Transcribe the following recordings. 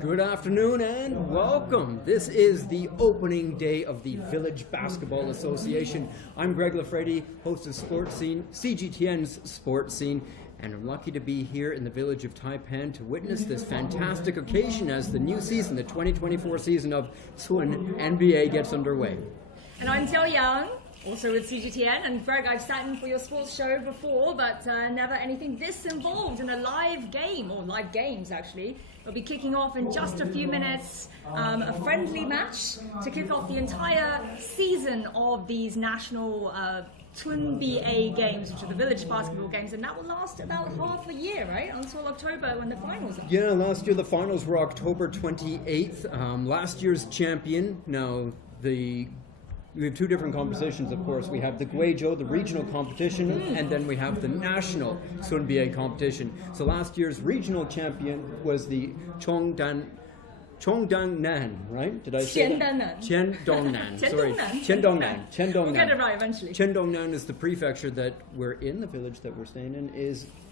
Good afternoon and welcome. This is the opening day of the Village Basketball Association. I'm Greg Lafredi, host of Sports Scene, CGTN's Sports Scene, and I'm lucky to be here in the village of Taipan to witness this fantastic occasion as the new season, the 2024 season of Cun NBA gets underway. And I'm Jiao Yang, also with CGTN, and Greg, I've sat in for your sports show before, but never anything this involved in a live game, or live games actually. We'll be kicking off in just a few minutes, a friendly match to kick off the entire season of these national Cun BA games, which are the village basketball games, and that will last about half a year, right? Until October when the finals are. Yeah, last year the finals were October 28th. Last year's champion, we have two different competitions, of course. We have the Guizhou, the regional competition, and then we have the national Cun BA competition. So last year's regional champion was the Chongdangnan, right? Did I say that? Qiandongnan. Sorry, Qiandongnan. We'll get it right eventually. Qiandongnan is the prefecture that we're in, the village that we're staying in,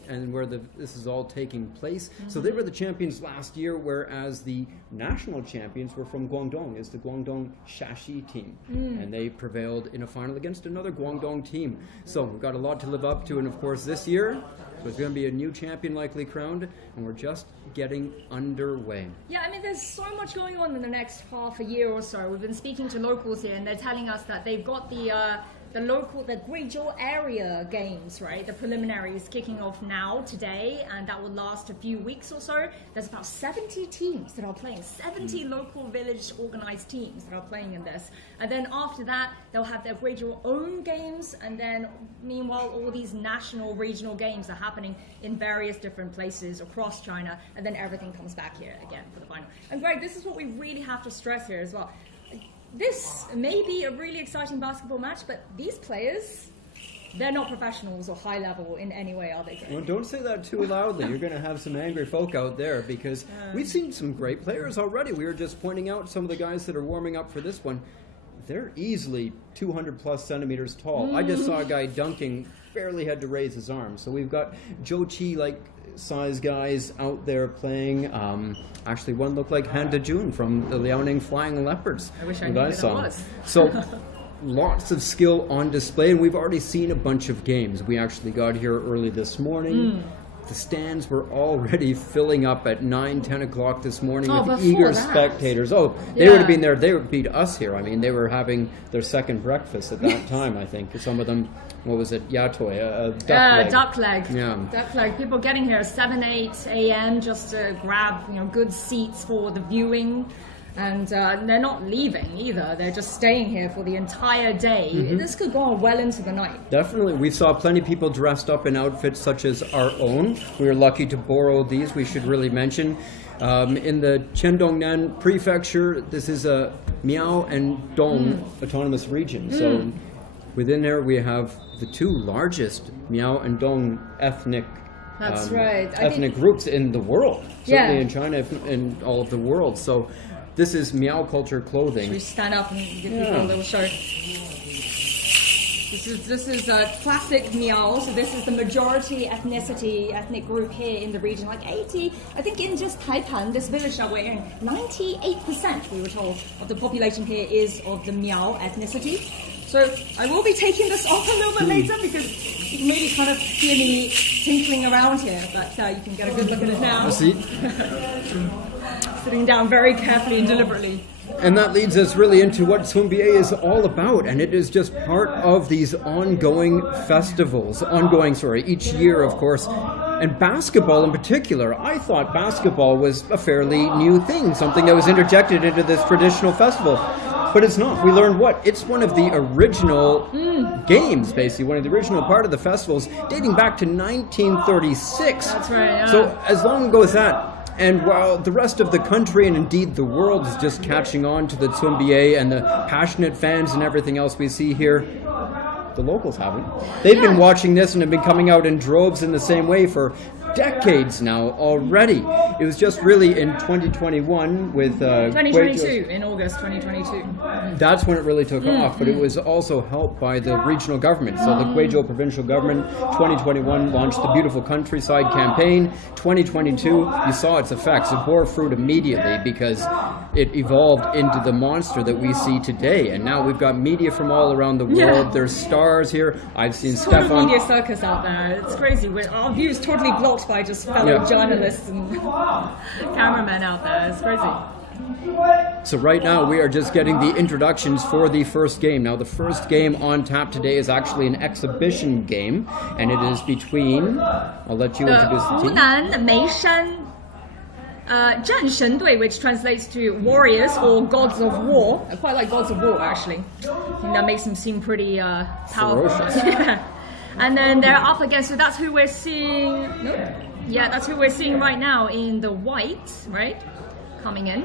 and where this is all taking place. So they were the champions last year, whereas the national champions were from Guangdong, is the Guangdong Shashi team. And they prevailed in a final against another Guangdong team. So we've got a lot to live up to, and of course this year, there's going to be a new champion likely crowned, and we're just getting underway. Yeah, I mean, there's so much going on in the next half a year or so. We've been speaking to locals here, and they're telling us that they've got the Guizhou area games, right? The preliminaries kicking off now, today, and that will last a few weeks or so. There's about 70 teams that are playing, 70 local village organized teams that are playing in this. And then after that, they'll have their Guizhou own games, and then meanwhile, all these national, regional games are happening in various different places across China, and then everything comes back here again for the final. And Greg, this is what we really have to stress here as well. This may be a really exciting basketball match, but these players, they're not professionals or high level in any way, are they? Well, don't say that too loudly. You're going to have some angry folk out there, because we've seen some great players already. We were just pointing out some of the guys that are warming up for this one. They're easily 200 plus centimeters tall. I just saw a guy dunking, barely had to raise his arm. So we've got Zhou Qi size guys out there playing. Actually, one looked like Han Dejun from the Liaoning Flying Leopards. I wish I knew who that was. So lots of skill on display, and we've already seen a bunch of games. We actually got here early this morning. The stands were already filling up at 9, 10 o'clock this morning with eager spectators. They would have been there. They would beat us here. I mean, they were having their second breakfast at that time, I think. Some of them, what was it, yatoi, duck leg. Yeah. Duck leg. People getting here at 7, 8 a.m. just to grab good seats for the viewing. And they're not leaving either. They're just staying here for the entire day. This could go on well into the night. Definitely. We saw plenty of people dressed up in outfits such as our own. We were lucky to borrow these, we should really mention. In the Qiandongnan prefecture, this is a Miao and Dong autonomous region. So within there we have the two largest Miao and Dong ethnic groups in the world. Certainly in China and all of the world. So this is Miao culture clothing. Should we stand up and give people a little show? This is a classic Miao. So this is the majority ethnic group here in the region. Like 80, I think in just Taipan, this village that we're in, 98% we were told of the population here is of the Miao ethnicity. So I will be taking this off a little bit later, because you can maybe kind of hear me tinkling around here, but you can get a good look at it now. Sitting down very carefully and deliberately. And that leads us really into what Cun BA is all about, and it is just part of these ongoing festivals, each year, of course. And basketball in particular, I thought basketball was a fairly new thing, something that was interjected into this traditional festival. But it's not. We learned what? It's one of the original games, basically, one of the original part of the festivals, dating back to 1936. That's right, yeah. So as long ago as that, and while the rest of the country and indeed the world is just catching on to the Cun BA and the passionate fans and everything else we see here, the locals haven't. They've been watching this and have been coming out in droves in the same way for decades now already. It was just really in 2021 with 2022, in August 2022. that's when it really took off, but it was also helped by the regional government. So the Guizhou provincial government, 2021, launched the Beautiful Countryside campaign. 2022, you saw its effects. It bore fruit immediately because it evolved into the monster that we see today. And now we've got media from all around the world. Yeah. There's stars here. I've seen Total Stefan. media circus out there. It's crazy. Our view is totally blocked by just fellow journalists and cameramen out there. It's crazy. So right now we are just getting the introductions for the first game. Now the first game on tap today is actually an exhibition game, and it is between, I'll let you introduce the team. 湖南眉山战神队, which translates to warriors or gods of war. I quite like gods of war actually. I think that makes them seem pretty powerful. Ferocious. Yeah. And then they're up against, so that's who we're seeing. Nope. Yeah, that's who we're seeing right now in the white, right? Coming in.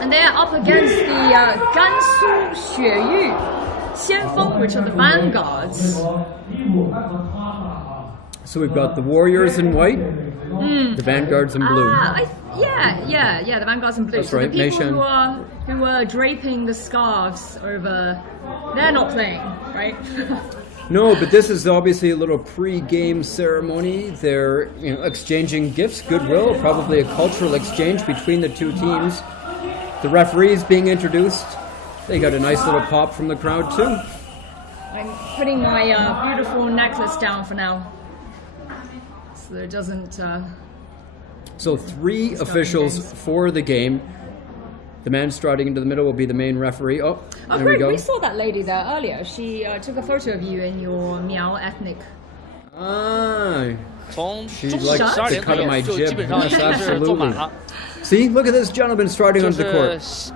And they're up against the Gansu 雪域先锋, which are the vanguards. So we've got the warriors in white, the vanguards in blue. Yeah, the vanguards in blue. That's so right, the people Meishan. who are draping the scarves over, they're not playing, right? No, but this is obviously a little pre-game ceremony. They're exchanging gifts, goodwill, probably a cultural exchange between the two teams. The referees being introduced. They got a nice little pop from the crowd too. I'm putting my beautiful necklace down for now, so that it doesn't. So three officials for the game. The man striding into the middle will be the main referee. Oh, there we great! go. We saw that lady there earlier. She took a photo of you in your Miao ethnic. Ah, 从 she 中午 likes 12 the 点 cut of my 就 jib. 基本上 Yes, 已经是坐满 absolutely. 了， See, look at this gentleman striding 就 onto the 是 court.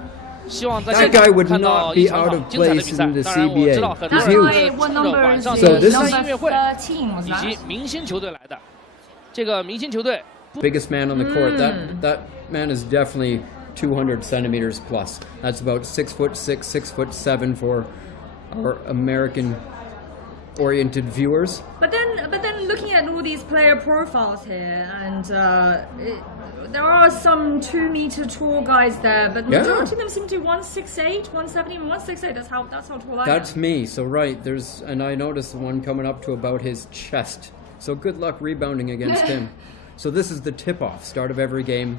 希望在 That 现 guy 场 would 看到 not 一 be 场 out 场 of 精彩的 place 比赛 in the。当然，我知道 CBA. 很多 He's 人 huge. 是 What 冲着 number 晚 is 上 So 的 this 交 is- 响音乐会 13 was 以 that? 及明星球队来的。这个明星球队 Biggest man on the court. That man is definitely 200 centimeters plus. That's about 6'6", 6'7" for our American-oriented viewers. But then looking at all these player profiles here, and there are some 2 meter tall guys there, but the Yeah. majority of them seem to be 168, 170, 168. That's how tall I am. That's me. So right, and I noticed the one coming up to about his chest. So good luck rebounding against him. So this is the tip-off, start of every game.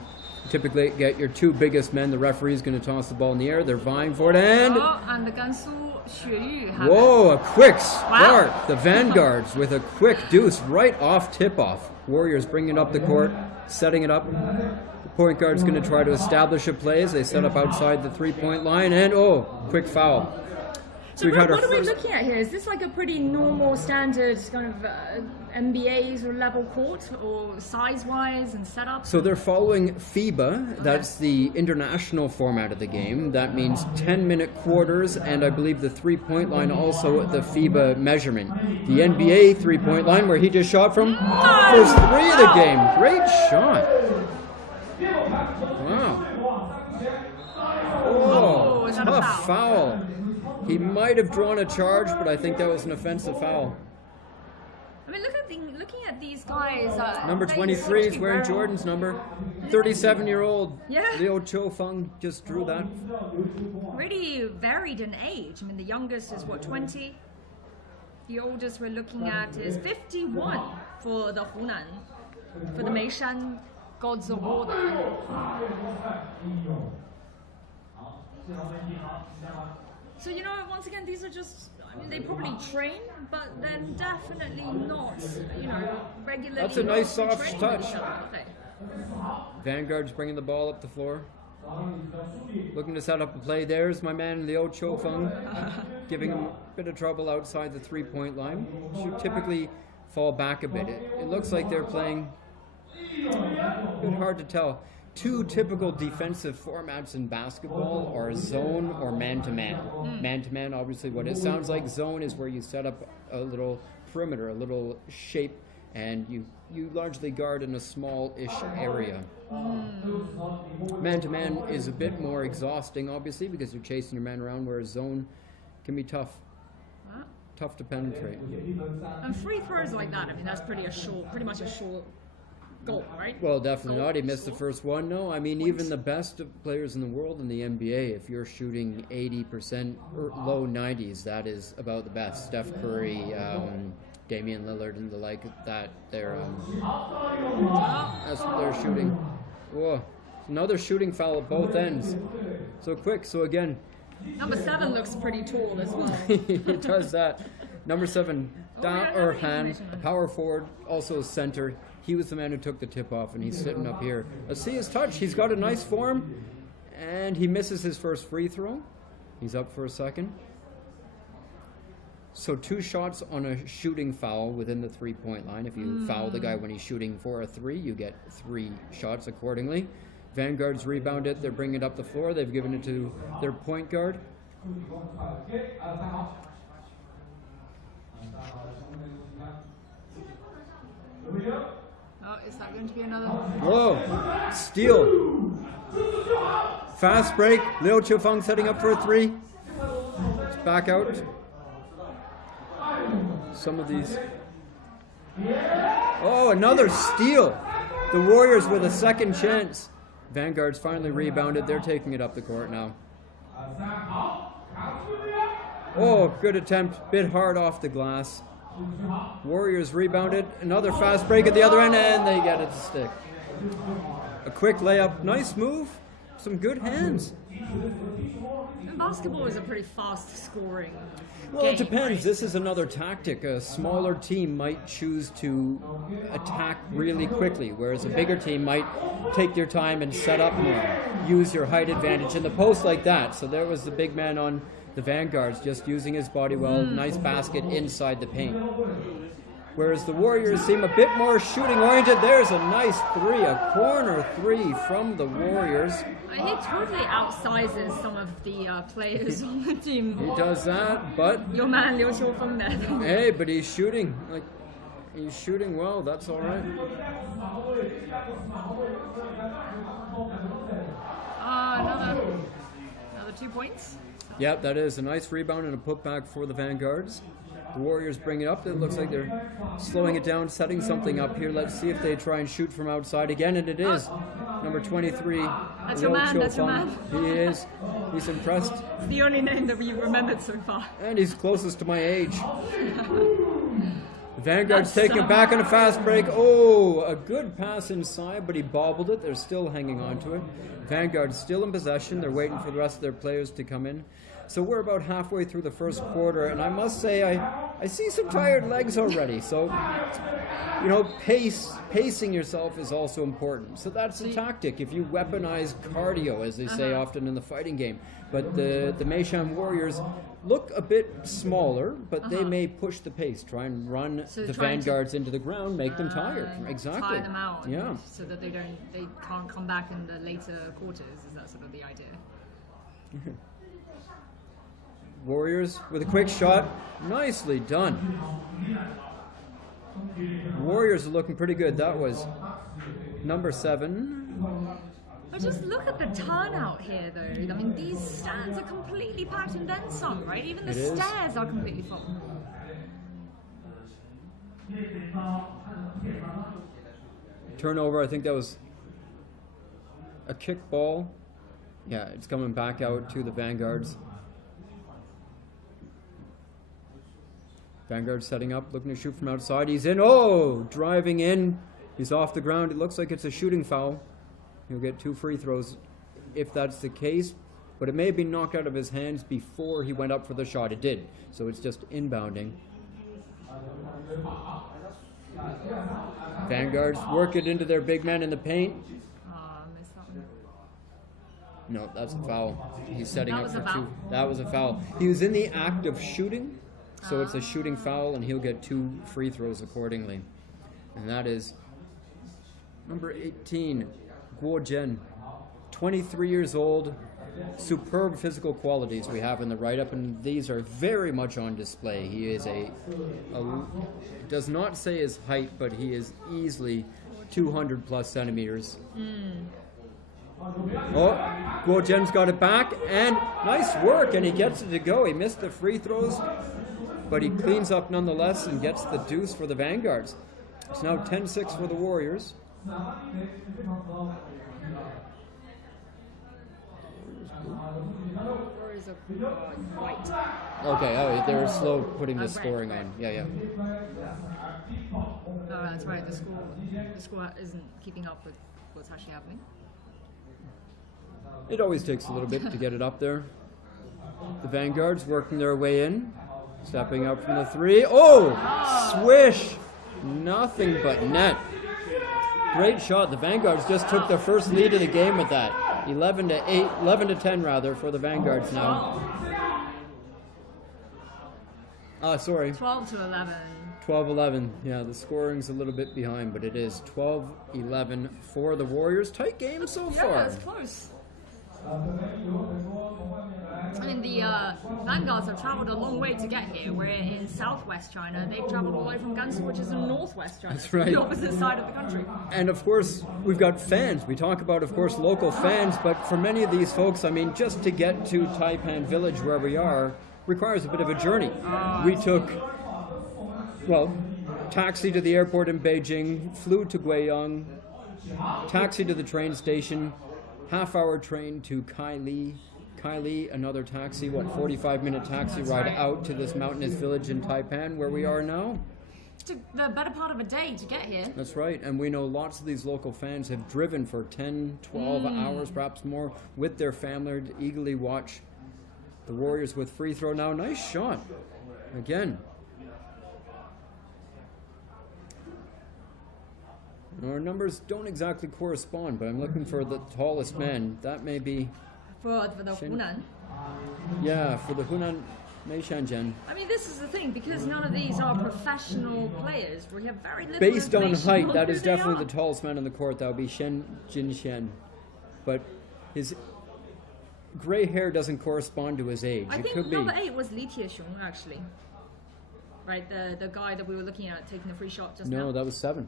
Typically get your two biggest men. The referee is going to toss the ball in the air. They're vying for it, and and the Gansu 雪域 have it. whoa, a quick start. The vanguards with a quick deuce right off tip-off. Warriors bringing it up the court, setting it up. The point guard's going to try to establish a play as they set up outside the three-point line, and quick foul. So we've had our what are we first- looking at here? Is this like a pretty normal, standard kind of NBA sort of level court, or size-wise and setup? So they're following FIBA. That's the international format of the game. That means 10-minute quarters, and I believe the three-point line also the FIBA measurement. The NBA three-point line where he just shot from. First three of the game. Great shot. Wow. Oh, is that a tough foul. He might have drawn a charge, but I think that was an offensive foul. I mean, looking at these guys. Number they 23 seem is to be wearing wearing- Jordan's number. 37-year-old Yeah. Liu Chou-Feng just drew that. Really varied in age. I mean, the youngest is 20? The oldest we're looking at is 51 for the Hunan, for the Meishan gods of war there. So, once again, these are just, they probably train, but then definitely not, regularly. That's a nice training soft with touch. each other. Okay. Vanguard's bringing the ball up the floor. Looking to set up a play. There's my man Liu Chou-Feng, giving him a bit of trouble outside the three-point line. Should typically fall back a bit. It looks like they're playing, a bit hard to tell. Two typical defensive formats in basketball are zone or man-to-man. Man-to-man, obviously what it sounds like. Zone is where you set up a little perimeter, a little shape, and you largely guard in a small-ish area. Man-to-man is a bit more exhausting, obviously, because you're chasing your man around, whereas zone can be tough. Tough to penetrate. And free throws like that, that's pretty much a short goal, right? Well, definitely Goal. not. He missed the first one. No, I mean, even the best of players in the world in the NBA, if you're shooting 80% or low 90s, that is about the best. Steph Curry, Damian Lillard, and the like. That's what they're shooting. Whoa, another shooting foul at both ends. So quick. So again, Number 7 looks pretty tall as well. he does that. Number 7, yeah, Han, a power forward, also center. He was the man who took the tip off, and he's sitting up here. Let's see his touch. He's got a nice form, and he misses his first free throw. He's up for a second. So 2 shots on a shooting foul within the 3-point line. If you foul the guy when he's shooting for a 3, you get 3 shots accordingly. Vanguards rebound it. They're bringing it up the floor. They've given it to their point guard. Oh, is that going to be another? Whoa! Steal. Fast break. Liu Chifeng setting up for a 3. It's back out. Some of these. Oh, another steal. The Warriors with a second chance. Vanguard's finally rebounded. They're taking it up the court now. Oh, good attempt. Bit hard off the glass. Warriors rebounded. Another fast break at the other end, and they get it to stick. A quick layup. Nice move. Some good hands. Basketball is a pretty fast scoring Well, game, it depends. right? This is another tactic. A smaller team might choose to attack really quickly, whereas a bigger team might take their time and set up more, use your height advantage in the post like that. So there was the big man on the Vanguards just using his body well. Nice basket inside the paint. Whereas the Warriors seem a bit more shooting oriented. There's a nice 3, a corner 3 from the Warriors. He totally outsizes some of the players on the team. He does that, but Your man Liu Qiufeng there. hey, but he's shooting. He's shooting well. That's all right. Another 2 points. Yep, that is a nice rebound and a putback for the Vanguards. The Warriors bring it up. It looks like they're slowing it down, setting something up here. Let's see if they try and shoot from outside again, and it is. Number 23. That's your man, that's your man. He is. He's impressed. It's the only name that we've remembered so far. And he's closest to my age. The Vanguard's That's taking it back on a fast break. Oh, a good pass inside, but he bobbled it. They're still hanging on to it. Vanguard's still in possession. They're waiting for the rest of their players to come in. So we're about halfway through the first quarter, and I must say I see some tired legs already. So, you know, pacing yourself is also important. So that's a tactic if you weaponize cardio, as they say often in the fighting game. But the Meishan Warriors look a bit smaller, but they may push the pace, try and run So the trying to- Vanguards into the ground, make them tired. Exactly. Tire them out. Yeah. So that they can't come back in the later quarters. Is that sort of the idea? Warriors with a quick shot. Nicely done. Warriors are looking pretty good. That was number 7. But just look at the turnout here, though. I mean, these stands are completely packed and then some, right? Even the It is. stairs are completely full. Turnover, I think that was a kick ball. Yeah, it's coming back out to the Vanguards. Vanguard setting up, looking to shoot from outside. He's in. Oh, driving in. He's off the ground. It looks like it's a shooting foul. He'll get 2 free throws if that's the case. But it may have been knocked out of his hands before he went up for the shot. It did. So it's just inbounding. Vanguards work it into their big man in the paint. Missed that one. No, that's a foul. He's setting That up was for a foul. 2. That was a foul. He was in the act of shooting, so it's a shooting foul, and he'll get 2 free throws accordingly. And that is number 18, Guo Zhen, 23 years old. Superb physical qualities we have in the write-up, and these are very much on display. He is does not say his height, but he is easily 200 plus centimeters. Oh, Guo Zhen's got it back, and nice work, and he gets it to go. He missed the free throws, but he cleans up nonetheless and gets the deuce for the Vanguards. It's now 10-6 for the Warriors. Warriors are white. Okay, oh, they're slow putting the Red, scoring red. on. Yeah. Oh, that's right. The score isn't keeping up with what's actually happening. It always takes a little bit to get it up there. The Vanguards working their way in. Stepping up from the three. Oh! Swish! Nothing but net. Great shot. The Vanguards just took their first lead of the game with that. 11 to 10 rather for the Vanguards now. Sorry. 12 to 11. 12-11. Yeah, the scoring's a little bit behind, but it is 12-11 for the Warriors. Tight game so far. Yeah, it's close. I mean, the Vanguards have traveled a long way to get here. We're in southwest China. They've traveled all the way from Guizhou, which is in northwest China. That's right. The opposite side of the country. And of course, we've got fans. We talk about, of course, local fans, but for many of these folks, I mean, just to get to Taipan Village where we are requires a bit of a journey. We took, taxi to the airport in Beijing, flew to Guiyang, taxi to the train station, half-hour train to Kaili, another taxi, 45-minute taxi ride out to this mountainous village in Taipan where we are now. Took the better part of a day to get here. That's right, and we know lots of these local fans have driven for 10, 12 hours, perhaps more, with their family to eagerly watch the Warriors with free throw now. Nice shot. Again. Our numbers don't exactly correspond, but I'm looking for the tallest man. That may be... For the Hunan. Yeah, for the Hunan Meishanjian. I mean, this is the thing, because none of these are professional players. We have very little Based on information height, on that who is they definitely are. the tallest man on the court. That would be Shen Jinshen. But his gray hair doesn't correspond to his age. I It think could be. number 8 was Li Tiexiong, actually. Right, the guy that we were looking at taking the free shot just now. No, that was 7.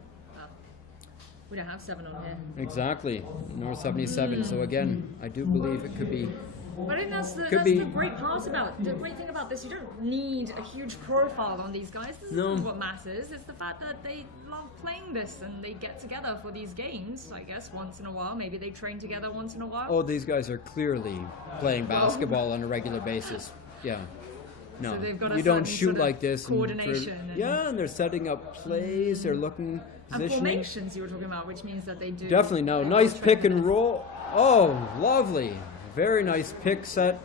We don't have 7 on here. Exactly. Number 77. So again, I do believe it could be. But I think that's the be. great part about the great thing about this. You don't need a huge profile on these guys. This No. isn't what matters. It's the fact that they love playing this and they get together for these games. I guess once in a while, maybe they train together once in a while. Oh, these guys are clearly playing basketball on a regular basis. Yeah. No, So they've got a you don't certain shoot sort of like this. coordination and- And they're setting up plays. They're looking And positioning. formations you were talking about, which means that they do Definitely no. they Nice train pick and this. roll. Oh, lovely. Very nice pick set.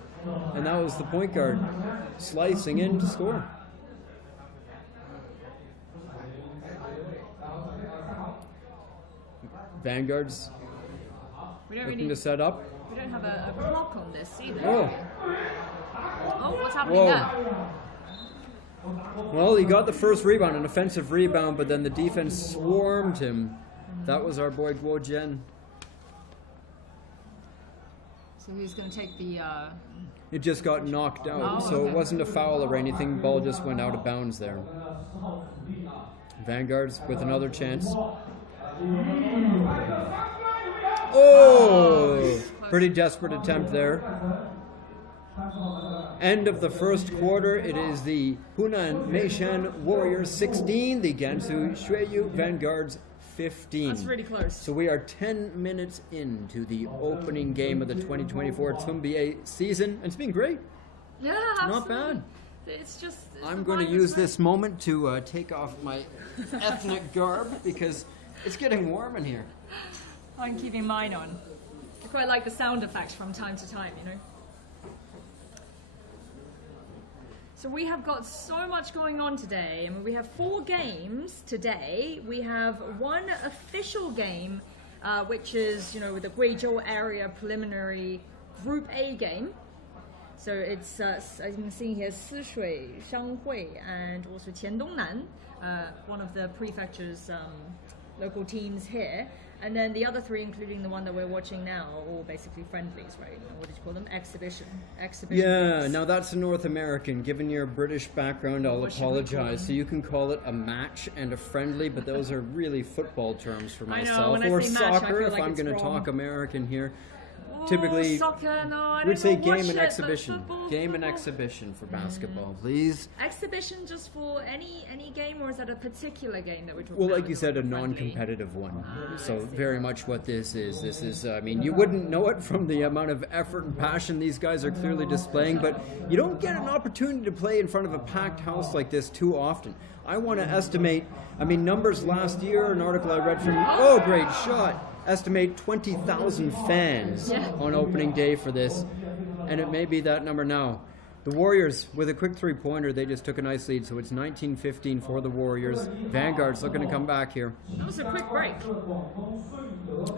And that was the point guard slicing in to score. Vanguards We don't looking really, to set up. we don't have a clock on this either. Oh, Oh, what's happening whoa. there? Well, he got the first rebound, an offensive rebound, but then the defense swarmed him. That was our boy Guo Jian. So who's going to take the? It just got knocked out, Oh, so okay. it wasn't a foul or anything. Ball just went out of bounds there. Vanguards with another chance. Oh! Pretty desperate attempt there. End of the first quarter. It is the Hunan Meishan Warriors 16, the Gansu Xueyu Vanguards 15. That's really close. So we are 10 minutes into the opening game of the 2024 Tumbier season. And it's been great. Yeah, Not absolutely. bad. It's just. I'm the going to vibe use is this moment to take off my ethnic garb because it's getting warm in here. nice. I'm keeping mine on. I quite like the sound effects from time to time, you know. So we have got so much going on today. I mean, we have 4 games today. We have one official game, which is, with the Guizhou area preliminary Group A game. So it's, as you can see here, Sishui, Shanghui, and also Qiandongnan, one of the prefecture's local teams here. And then the other 3, including the one that we're watching now, are all basically friendlies, right? What did you call them? Exhibition Yeah, games. now that's a North American. Given your British background, I'll What should we call apologize. them? So you can call it a match and a friendly, but those are really football terms for I know, myself. when I Or say match, I soccer, feel if like I'm it's going to wrong. talk American here. Well, typically soccer, no, I we'd don't say know, game watch and it, but exhibition. football, Game and football. exhibition for basketball, please. Exhibition just for any game, or is that a particular game that we're talking Well, about? like you said, a friendly? non-competitive one. So I see. very much what this is. This is, I mean, you wouldn't know it from the amount of effort and passion these guys are clearly displaying, but you don't get an opportunity to play in front of a packed house like this too often. I want to estimate, I mean, numbers last year, an article I read from, oh, great shot, estimate 20,000 fans on opening day for this, and it may be that number now. The Warriors, with a quick three-pointer, they just took a nice lead, so it's 19-15 for the Warriors. Vanguard's looking to come back here. That was a quick break.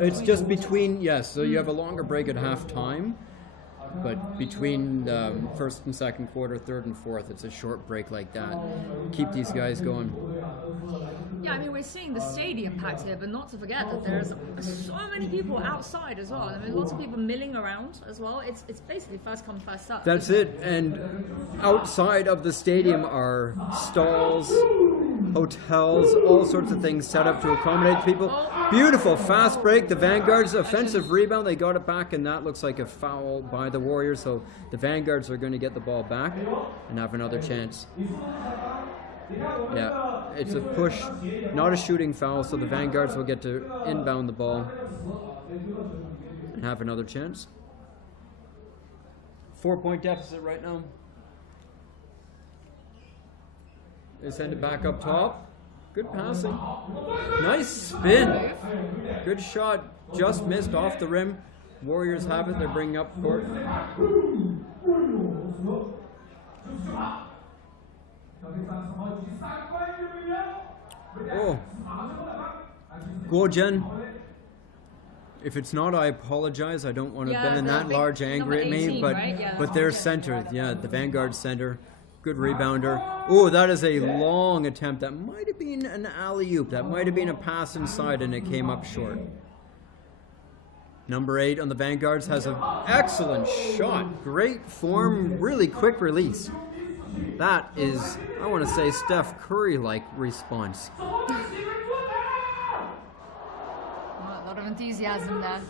It's just between, yes, so you have a longer break at halftime, but between first and second quarter, third and fourth, it's a short break like that. Keep these guys going. Yeah, I mean, we're seeing the stadium packed here, but not to forget that there's so many people outside as well. I mean, lots of people milling around as well. It's basically first come, first served. That's it, and outside of the stadium are stalls, hotels, all sorts of things set up to accommodate people. Beautiful fast break. The Vanguard's offensive rebound, they got it back, and that looks like a foul by the Warriors, so the Vanguards are going to get the ball back and have another chance. Yeah, it's a push, not a shooting foul, so the Vanguards will get to inbound the ball and have another chance. 4-point deficit right now. They send it back up top. Good passing. Nice spin. Good shot. Just missed off the rim. Warriors have it. They're bringing up court. Oh. Guizhou. If it's not, I apologize. I don't want to have been that large angry at me, 18, but right? Yeah, but they're centered. Yeah, the Vanguard center. Good rebounder. Oh, that is a long attempt. That might have been an alley-oop. That might have been a pass inside, and it came up short. Number 8 on the Vanguards has an excellent shot. Great form, really quick release. That is, I want to say, Steph Curry-like response. A lot of enthusiasm there.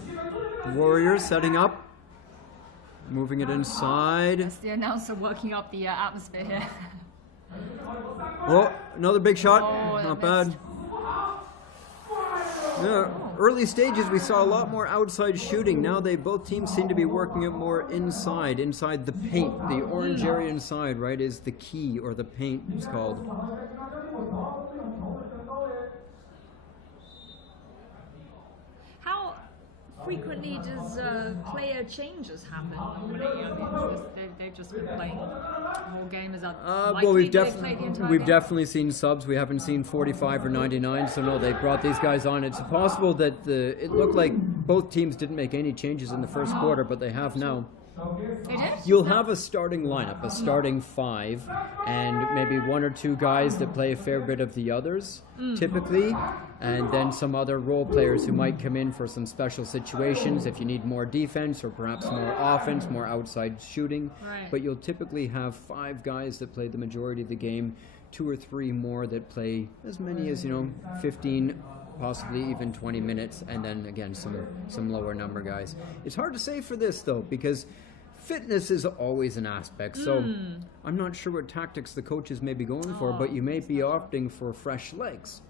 Warriors setting up. Moving it inside. That's the announcer working up the atmosphere here. Oh, another big shot. Oh, Not that bad. Yeah, early stages we saw a lot more outside shooting. Now both teams seem to be working it more inside the paint. The orange area inside, right, is the key, or the paint it's called. How frequently does player changes happen normally? I mean, they've just been playing more games. Well, we've definitely seen subs. We haven't seen 45 or 99, so no, they brought these guys on. It's possible that it looked like both teams didn't make any changes in the first quarter, but they have now. They did? You'll have a starting lineup, a starting 5, and maybe 1 or 2 guys that play a fair bit of the others, typically, and then some other role players who might come in for some special situations if you need more defense or perhaps more offense, more outside shooting. Right. But you'll typically have 5 guys that play the majority of the game, 2 or 3 more that play as many as, 15, possibly even 20 minutes, and then again some lower number guys. It's hard to say for this though, because fitness is always an aspect, so I'm not sure what tactics the coaches may be going for, but you may be opting for fresh legs.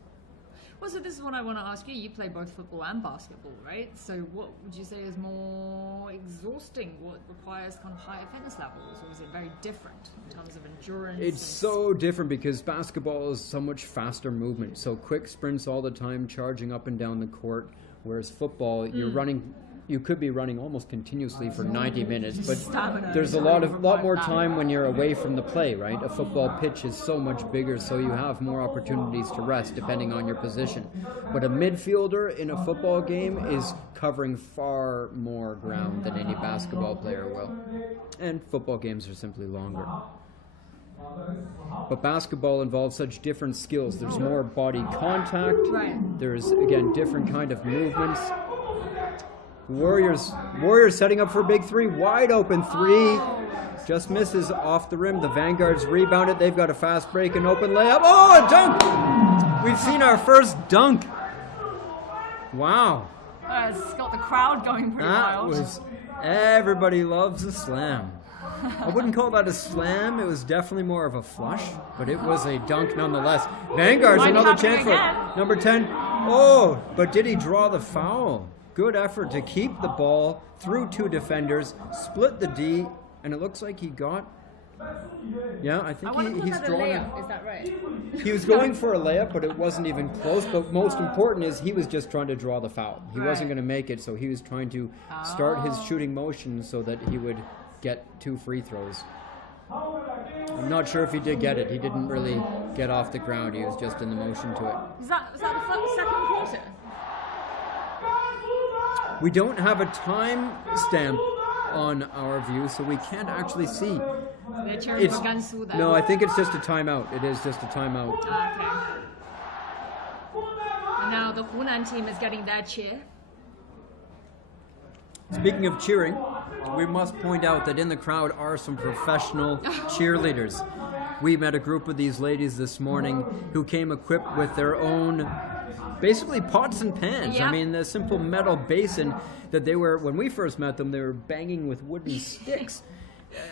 Well, so this is what I want to ask you. You play both football and basketball, right? So what would you say is more exhausting? What requires kind of higher fitness levels? Or is it very different in terms of endurance? It's so different because basketball is so much faster movement. So quick sprints all the time, charging up and down the court. Whereas football, you could be running almost continuously for 90 minutes, but there's a lot more time when you're away from the play, right? A football pitch is so much bigger, so you have more opportunities to rest depending on your position. But a midfielder in a football game is covering far more ground than any basketball player will. And football games are simply longer. But basketball involves such different skills. There's more body contact. There's, again, different kind of movements. Warriors setting up for a big 3, wide open 3, just misses off the rim. The Vanguards rebound it. They've got a fast break and open layup. Oh, a dunk! We've seen our first dunk. Wow. It's got the crowd going pretty That wild. was, everybody loves a slam. I wouldn't call that a slam. It was definitely more of a flush, but it was a dunk nonetheless. Vanguard's Might another happen chance for again. number 10. Oh, but did he draw the foul? Good effort to keep the ball through two defenders, split the D, and it looks like he got. Yeah, I I think want to call he's that a drawing it. layup, is that right? He was going for a layup, but it wasn't even close. But most important is he was just trying to draw the foul. He wasn't Right. going to make it, so he was trying to start his shooting motion so that he would get 2 free throws. I'm not sure if he did get it. He didn't really get off the ground. He was just in the motion to it. Was that the second quarter? We don't have a time stamp on our view, so we can't actually see. They're cheering for Guizhou there. No, I think it's just a timeout. It is just a timeout. Okay. And now the Hunan team is getting their cheer. Speaking of cheering, we must point out that in the crowd are some professional cheerleaders. We met a group of these ladies this morning who came equipped with their own, basically pots and pans. Yeah. I mean, the simple metal basin that they were, when we first met them, they were banging with wooden sticks.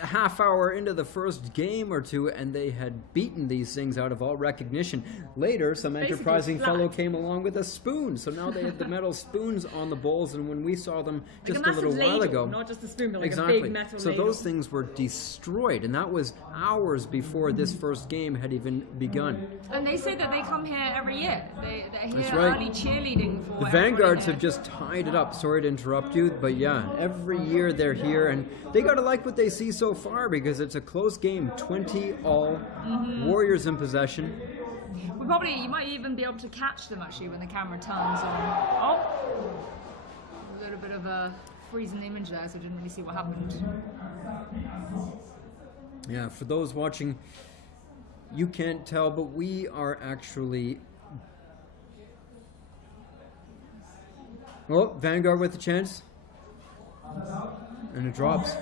A half hour into the first game or two, and they had beaten these things out of all recognition. Later, some Basically enterprising flat. fellow came along with a spoon, so now they had the metal spoons on the bowls, and when we saw them just like a little while ago, not just a spoon, but like exactly. a big metal So ladle. those things were destroyed, and that was hours before this first game had even begun. And they say that they come here every year. They're here That's right. only cheerleading for The everybody Vanguards here. have just tied it up. Sorry to interrupt you, but yeah, every year they're here, and they gotta like what they see so far because it's a close game, 20-all. Warriors in possession. You might even be able to catch them actually when the camera turns on. Oh, a little bit of a freezing image there, so I didn't really see what happened. Yeah, for those watching, you can't tell, but we are actually. Oh, Vanguard with a chance. And it drops.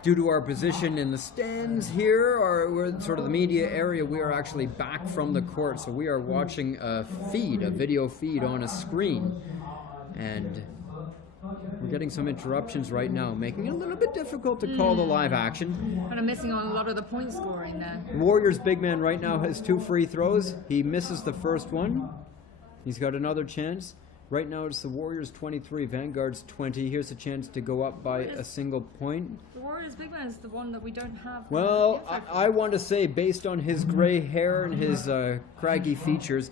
Due to our position in the stands here, or we're sort of the media area, we are actually back from the court, so we are watching a video feed on a screen. And we're getting some interruptions right now, making it a little bit difficult to call the live action. Kind of missing on a lot of the point scoring there. Warriors big man right now has 2 free throws. He misses the first one. He's got another chance. Right now it's the Warriors 23, Vanguard's 20. Here's a chance to go up by a single point. The Warriors big man is the one that we don't have. Well, I want to say, based on his gray hair and his craggy features,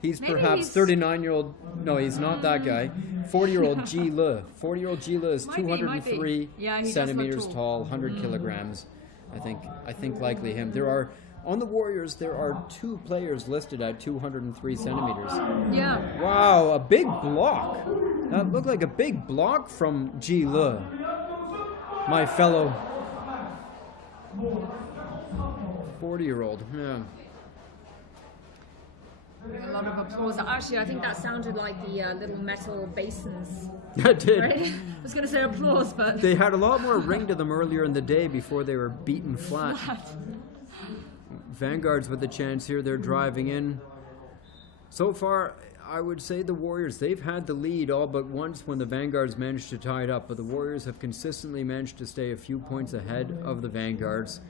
he's Maybe perhaps he's- 39-year-old. No, he's not that guy. 40-year-old Ji Le. 40-year-old Ji Le is Might be, might be. 203 Yeah, he does look centimeters tall. tall, 100 kilograms. I think likely him. On the Warriors, there are 2 players listed at 203 centimeters. Yeah. Wow, a big block. That looked like a big block from Ji Le. My fellow 40-year-old. Yeah. A lot of applause. Actually, I think that sounded like the little metal basins. That did. Right? I was going to say applause, but They had a lot more ring to them earlier in the day before they were beaten flat. Vanguards with the chance here. They're driving in. So far, I would say the Warriors, they've had the lead all but once when the Vanguards managed to tie it up, but the Warriors have consistently managed to stay a few points ahead of the Vanguards.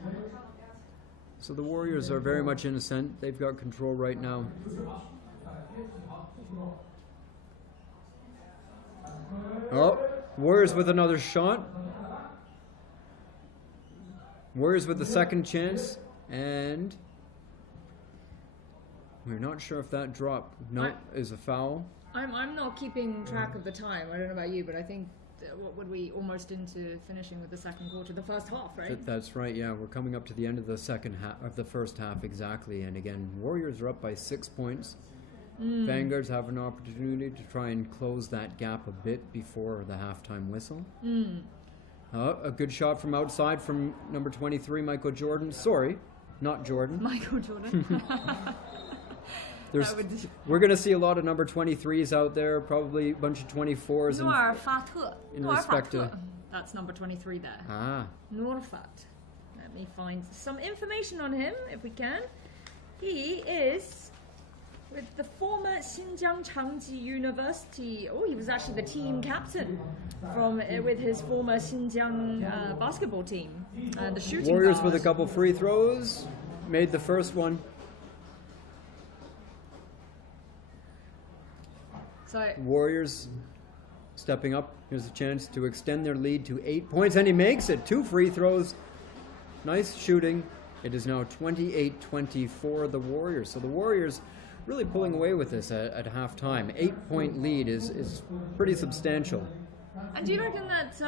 So the Warriors are very much innocent. They've got control right now. Oh, Warriors with another shot. Warriors with the second chance. And we're not sure if that drop is a foul. I'm not keeping track of the time. I don't know about you, but I think what would we almost into finishing with the second quarter, the first half, right? That's right. Yeah, we're coming up to the end of the second half of the first half exactly. And again, Warriors are up by 6 points. Vanguards have an opportunity to try and close that gap a bit before the halftime whistle. A good shot from outside from number 23, Michael Jordan. Sorry, not Jordan. Michael Jordan. We're going to see a lot of number 23s out there, probably a bunch of 24s. Noor Fateh. in Noor respect Fateh. to- That's number 23 there. Ah, Noor Fateh. Let me find some information on him, if we can. He is With the former Xinjiang Changji University, oh, he was actually the team captain with his former Xinjiang basketball team, the shooting Warriors guard. with a couple free throws. Made the first one. So Warriors stepping up. Here's a chance to extend their lead to 8 points, and he makes it. 2 free throws. Nice shooting. It is now 28-24 the Warriors. So the Warriors really pulling away with this at halftime. 8-point lead is pretty substantial. And do you reckon that,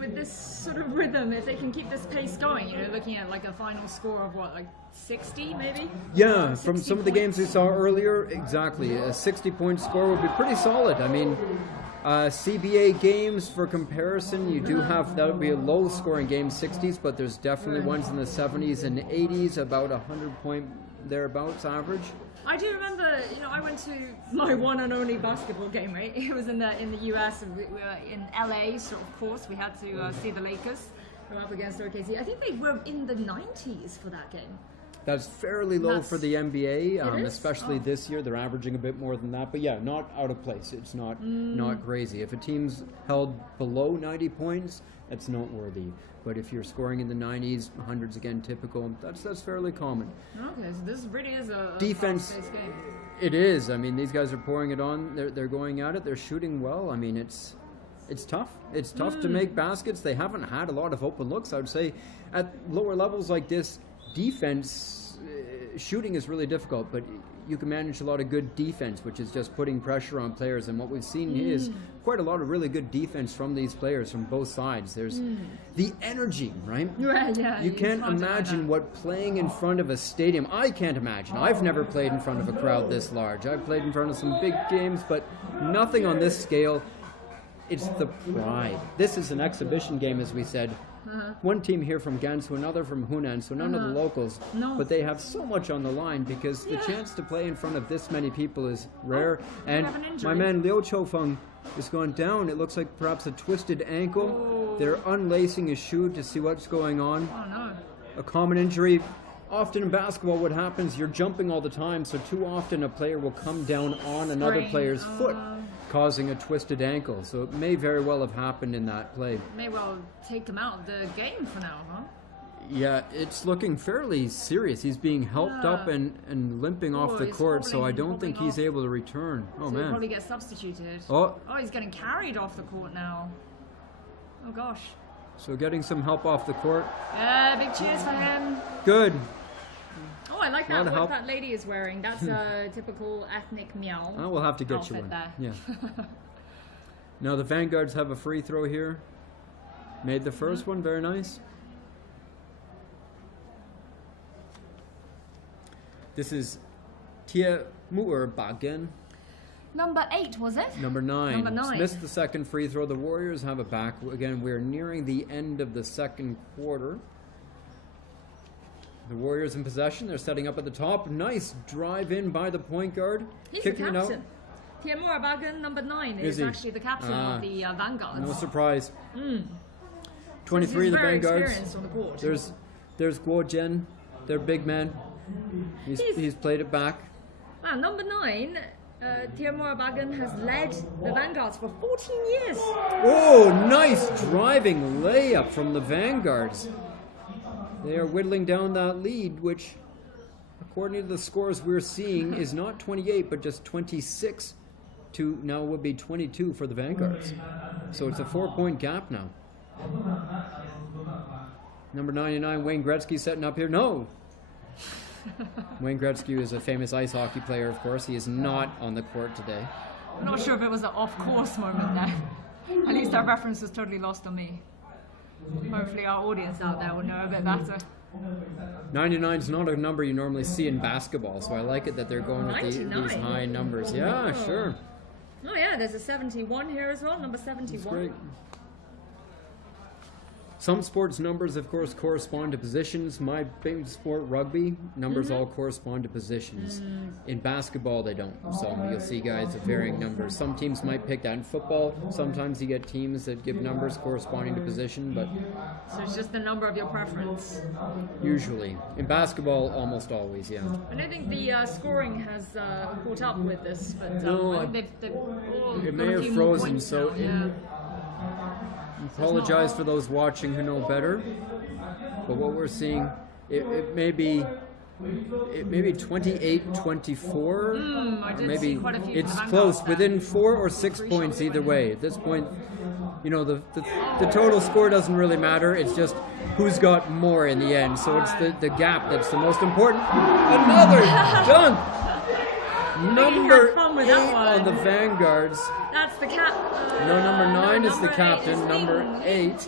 with this sort of rhythm, if they can keep this pace going, looking at like a final score of what, like 60 maybe? Yeah, from 60 some of the games we points? saw earlier, exactly. A 60-point score would be pretty solid. I mean, CBA games, for comparison, you do have, that would be a low-scoring game, 60s, but there's definitely ones in the 70s and 80s, about 100-point thereabouts average. I do remember, I went to my one and only basketball game, right? It was in the US, and we were in LA, so of course we had to see the Lakers go up against OKC. I think they were in the 90s for that game. That's fairly low for the NBA, It is? especially this year. They're averaging a bit more than that, but yeah, not out of place. It's not crazy. If a team's held below 90 points, that's noteworthy. But if you're scoring in the 90s, hundreds again, typical, that's fairly common. Okay, so this really is a Defense. fast-paced game. It is. I mean, these guys are pouring it on. They're going at it. They're shooting well. I mean, it's tough. It's tough to make baskets. They haven't had a lot of open looks, I would say. At lower levels like this, defense, shooting is really difficult, but you can manage a lot of good defense, which is just putting pressure on players. And what we've seen is quite a lot of really good defense from these players from both sides. There's the energy, right? Right, yeah. You can't imagine what playing in front of a stadium. I can't imagine. I've never played in front of a crowd this large. I've played in front of some big games, but nothing on this scale. It's the pride. This is an exhibition game, as we said. One team here from Guizhou, another from Hunan, so none of the locals. No. But they have so much on the line because the chance to play in front of this many people is rare. And have an injury. my man Liu Choufeng has gone down. It looks like perhaps a twisted ankle. They're unlacing his shoe to see what's going on. Oh no. A common injury. Often in basketball, what happens, you're jumping all the time, so too often a player will come down on another Sprain. player's foot, causing a twisted ankle. So it may very well have happened in that play. May well take him out of the game for now, huh? Yeah, it's looking fairly serious. He's being helped up and limping off the he's court, so I hobbling- don't think hobbling he's off. able to return. Oh, So he'll man. probably get substituted. Oh, Oh, he's getting carried off the court now. Oh gosh. so getting some help off the court. Yeah, big cheers for him. Good. Oh, I like Lot that. of What help. that lady is wearing. That's a typical ethnic Miao. Oh, we'll have to get you outfit one. there. Yeah. Now the Vanguards have a free throw here. Made the first one, very nice. This is Tie Muur Bagen, Number 8, was it? number 9. Number 9. Missed the second free throw. The Warriors have it back. Again, we're nearing the end of the second quarter. The Warriors in possession. They're setting up at the top. Nice drive in by the point guard. He's Kicking the it out. captain. Tiamura Bagan, number 9, Is is he? actually the captain of the Vanguards. No surprise. So 23 he's of the very Vanguards. experienced on the court. There's Guo Jian, their big man. He's played it back. Wow, number 9, Tiamura Bagan has led the Vanguards for 14 years. Oh, nice driving layup from the Vanguards. They are whittling down that lead, which, according to the scores we're seeing, is not 28, but just 26 to now will be 22 for the Vanguards. So it's a 4-point gap now. Number 99, Wayne Gretzky setting up here. No! Wayne Gretzky is a famous ice hockey player, of course. He is not on the court today. I'm not sure if it was an off-course moment there. At least that reference was totally lost on me. Hopefully our audience out there will know a bit better. 99 is not a number you normally see in basketball, so I like it that they're going with these 99? high numbers. Yeah, Oh. sure. Oh yeah, there's a 71 here as well, number 71. That's great. Some sports numbers, of course, correspond to positions. My big sport, rugby, numbers all correspond to positions. In basketball, they don't. So you'll see guys of varying numbers. Some teams might pick that. In football, sometimes you get teams that give numbers corresponding to position, but So it's just the number of your preference. usually. In basketball, almost always, yeah. I don't think the scoring has caught up with this, but No, I think they've all it got may a have few more frozen, points so now, yeah. Apologize for those watching who know better, but what we're seeing, it may be 28-24. I did Maybe see quite a few it's Vanguards close, there. within 4 or 6 points either way. At this point, you know, the total score doesn't really matter. It's just who's got more in the end. So it's the gap that's the most important. Another dunk. Number have fun with 8 that one. on the Vanguards. That's the cap. No, number 9 is the number captain. is Number Ling 8,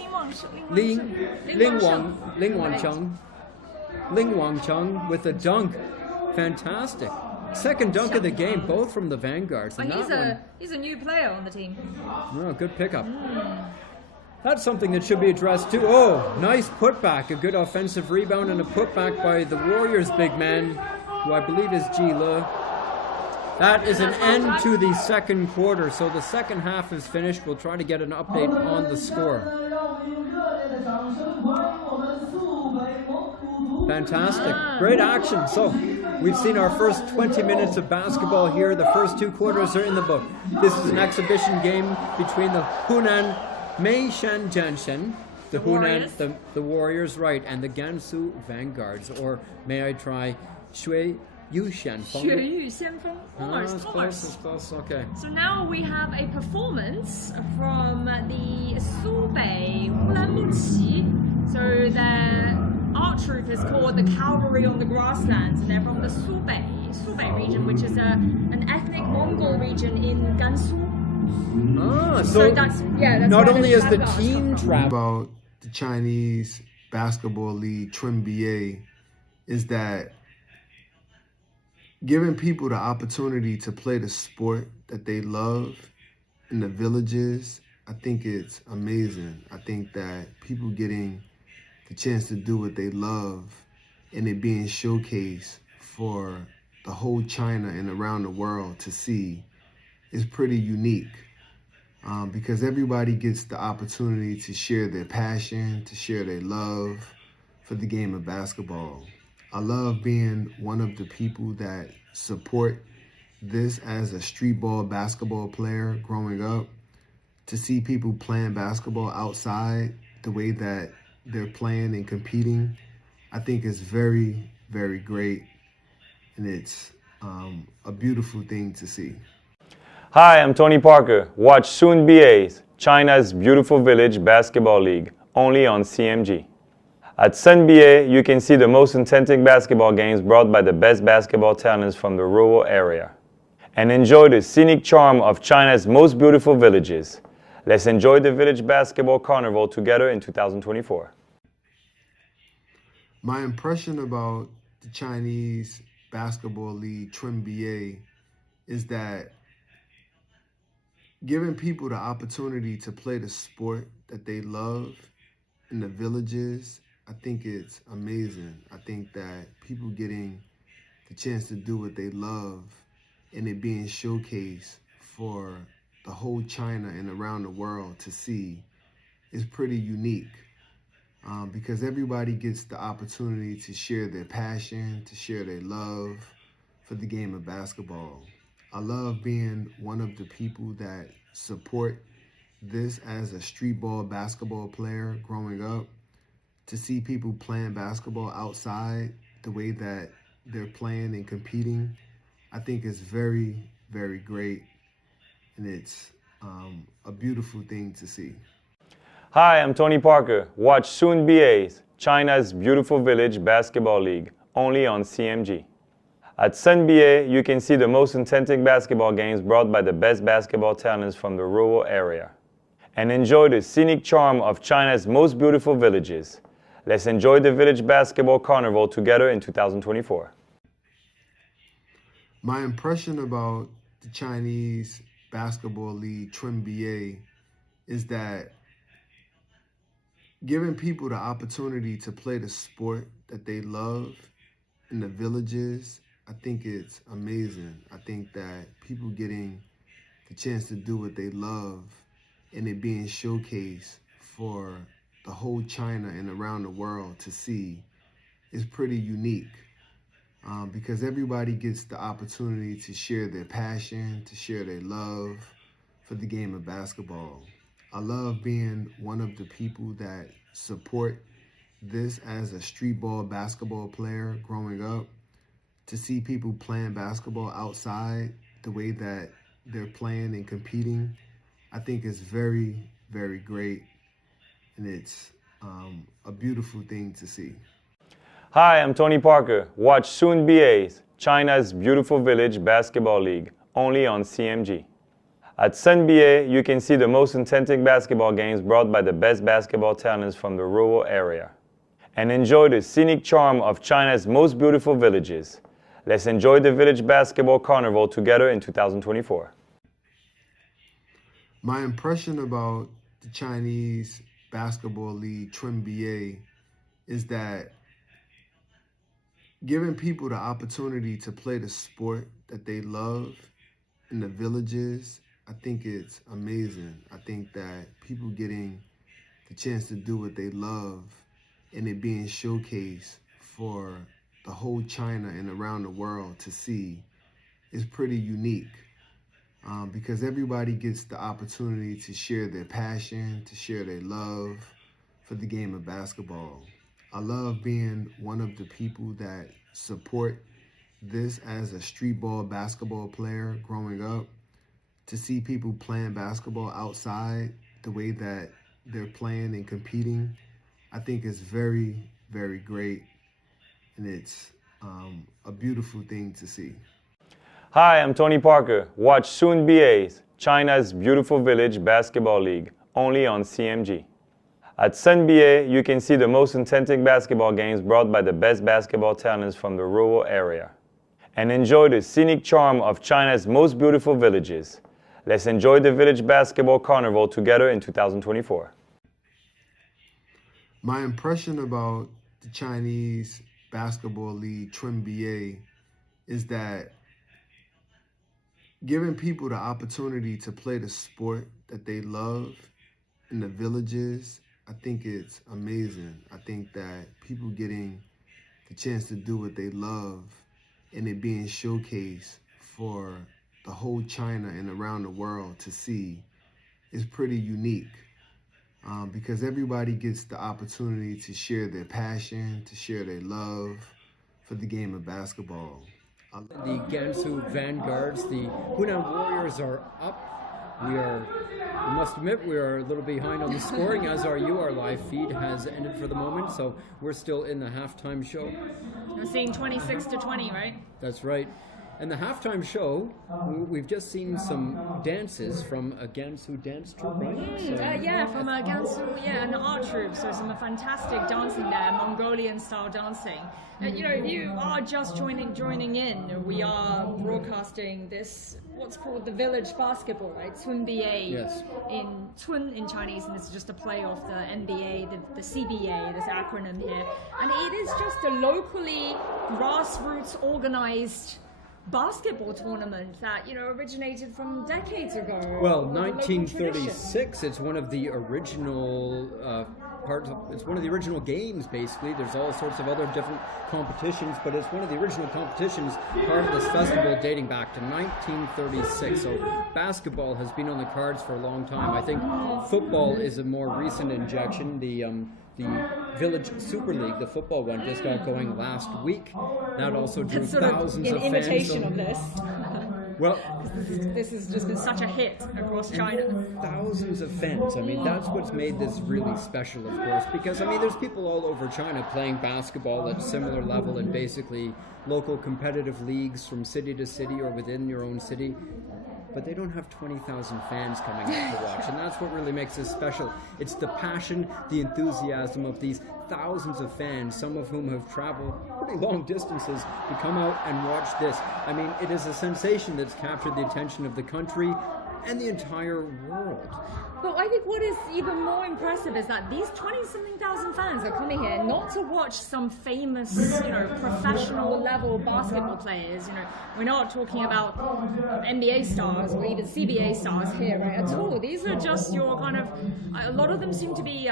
Wangcheng. Ling Wangcheng with a dunk. Fantastic. Second dunk of the game, both from the Vanguards. And that He's a new player on the team. one, oh, good pickup. That's something that should be addressed too. Oh, nice putback. A good offensive rebound and a putback by the Warriors big man, who I believe is Ji Le. That is an end to the second quarter. So the second half is finished. We'll try to get an update on the score. Fantastic. Great action. So we've seen our first 20 minutes of basketball here. The first 2 quarters are in the book. This is an exhibition game between the Hunan Meishan Jianshen, the Hunan, the Warriors, right, and the Gansu Vanguards, or may I try Shui Yushan Feng? 血域先锋. It's Almost, close, it's almost. close, okay. So now we have a performance from the Subei Wulanminqi. So the art troupe is called the Cavalry on the Grasslands, and they're from the Subei region, which is an ethnic Mongol region in Gansu. So that's not where only the is the Vanguards team come from. travel, About the Chinese basketball league, Trim BA, is that giving people the opportunity to play the sport that they love in the villages, I think it's amazing. I think that people getting the chance to do what they love and it being showcased for the whole China and around the world to see is pretty unique. Because everybody gets the opportunity to share their passion, to share their love for the game of basketball. I love being one of the people that support this as a street ball basketball player growing up. To see people playing basketball outside the way that they're playing and competing, I think is very, very great. And it's a beautiful thing to see. Hi, I'm Tony Parker. Watch Soon BA's China's Beautiful Village Basketball League, only on CMG. At Sun BA, you can see the most authentic basketball games brought by the best basketball talents from the rural area. And enjoy the scenic charm of China's most beautiful villages. Let's enjoy the Village Basketball Carnival together in 2024. My impression about the Chinese basketball league, Trim BA, is that giving people the opportunity to play the sport that they love in the villages, I think it's amazing. I think that people getting the chance to do what they love and it being showcased for the whole China and around the world to see is pretty unique. Because everybody gets the opportunity to share their passion, to share their love for the game of basketball. I love being one of the people that support this as a street ball basketball player growing up. To see people playing basketball outside the way that they're playing and competing, I think is very, very great. And it's a beautiful thing to see. Hi, I'm Tony Parker. Watch Soon BA's China's Beautiful Village Basketball League, only on CMG. At Sun BA, you can see the most authentic basketball games brought by the best basketball talents from the rural area. And enjoy the scenic charm of China's most beautiful villages. Let's enjoy the Village Basketball Carnival together in 2024. My impression about the Chinese basketball league, Trim BA, is that giving people the opportunity to play the sport that they love in the villages, I think it's amazing. I think that people getting the chance to do what they love and it being showcased for the whole China and around the world to see is pretty unique. Because everybody gets the opportunity to share their passion, to share their love for the game of basketball. I love being one of the people that support this as a street ball basketball player growing up. To see people playing basketball outside the way that they're playing and competing, I think is very, very great. And it's a beautiful thing to see. Hi, I'm Tony Parker. Watch Soon BA's China's Beautiful Village Basketball League, only on CMG. At Sun BA, you can see the most authentic basketball games brought by the best basketball talents from the rural area. And enjoy the scenic charm of China's most beautiful villages. Let's enjoy the Village Basketball Carnival together in 2024. My impression about the Chinese Basketball League, BA, is that giving people the opportunity to play the sport that they love in the villages, I think it's amazing. I think that people getting the chance to do what they love and it being showcased for the whole China and around the world to see is pretty unique. Because everybody gets the opportunity to share their passion, to share their love for the game of basketball. I love being one of the people that support this as a street ball basketball player growing up. To see people playing basketball outside the way that they're playing and competing, I think is very, very great. And it's a beautiful thing to see. Hi, I'm Tony Parker. Watch Soon BA's China's Beautiful Village Basketball League, only on CMG. At Sun BA, you can see the most authentic basketball games brought by the best basketball talents from the rural area. And enjoy the scenic charm of China's most beautiful villages. Let's enjoy the Village Basketball Carnival together in 2024. My impression about the Chinese Basketball League, BA, is that giving people the opportunity to play the sport that they love in the villages, I think it's amazing. I think that people getting the chance to do what they love and it being showcased for the whole China and around the world to see is pretty unique. Because everybody gets the opportunity to share their passion, to share their love for the game of basketball. The Guizhou Vanguards, the Hunan Warriors are up. We must admit, we are a little behind on the scoring, as are you. Our live feed has ended for the moment, so we're still in the halftime show. We're seeing 26-20, right? That's right. And the halftime show, we've just seen some dances from a Guizhou dance troupe, right? Yeah, from Guizhou, an art troupe. So some fantastic dancing there, Mongolian-style dancing. You know, if you are just joining in, we are broadcasting this, what's called the Village Basketball, right? Cun BA. Yes. In Cun in Chinese, and this is just a play of the NBA, the CBA, this acronym here. And it is just a locally grassroots organized basketball tournament that, you know, originated from decades ago. Well, 1936. It's one of the original it's one of the original games. Basically, there's all sorts of other different competitions, but it's one of the original competitions, part of this festival dating back to 1936. So basketball has been on the cards for a long time. I think football is a more recent injection. The Village Super League, the football one, just got going last week. That also drew thousands of fans. In imitation of this. Well, this has just been such a hit across China. Thousands of fans. I mean, that's what's made this really special, of course, because, I mean, there's people all over China playing basketball at similar level in basically local competitive leagues from city to city or within your own city. But they don't have 20,000 fans coming out to watch, and that's what really makes this special. It's the passion, the enthusiasm of these thousands of fans, some of whom have traveled pretty long distances to come out and watch this. I mean, it is a sensation that's captured the attention of the country and the entire world. But I think what is even more impressive is that these 20-something thousand fans are coming here not to watch some famous, professional level basketball players. We're not talking about NBA stars or even CBA stars here, right, at all. These are just your kind of, a lot of them seem to be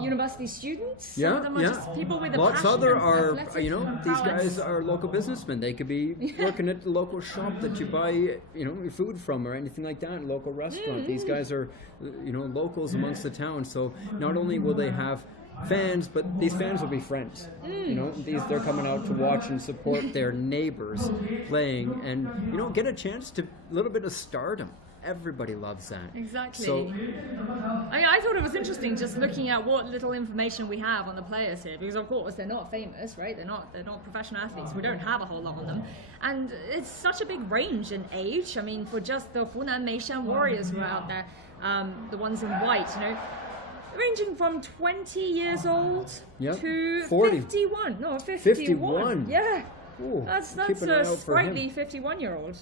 university students. Some of them are just people with a Lots passion other and are, athletic these prowess. guys are local businessmen. They could be working at the local shop that you buy, your food from or anything like that, local restaurant. These guys are, locals amongst the town. So not only will they have fans, but these fans will be friends. They're coming out to watch and support their neighbors playing and, get a chance to a little bit of stardom. Everybody loves that. Exactly. So, I thought it was interesting just looking at what little information we have on the players here, because of course they're not famous, right? They're not professional athletes. We don't have a whole lot on them, and it's such a big range in age. I mean, for just the Hunan Meishan Warriors who are out there, the ones in white, ranging from 20 years old to 40. 51. No, 51. 51. Yeah. Ooh, That's keep an eye a out for him. sprightly 51-year-old.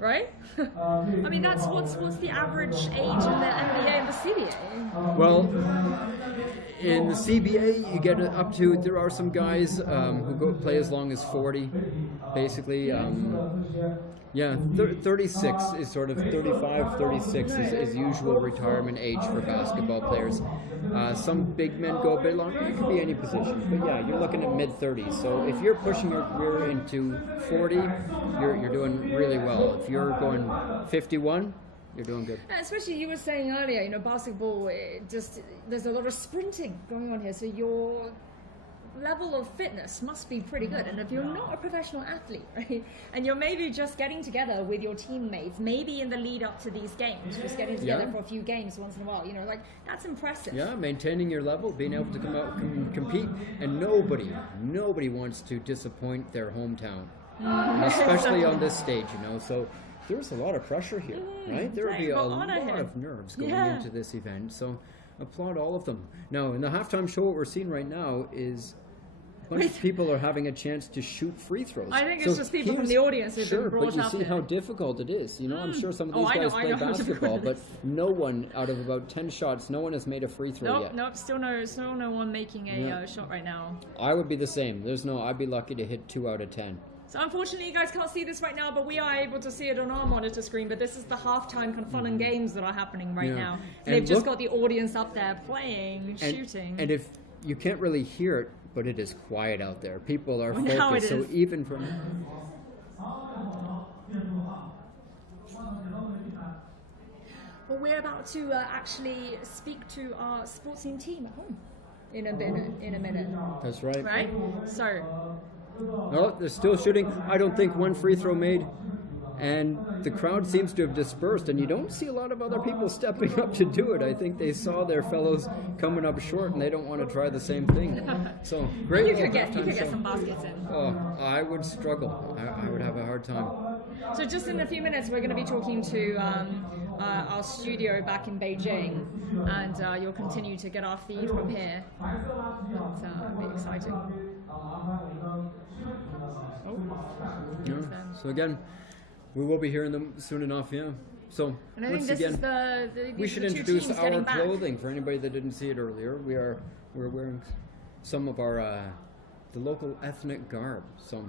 Right? I mean, what's the average age in the NBA and the CBA? Well, in the CBA, you get up to, there are some guys who play as long as 40, basically. 36 is sort of 35, 36 is usual retirement age for basketball players. Some big men go a bit longer. It could be any position. But yeah, you're looking at mid-30s. So if you're pushing your career into 40, you're doing really well. If you're going 51, you're doing good. Especially you were saying earlier, basketball, there's a lot of sprinting going on here. So your level of fitness must be pretty good. And if you're not a professional athlete, right, and you're maybe just getting together with your teammates, maybe in the lead up to these games, just getting together for a few games once in a while, that's impressive. Yeah, maintaining your level, being able to come out and compete, and nobody wants to disappoint their hometown, especially on this stage, So there's a lot of pressure here, right? There will be a lot of nerves going into this event. So applaud all of them. Now, in the halftime show, what we're seeing right now is a bunch of people are having a chance to shoot free throws. I think it's just people from the audience who've been brought but you up see there. how difficult it is. I'm sure some of these guys play basketball, but no one, out of about 10 shots, no one has made a free throw yet. Nope, still no one making a shot right now. I would be the same. I'd be lucky to hit 2 out of 10. So unfortunately, you guys can't see this right now, but we are able to see it on our monitor screen. But this is the halftime kind of fun and games that are happening right now. And they've just got the audience up there playing, shooting. And if you can't really hear it, but it is quiet out there. People are now focused. it is. So even from well, we're about to actually speak to our sports team at home in a minute. That's right. Right. So. No, they're still shooting. I don't think one free throw made. And the crowd seems to have dispersed, and you don't see a lot of other people stepping up to do it. I think they saw their fellows coming up short, and they don't want to try the same thing. So great. You could get some baskets in. Oh, I would struggle. I would have a hard time. So just in a few minutes, we're going to be talking to our studio back in Beijing, and you'll continue to get our feed from here. It'll be exciting. Yeah. So again, we will be hearing them soon enough. Yeah. So and I think once this again, is we should the two introduce teams our getting back. clothing for anybody that didn't see it earlier. We're wearing some of our the local ethnic garb. So.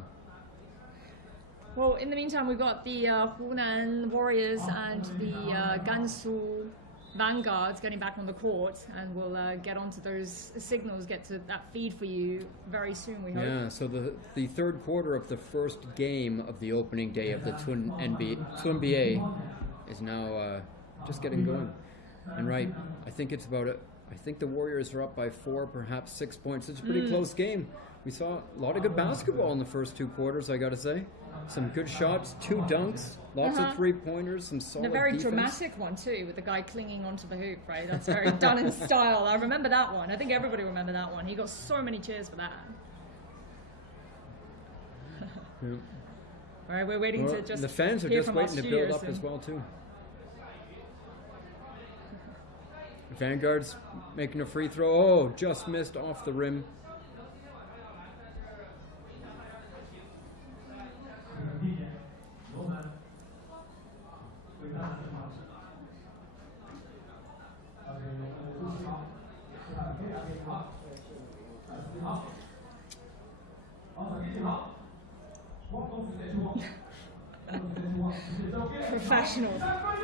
Well, in the meantime, we've got the Hunan Warriors and the Gansu Vanguards getting back on the court, and we'll get onto those signals, get to that feed for you very soon, we hope. Yeah, so the third quarter of the first game of the opening day of the Twin NBA is now just getting going. And right, I think it's about it. I think the Warriors are up by 4, perhaps 6 points. It's a pretty close game. We saw a lot of good basketball in the first 2 quarters, I got to say. Some good shots, 2 dunks, lots of three-pointers, some solid And a very defense. dramatic one, too, with the guy clinging onto the hoop, right? That's very done in style. I remember that one. I think everybody remember that one. He got so many cheers for that. Yeah. All right, we're waiting to just the fans are hear just from our waiting to build studios up soon. as well, too. Vanguard's making a free throw. Oh, just missed off the rim. professional.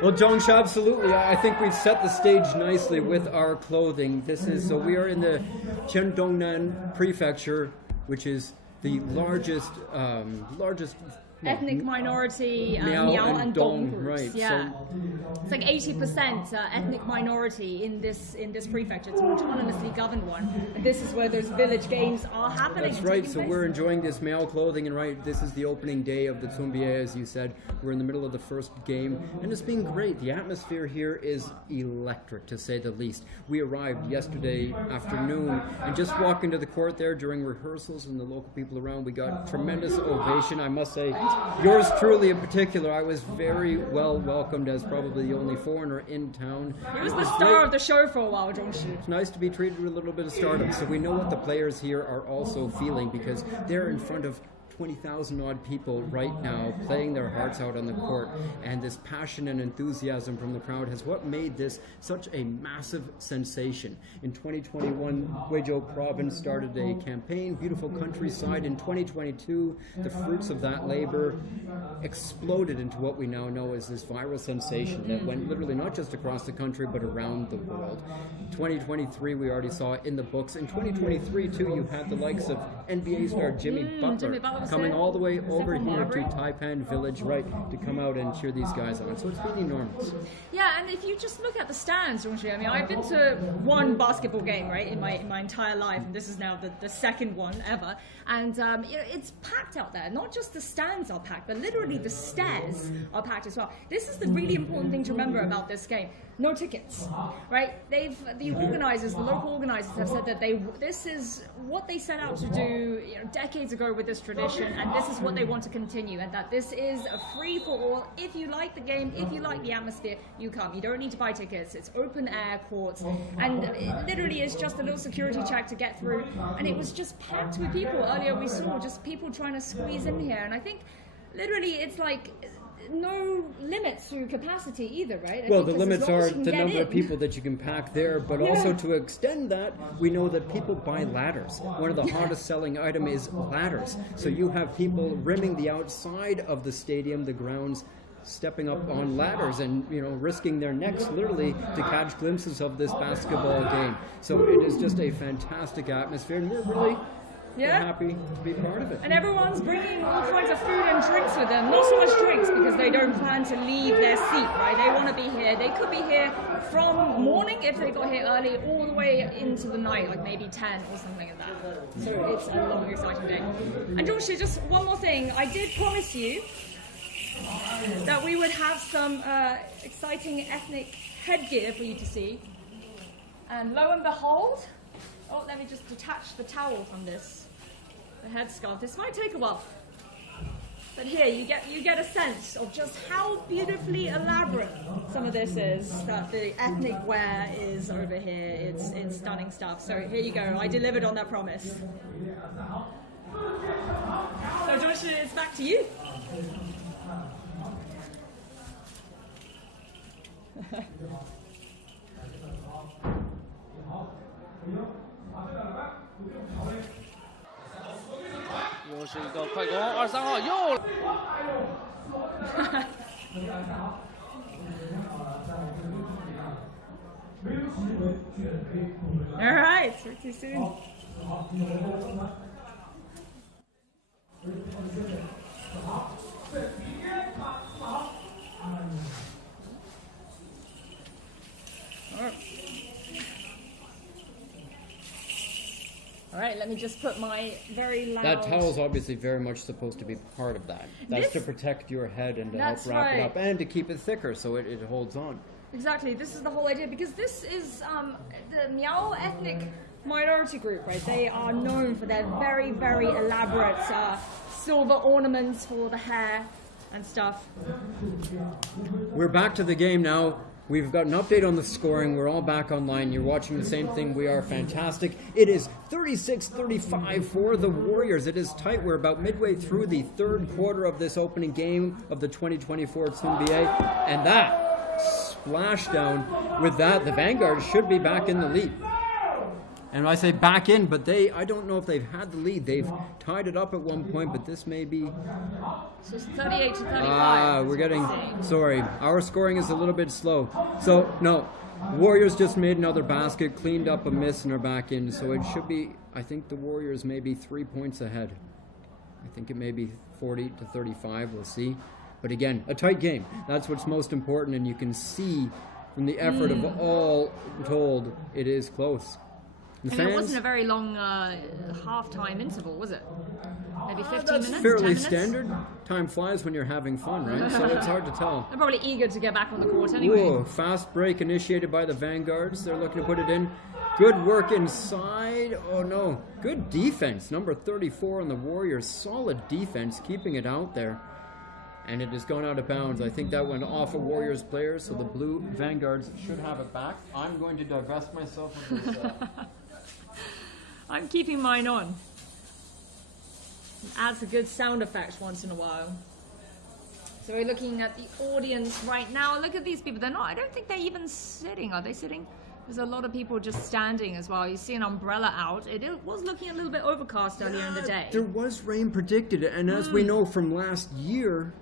Well, Zhongsha, absolutely. I think we've set the stage nicely with our clothing. So we are in the Qiandongnan Prefecture, which is the largest Ethnic minority Miao and Dong groups. right? Yeah, it's like 80% ethnic minority in this prefecture. It's an autonomously governed one, and this is where those village games are happening. That's right. So we're enjoying this Miao clothing, and this is the opening day of the Zunbie, as you said. We're in the middle of the first game, and it's been great. The atmosphere here is electric, to say the least. We arrived yesterday afternoon, and just walking to the court there during rehearsals and the local people around, we got tremendous ovation. I must say, yours truly in particular, I was very well welcomed as probably the only foreigner in town. He was the star of the show for a while, Zhongshu. It's nice to be treated with a little bit of stardom, so we know what the players here are also feeling, because they're in front of 20,000 odd people right now playing their hearts out on the court, and this passion and enthusiasm from the crowd has what made this such a massive sensation. In 2021, Guizhou province started a campaign, Beautiful Countryside. In 2022, the fruits of that labor exploded into what we now know as this viral sensation that went literally not just across the country but around the world. 2023, we already saw it in the books. In 2023 too, you had the likes of NBA star Jimmy Butler coming all the way over here to Taipan Village, to come out and cheer these guys on. So it's been enormous. Yeah, and if you just look at the stands, I mean, I've been to one basketball game, in my entire life, and this is now the second one ever. And it's packed out there. Not just the stands are packed, but literally the stairs are packed as well. This is the really important thing to remember about this game. No tickets, right? The organizers, the local organizers, have said that this is what they set out to do decades ago with this tradition, and this is what they want to continue, and that this is a free for all. If you like the game, if you like the atmosphere, you come. You don't need to buy tickets. It's open air courts, and it literally is just a little security check to get through, and it was just packed with people. Earlier we saw just people trying to squeeze in here, and I think literally it's like no limits to capacity either, right? Well, the limits are the number of people that you can pack there, but also to extend that, we know that people buy ladders. One of the hottest selling item is ladders. So you have people rimming the outside of the stadium, the grounds, stepping up on ladders and risking their necks literally to catch glimpses of this basketball game. So it is just a fantastic atmosphere, and we're really happy to be part of it. And everyone's bringing all kinds of food and drinks with them. Not so much drinks because they don't plan to leave their seat, right? They want to be here. They could be here from morning if they got here early all the way into the night, like maybe 10 or something like that. So it's a long, exciting day. And Joshua, just one more thing. I did promise you that we would have some exciting ethnic headgear for you to see. And lo and behold, let me just detach the towel from the headscarf. This might take a while, but here you get a sense of just how beautifully elaborate some of this is. That the ethnic wear is over here. It's stunning stuff. So here you go. I delivered on that promise. So Joshua, it's back to you.又是一个快攻，23号又。All right, talk to you soon. All right, let me just put my very loud... That towel is obviously very much supposed to be part of that. That's to protect your head and to help wrap it up and to keep it thicker so it holds on. Exactly, this is the whole idea, because this is the Miao ethnic minority group, right? They are known for their very, very elaborate silver ornaments for the hair and stuff. We're back to the game now. We've got an update on the scoring. We're all back online. You're watching the same thing. We are fantastic. It is 36-35 for the Warriors. It is tight. We're about midway through the third quarter of this opening game of the 2024 Zunbie. And that splashdown, with that, the Vanguard should be back in the lead. And I say back in, but I don't know if they've had the lead. They've tied it up at one point, but this may be... So it's 38 to 35. We're getting... Sorry, our scoring is a little bit slow. So, no, Warriors just made another basket, cleaned up a miss, and are back in. So it should be... I think the Warriors may be 3 points ahead. I think it may be 40 to 35. We'll see. But again, a tight game. That's what's most important, and you can see from the effort of all told, it is close. And it wasn't a very long half-time interval, was it? Maybe 15 that's minutes? fairly 10 minutes? standard. Time flies when you're having fun, right? So it's hard to tell. They're probably eager to get back on the court anyway. Ooh, fast break initiated by the Vanguards. They're looking to put it in. Good work inside. Oh no, good defense. Number 34 on the Warriors. Solid defense, keeping it out there. And it has gone out of bounds. I think that went off a Warriors player, so the blue Vanguards should have it back. I'm going to divest myself of this. I'm keeping mine on. It adds a good sound effect once in a while. So we're looking at the audience right now. Look at these people. They're not, I don't think they're even sitting. Are they sitting? There's a lot of people just standing as well. You see an umbrella out. It was looking a little bit overcast earlier in the day. There was rain predicted, and as we know from last year,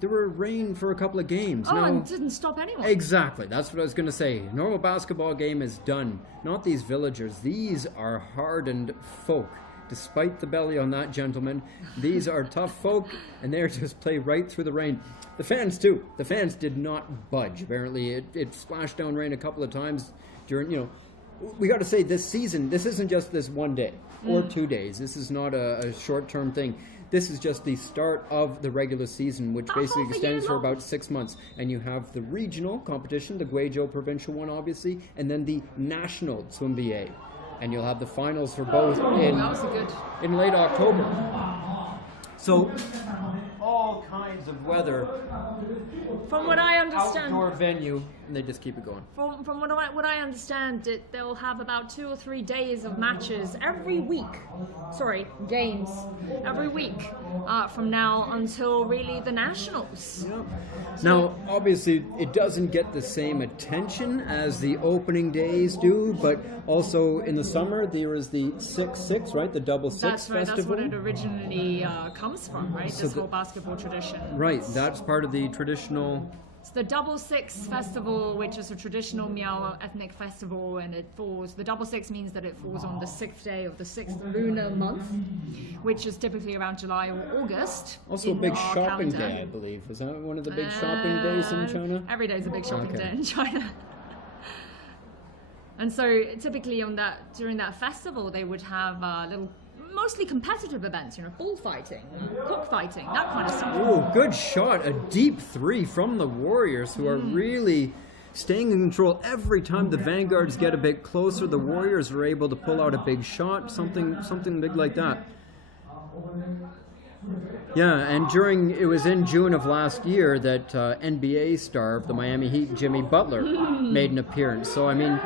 there were rain for a couple of games. Oh, now, and didn't stop anyone. Exactly. That's what I was going to say. Normal basketball game is done. Not these villagers. These are hardened folk. Despite the belly on that gentleman, these are tough folk, and they just play right through the rain. The fans, too. The fans did not budge. Apparently, it splashed down rain a couple of times during, we got to say this season, this isn't just this one day or 2 days. This is not a short-term thing. This is just the start of the regular season, which basically extends for about 6 months. And you have the regional competition, the Guizhou provincial one, obviously, and then the national CGTN. And you'll have the finals for both in late October. So all kinds of weather. From what I understand, outdoor venue, and they just keep it going. From what I understand, they'll have about 2 or 3 days of matches every week. Sorry, games every week from now until really the nationals. Yep. Now, obviously, it doesn't get the same attention as the opening days do, but also in the summer there is the 6-6, right? The double six That's right. festival. That's what it originally comes from, right? So this whole basketball tradition. Right. That's part of the traditional. It's the Double Six Festival, which is a traditional Miao ethnic festival, and it falls. The Double Six means that it falls on the 6th day of the 6th lunar month, which is typically around July or August. Also a big shopping day, I believe. Is that one of the big shopping days in China? Every day is a big shopping day in China. And so typically during that festival, they would have little, mostly competitive events, bullfighting, cockfighting, that kind of stuff. Ooh, good shot. A deep three from the Warriors, who are really staying in control. Every time the Vanguards get a bit closer, the Warriors are able to pull out a big shot, something big like that. Yeah, and it was in June of last year that NBA star of the Miami Heat, Jimmy Butler, made an appearance. So, I mean,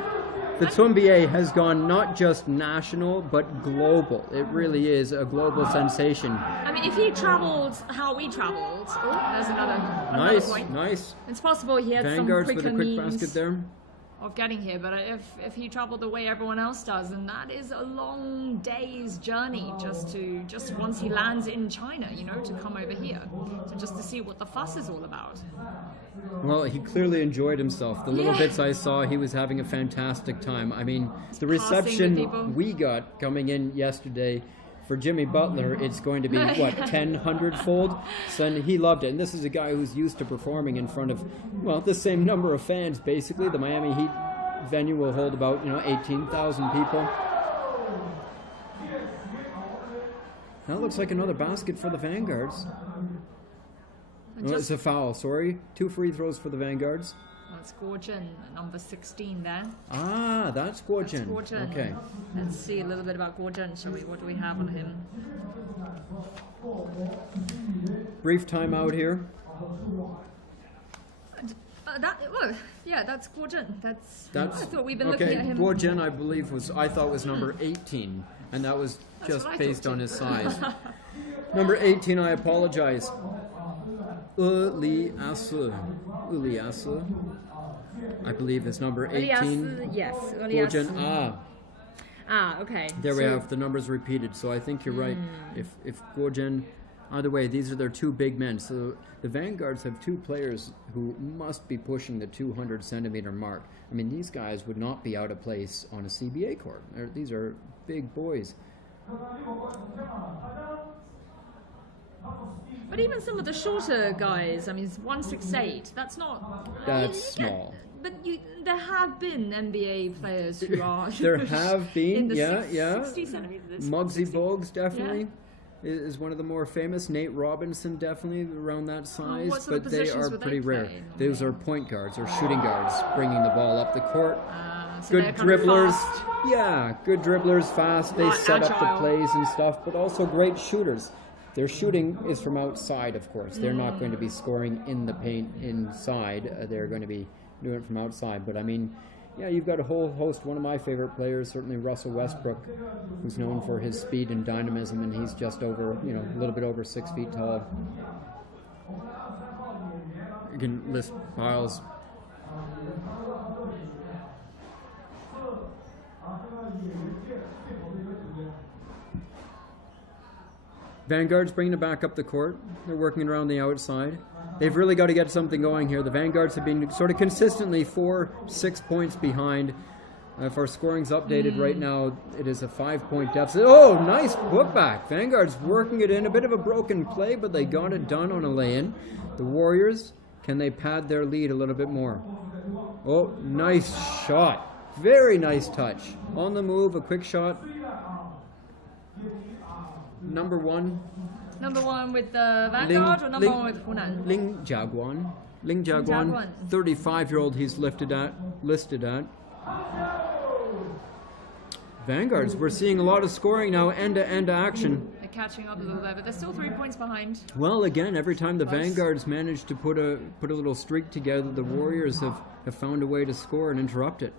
the CGTN has gone not just national, but global. It really is a global sensation. I mean, if he traveled how we traveled, there's another point. Nice. It's possible he had Vanguards some with quicker a quick means basket there. of getting here, but if he traveled the way everyone else does, and that is a long day's journey just once he lands in China, to come over here, to see what the fuss is all about. Well, he clearly enjoyed himself. The little bit I saw, he was having a fantastic time. I mean, the reception we got coming in yesterday for Jimmy Butler, it's going to be, 100-fold? So he loved it. And this is a guy who's used to performing in front of, the same number of fans, basically. The Miami Heat venue will hold about, 18,000 people. That looks like another basket for the Vanguards. It's a foul, sorry. 2 free throws for the Vanguards. That's Guizhou, number 16 there. Ah, that's Guizhou. Okay. Let's see a little bit about Guizhou, shall we? What do we have on him? Brief timeout here. That's Guizhou. That's I That's thought we've been looking at him. Guizhou, I believe, I thought was number 18, and that was just based on his size. Number 18, I apologize. Liasu, I believe is number 18. Yes, Guizhou. Ah, okay. There we So- have the numbers repeated. So I think you're right. If Guozhen, either way, these are their two big men. So the Vanguards have two players who must be pushing the 200 centimeter mark. I mean, these guys would not be out of place on a CBA court. These are big boys. But even some of the shorter guys, I mean, it's 168. That's not. That's you get- small. But there have been NBA players who are. There have been, in the yeah. 60 centimeters. Muggsy Bogues definitely is one of the more famous. Nate Robinson definitely around that size, what sort of but they positions are would they pretty rare. play? Those are point guards or shooting guards, bringing the ball up the court. So Good they're kind of dribblers, fast. yeah, good dribblers, fast. They set up the Agile. plays and stuff, but also great shooters. Their shooting is from outside, of course. They're not going to be scoring in the paint inside. They're going to be doing it from outside. But I mean, yeah, you've got a whole host. One of my favorite players, certainly Russell Westbrook, who's known for his speed and dynamism, and he's just over, a little bit over 6 feet tall. You can list piles. Vanguard's bringing it back up the court. They're working around the outside. They've really got to get something going here. The Vanguards have been sort of consistently 4-6 points behind. If our scoring's updated right now, it is a 5-point deficit. Oh, nice putback. Vanguard's working it in. A bit of a broken play, but they got it done on a lay-in. The Warriors, can they pad their lead a little bit more? Oh, nice shot. Very nice touch. On the move, a quick shot. Number one, Number one with the Vanguard or number one with Hunan? Ling Jiaguan. Ling Jiaguan, Jiaguan. 35-year-old he's listed at. Vanguards, we're seeing a lot of scoring now, end-to-end action. They're catching up a little bit, but they're still 3 points behind. Well, again, every time the Vanguards manage to put a little streak together, the Warriors have found a way to score and interrupt it.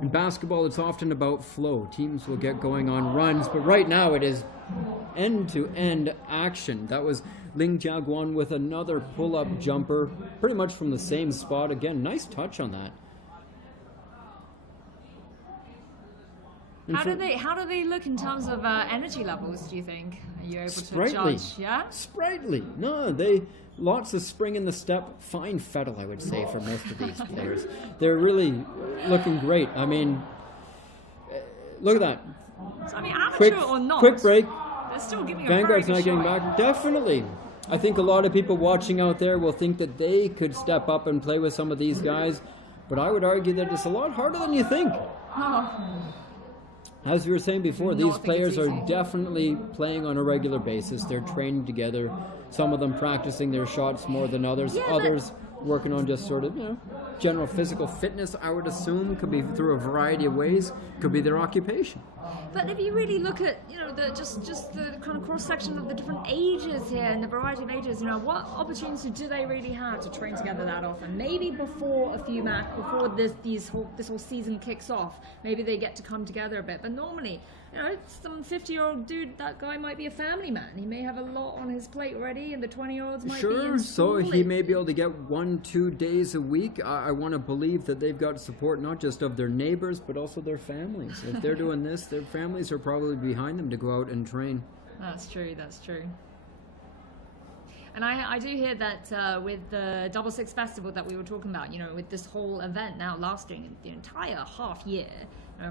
In basketball, it's often about flow. Teams will get going on runs, but right now it is end-to-end action. That was Ling Jiaguan with another pull-up jumper, pretty much from the same spot. Again, nice touch on that. And How do they look in terms of energy levels, do you think? Are you able Sprightly. to judge? Yeah? Sprightly. No, lots of spring in the step. Fine fettle, I would say, for most of these players. They're really looking great. I mean, look at that. So, I mean, amateur Quick, or not, quick break. they're still giving a Vanguard's very not good getting shot. back. Definitely. I think a lot of people watching out there will think that they could step up and play with some of these guys, but I would argue that it's a lot harder than you think. Oh, As we were saying before, Do these not think it's players are easy. definitely playing on a regular basis. They're training together. Some of them practicing their shots more than others. Yeah, but- Others working on just sort of, general physical fitness, I would assume. Could be through a variety of ways. Could be their occupation. but if you really look at, just the kind of cross-section of the different ages here and the variety of ages, what opportunity do they really have to train together that often? Maybe before this whole season kicks off, maybe they get to come together a bit. But normally, some 50-year-old dude, that guy might be a family man. He may have a lot on his plate already, and the 20-year-olds might be Sure, in so school. he may be able to get 1-2 days a week. I want to believe that they've got support not just of their neighbors, but also their families. If they're doing this, their families are probably behind them to go out and train. That's true. And I do hear that with the Double Six Festival that we were talking about, with this whole event now lasting the entire half year,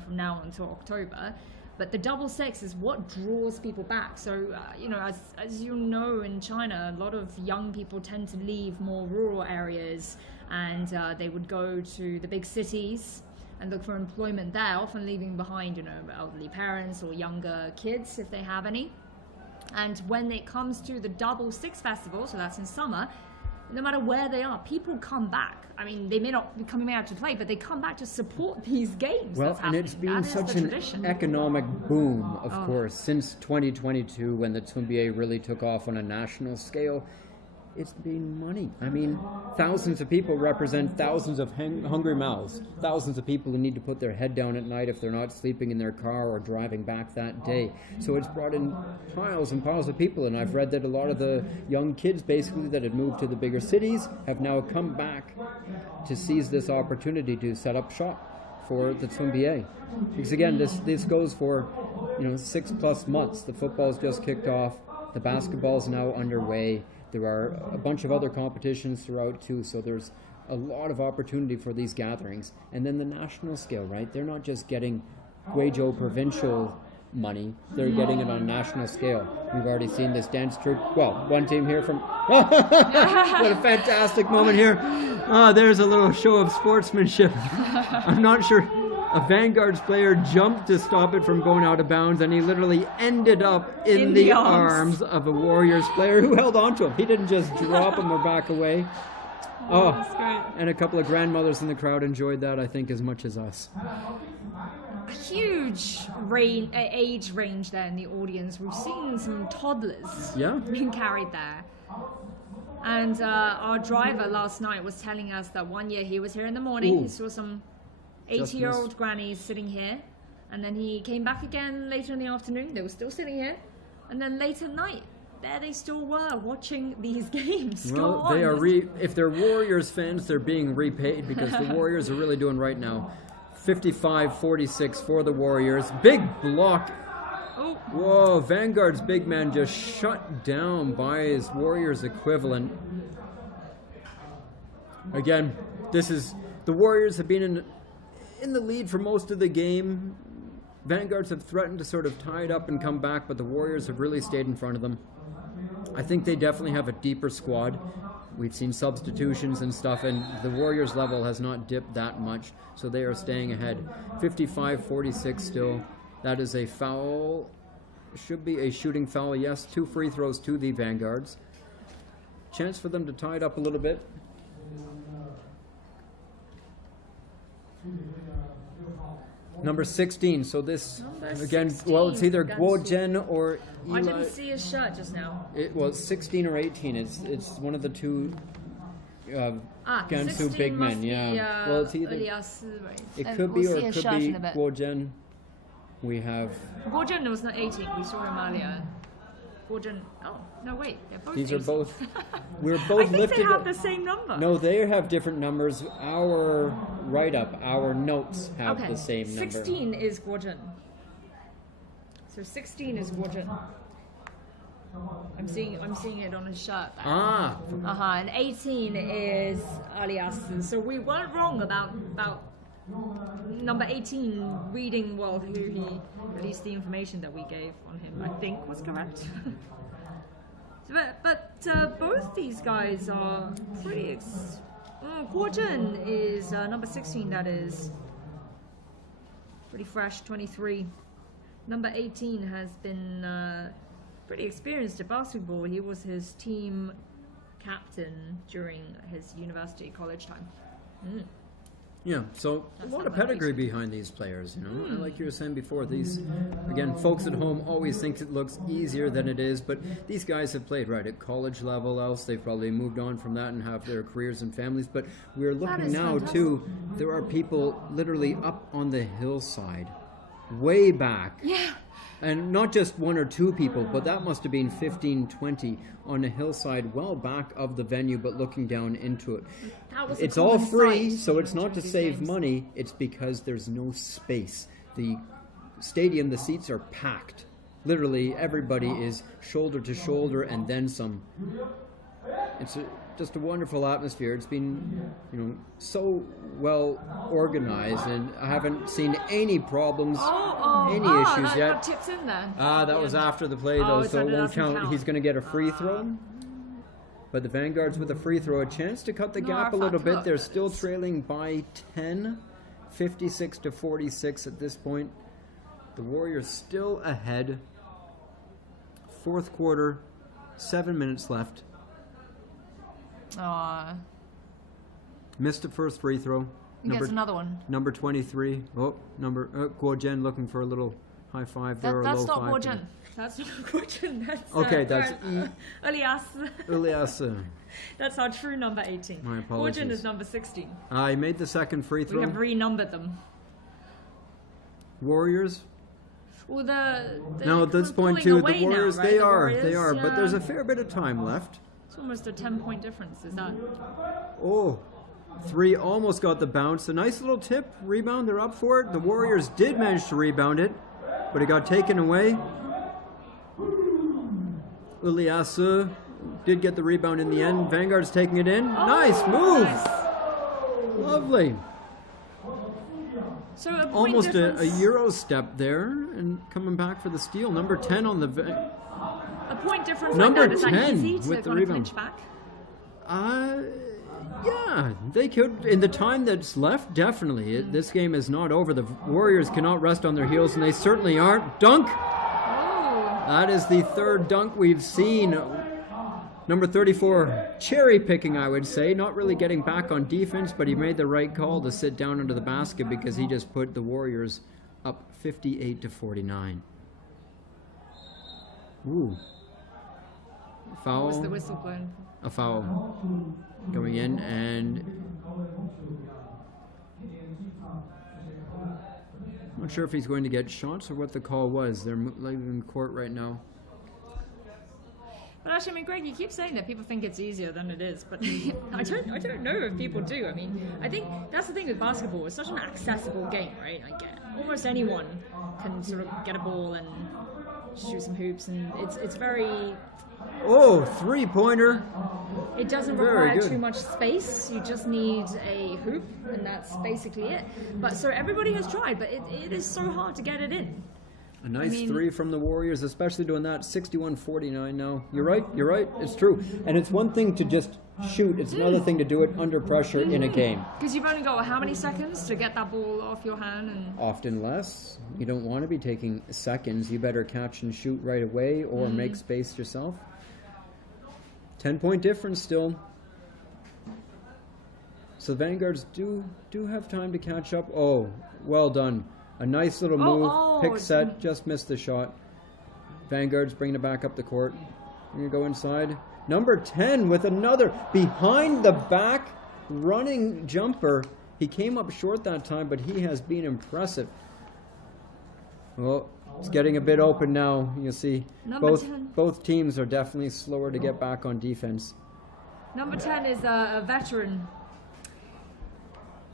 from now until October, but the Double Six is what draws people back. So, as you know, in China, a lot of young people tend to leave more rural areas, and they would go to the big cities and look for employment there, often leaving behind, elderly parents or younger kids if they have any. And when it comes to the Double Six Festival, so that's in summer, no matter where they are, people come back. I mean, they may not be coming out to play, but they come back to support these games. Well, that's and happening. it's been That is such the an tradition. economic boom, of course, since 2022 when the Tsumbier really took off on a national scale. It's been money. I mean, thousands of people represent thousands of hungry mouths. Thousands of people who need to put their head down at night if they're not sleeping in their car or driving back that day. So it's brought in piles and piles of people. And I've read that a lot of the young kids, basically, that had moved to the bigger cities have now come back to seize this opportunity to set up shop for the Tsumbier. Because again, this goes for 6+ months. The football's just kicked off. The basketball's now underway. There are a bunch of other competitions throughout too, so there's a lot of opportunity for these gatherings. And then the national scale, right? They're not just getting Guizhou provincial money, they're getting it on national scale. We've already seen this dance troupe. Well, one team here from... what a fantastic moment here. There's a little show of sportsmanship. I'm not sure. A Vanguard's player jumped to stop it from going out of bounds, and he literally ended up in the arms of a Warriors player who held on to him. He didn't just drop him or back away. Oh, that's great. And a couple of grandmothers in the crowd enjoyed that, I think, as much as us. A huge age range there in the audience. We've seen some toddlers being carried there. And our driver last night was telling us that one year he was here in the morning. He saw some 80-year-old grannies sitting here. And then he came back again later in the afternoon. They were still sitting here. And then late at night, there they still were watching these games. Well, they are if they're Warriors fans, they're being repaid because the Warriors are really doing right now. 55-46 for the Warriors. Big block. Oh. Whoa, Vanguard's big man just shut down by his Warriors equivalent. Again, the Warriors have been in the lead for most of the game. Vanguards have threatened to sort of tie it up and come back, but the Warriors have really stayed in front of them. I think they definitely have a deeper squad. We've seen substitutions and stuff, and the Warriors level has not dipped that much, so they are staying ahead. 55-46 still. That is a foul. Should be a shooting foul, yes. 2 free throws to the Vanguards. Chance for them to tie it up a little bit. Number 16, so this, again, 16, well, it's either Guozhen or Eli. I didn't see his shirt just now. It was 16 or 18. It's one of the two Gansu 16 big men, must be, yeah. Well, it's either... right? It could be, or it could be Guozhen. We have... Guozhen was not 18. We saw him earlier. Guozhen... Oh, no, wait. They're both These 18. are both... We're both I think lifted... they have the same number. No, they have different numbers. Our write-up, our notes have the same number. 16 is Guozhen. So 16 is Guozhen. I'm seeing it on his shirt. There. And 18 is Alias. So we weren't wrong about number 18 reading who he released the information that we gave on him. I think was correct. But both these guys are pretty. Guozhen is number 16. That is pretty fresh. 23. Number 18 has been pretty experienced at basketball. He was his team captain during his university college time. Yeah, so a lot of pedigree behind these players, And like you were saying before, these, again, folks at home always think it looks easier than it is, but these guys have played right at college level, else they've probably moved on from that and have their careers and families. But we're looking now, too, there are people literally up on the hillside, way back. Yeah. And not just 1 or 2 people, but that must have been 15, 20 on a hillside well back of the venue, but looking down into it. It's all free, so it's not to save money. It's because there's no space. The stadium, the seats are packed. Literally, everybody is shoulder to shoulder and then some. It's just a wonderful atmosphere. It's been, so well organized, and I haven't seen any problems, any issues yet. That tips in there. That was after the play, though, so it won't count. He's going to get a free throw. But the Vanguards with a free throw, a chance to cut the gap a little bit. They're still trailing by 10, 56-46 at this point. The Warriors still ahead. Fourth quarter, 7 minutes left. Missed the first free throw. He gets another one. Number 23. Guozhen looking for a little high five there. That's not Guozhen. That's not Guozhen. That's okay. That's Elias. That's our true number 18. My apologies. Guozhen is number 16. He made the second free throw. We have renumbered them. Warriors. Well, at this point too, the Warriors, now, right? they are, but there's a fair bit of time left. It's almost a 10-point difference, is that? Three almost got the bounce. A nice little tip, rebound, they're up for it. The Warriors did manage to rebound it, but it got taken away. Uliasu did get the rebound in the end. Vanguard's taking it in. Nice move! Lovely. So a point Almost a difference, Euro step there, and coming back for the steal. Number 10 on the... a point difference Number like that, is that 10 easy to with the kind of rebound. clinch back? Yeah, they could. In the time that's left, definitely. This game is not over. The Warriors cannot rest on their heels, and they certainly aren't. Dunk! Oh, That is the third dunk we've seen. Number 34, cherry picking, I would say. Not really getting back on defense, but he made the right call to sit down under the basket because he just put the Warriors up 58-49. Ooh. Foul. was the whistle blown? A foul going in, and I'm not sure if he's going to get shots or what the call was. They're leaving court right now. But actually, I mean, Greg, you keep saying that people think it's easier than it is, but I don't know if people do. I mean, I think that's the thing with basketball. It's such an accessible game, right? Like almost anyone can sort of get a ball and shoot some hoops, and it's very... Oh, three-pointer. It doesn't Very require good. too much space. You just need a hoop, and that's basically it. But so everybody has tried, but it is so hard to get it in. A nice mean- three from the Warriors, especially doing that 61-49 now. You're right, it's true. And it's one thing to just shoot, it's another thing to do it under pressure in a game. Because you've only got how many seconds to get that ball off your hand, and Often less. You don't want to be taking seconds. You better catch and shoot right away or make space yourself. 10-point difference still. So Vanguards do have time to catch up. Oh, well done. A nice little move. Pick set, just missed the shot. Vanguard's bringing it back up the court. We're going to go inside. Number 10 with another behind the back running jumper. He came up short that time, but he has been impressive. Well, it's getting a bit open now. You'll see Number 10. both teams are definitely slower to get back on defense. number 10 is a veteran.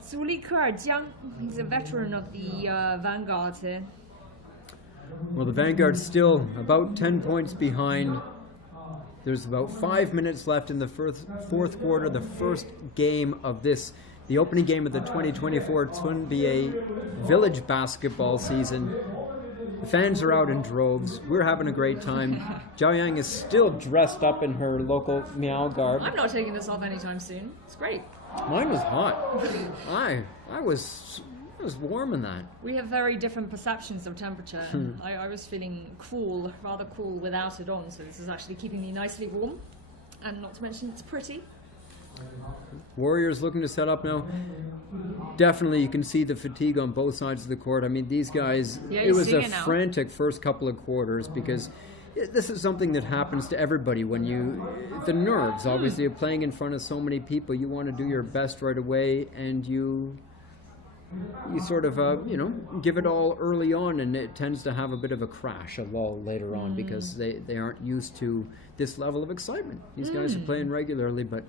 Suli Jiang. He's a veteran of the Vanguard here. Well, the Vanguard's still about 10 points behind. There's about 5 minutes left in the fourth quarter, the first game of this, the opening game of the 2024 Tunbia Village basketball season. The fans are out in droves. We're having a great time. Zhao Yang is still dressed up in her local Miao garb. I'm not taking this off anytime soon. It's great. Mine was hot. I was warm in that. We have very different perceptions of temperature. I was feeling cool, rather cool without it on, so this is actually keeping me nicely warm. And not to mention it's pretty. Warriors looking to set up now. Definitely, you can see the fatigue on both sides of the court. I mean, these guys, Yeah, it you was see a it now. frantic first couple of quarters because this is something that happens to everybody when the nerves, obviously, you're playing in front of so many people. You want to do your best right away, and you sort of, give it all early on, and it tends to have a bit of a crash, a lull later on because they aren't used to this level of excitement. These guys are playing regularly, but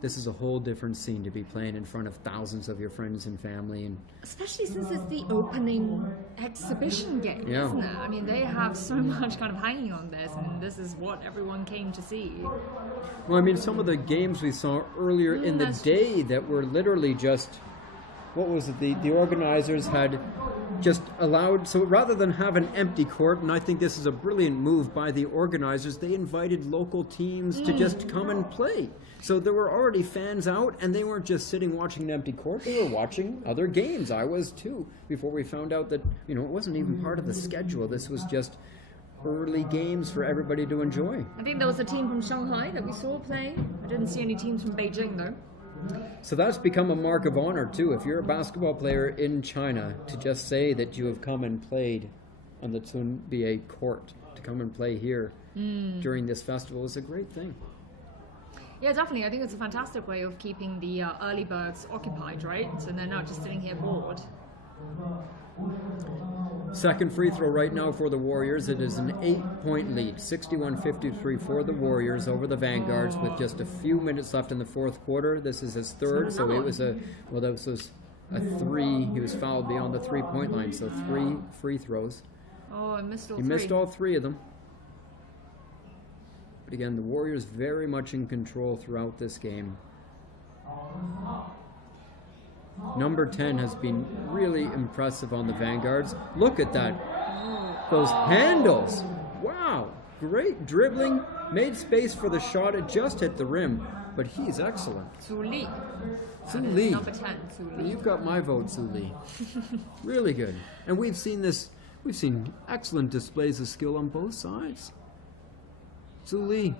this is a whole different scene to be playing in front of thousands of your friends and family. And Especially since it's the opening exhibition game, Yeah. isn't it? I mean, they have so much kind of hanging on this, and this is what everyone came to see. well, I mean, some of the games we saw earlier in the that's day that were literally just, what was it? The organizers had just allowed, so rather than have an empty court, and I think this is a brilliant move by the organizers, they invited local teams to just come and play. So there were already fans out, and they weren't just sitting watching an empty court, they were watching other games. I was too, before we found out that, it wasn't even part of the schedule. This was just early games for everybody to enjoy. I think there was a team from Shanghai that we saw playing. I didn't see any teams from Beijing, though. So that's become a mark of honor, too. If you're a basketball player in China, to just say that you have come and played on the Tunbia court, to come and play here during this festival is a great thing. Yeah, definitely. I think it's a fantastic way of keeping the early birds occupied, right? So they're not just sitting here bored. Second free throw right now for the Warriors. It is an 8-point lead, 61-53 for the Warriors over the Vanguards with just a few minutes left in the fourth quarter. This is his third, so it was that was a three. He was fouled beyond the 3-point line, so 3 free throws. Oh, I missed all He three. missed all 3 of them. But again, the Warriors very much in control throughout this game. Number 10 has been really impressive on the Vanguards. Look at that. Those handles. Wow. Great dribbling. Made space for the shot. It just hit the rim. But he's excellent. Su Li. Su That is Li. Number 10, Su Li. You've got my vote, Su Li. Really good. And we've seen excellent displays of skill on both sides. Su Li.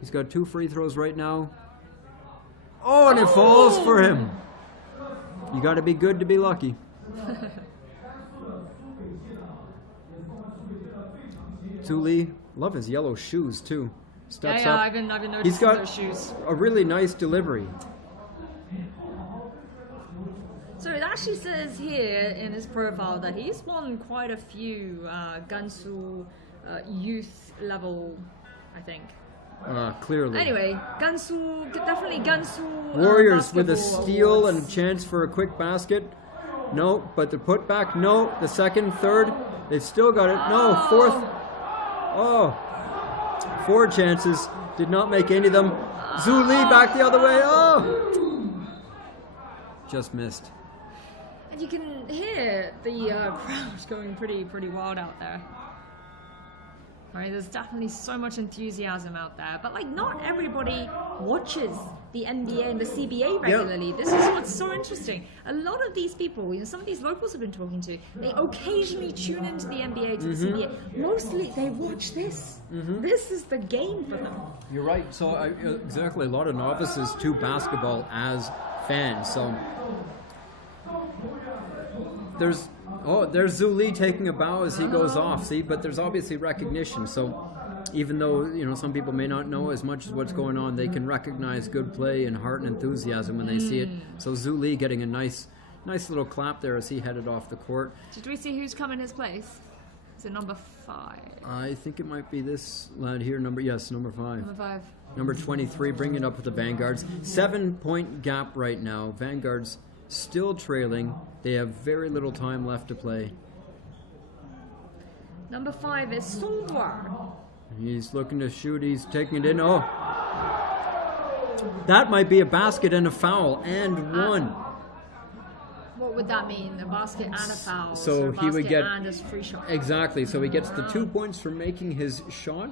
He's got 2 free throws right now. Oh, and it falls for him. You got to be good to be lucky. Su Li, love his yellow shoes too. Steps Yeah, up. I've been noticing He's got those shoes. a really nice delivery. So it actually says here in his profile that he's won quite a few Gansu youth level, I think. Clearly. Anyway, Gansu, definitely Gansu. Warriors with a basketball steal awards. and a chance for a quick basket. No, but the putback, no. The second, third, they've still got it. No, fourth. Oh, 4 chances. Did not make any of them. Su Li back the other way. Oh, just missed. And you can hear the crowd going pretty wild out there. Right, there's definitely so much enthusiasm out there, but like not everybody watches the NBA and the CBA regularly. This is what's so interesting. A lot of these people, some of these locals I've been talking to, they occasionally tune into the NBA to the CBA. Mostly they watch this. This is the game for them. You're right. So exactly, a lot of novices to basketball as fans. So there's Su Li taking a bow as he goes off. See, but there's obviously recognition. So even though some people may not know as much as what's going on, they can recognize good play and heart and enthusiasm when they see it. So Su Li getting a nice little clap there as he headed off the court. Did we see who's come in his place? Is it number 5? I think it might be this lad here. Number 5. Number 5. Number 23, bringing it up with the Vanguards. 7-point gap right now. Vanguards still trailing. They have very little time left to play. Number 5 is Songwar. He's looking to shoot. He's taking it in. Oh, that might be a basket and a foul and one. What would that mean? A basket and a foul. So a he would basket get and a free shot. Exactly. So he gets the 2 points for making his shot,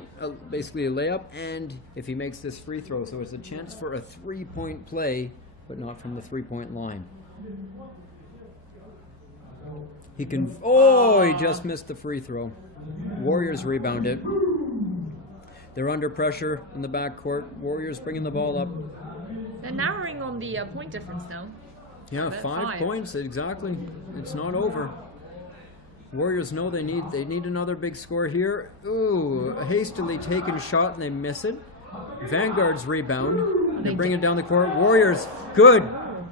basically a layup, and if he makes this free throw, so it's a chance for a 3-point play, but not from the 3-point line. He can. Oh, he just missed the free throw. Warriors rebound it. They're under pressure in the backcourt. Warriors bringing the ball up. They're narrowing on the point difference now. Yeah, About 5 points exactly. It's not over. Warriors know they need another big score here. Ooh, a hastily taken shot and they miss it. Vanguard's rebound. They bring it down the court. Warriors, good.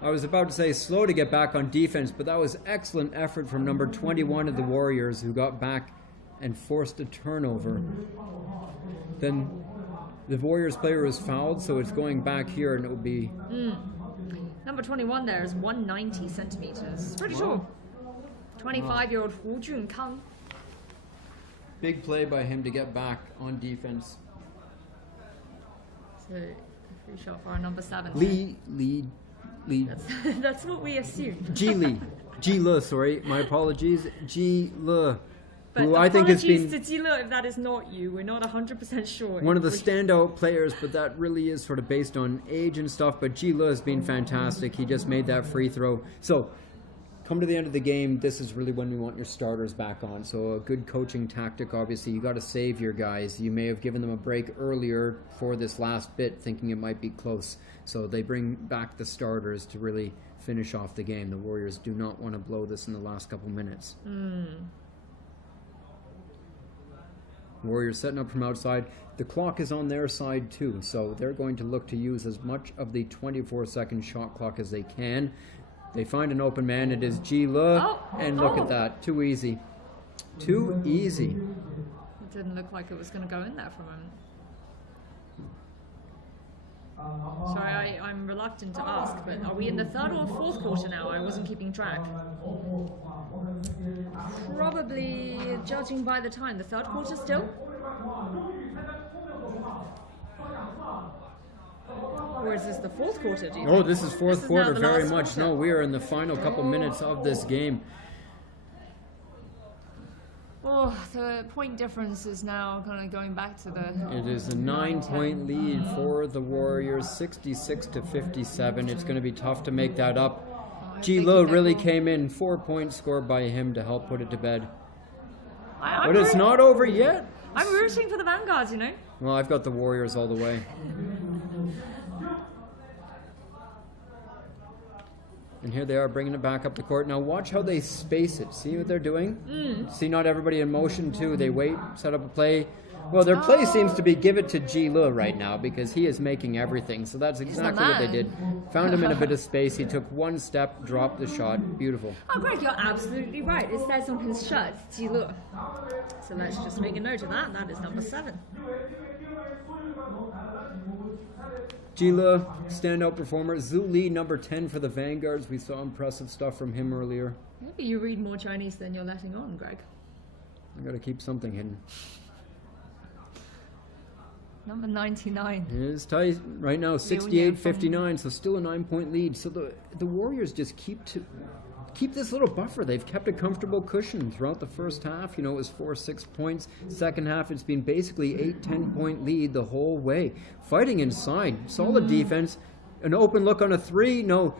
I was about to say slow to get back on defense, but that was excellent effort from number 21 of the Warriors, who got back and forced a turnover. Then the Warriors player was fouled, so it's going back here, and it will be... Number 21 there is 190 centimeters. Pretty tall. 25-year-old Hu Junkang. Big play by him to get back on defense. So, free shot for our number 7. Lee. That's what we assume. Ji Le, sorry, my apologies. Ji Le, But who I think has been to Zila if that is not you. We're not 100% sure. one of the standout players, but that really is sort of based on age and stuff. But Ji Le has been fantastic. He just made that free throw. So, come to the end of the game, this is really when we want your starters back on. So a good coaching tactic, obviously. You got to save your guys. You may have given them a break earlier for this last bit, thinking it might be close. So they bring back the starters to really finish off the game. The Warriors do not want to blow this in the last couple minutes. Warriors setting up from outside. The clock is on their side too, so they're going to look to use as much of the 24-second shot clock as they can. They find an open man. It is Ji Le. Oh, And look oh. at that. Too easy. Too easy. It didn't look like it was going to go in there for a moment. Sorry, I'm reluctant to ask, but are we in the third or fourth quarter now? I wasn't keeping track. Probably, judging by the time, the third quarter still? Or is this the fourth quarter, do you Oh, think? this is fourth This is quarter, now the very last much. quarter. No, we are in the final couple minutes of this game. Oh, the point difference is now kind of going back to the... It is a 9-point lead for the Warriors, 66 to 57. It's going to be tough to make that up. Ji think Le they really will. came in, 4 points scored by him to help put it to bed. I'm But it's not over yet. I'm rooting for the Vanguards, you know? Well, I've got the Warriors all the way. And here they are bringing it back up the court. Now watch how they space it. See what they're doing? See, not everybody in motion too. They wait, set up a play. Well, their play seems to be give it to Ji Le right now because he is making everything. So that's exactly what they man. did. Found him in a bit of space. He took one step, dropped the shot. Beautiful. Oh, Greg, you're absolutely right. It says on his shirt, Ji Le. So let's just make a note of that. That is number 7. Ji Le, standout performer. Zhu Li, number 10 for the Vanguards. We saw impressive stuff from him earlier. Maybe you read more Chinese than you're letting on, Greg. I gotta keep something hidden. Number 99. It is tight right now, 68-59, so still a 9-point lead. So the Warriors just keep this little buffer. They've kept a comfortable cushion throughout the first half. You know, it was 4-6 points. Second half, it's been basically 8-10-point lead the whole way. Fighting inside, solid defense. An open look on a 3. No,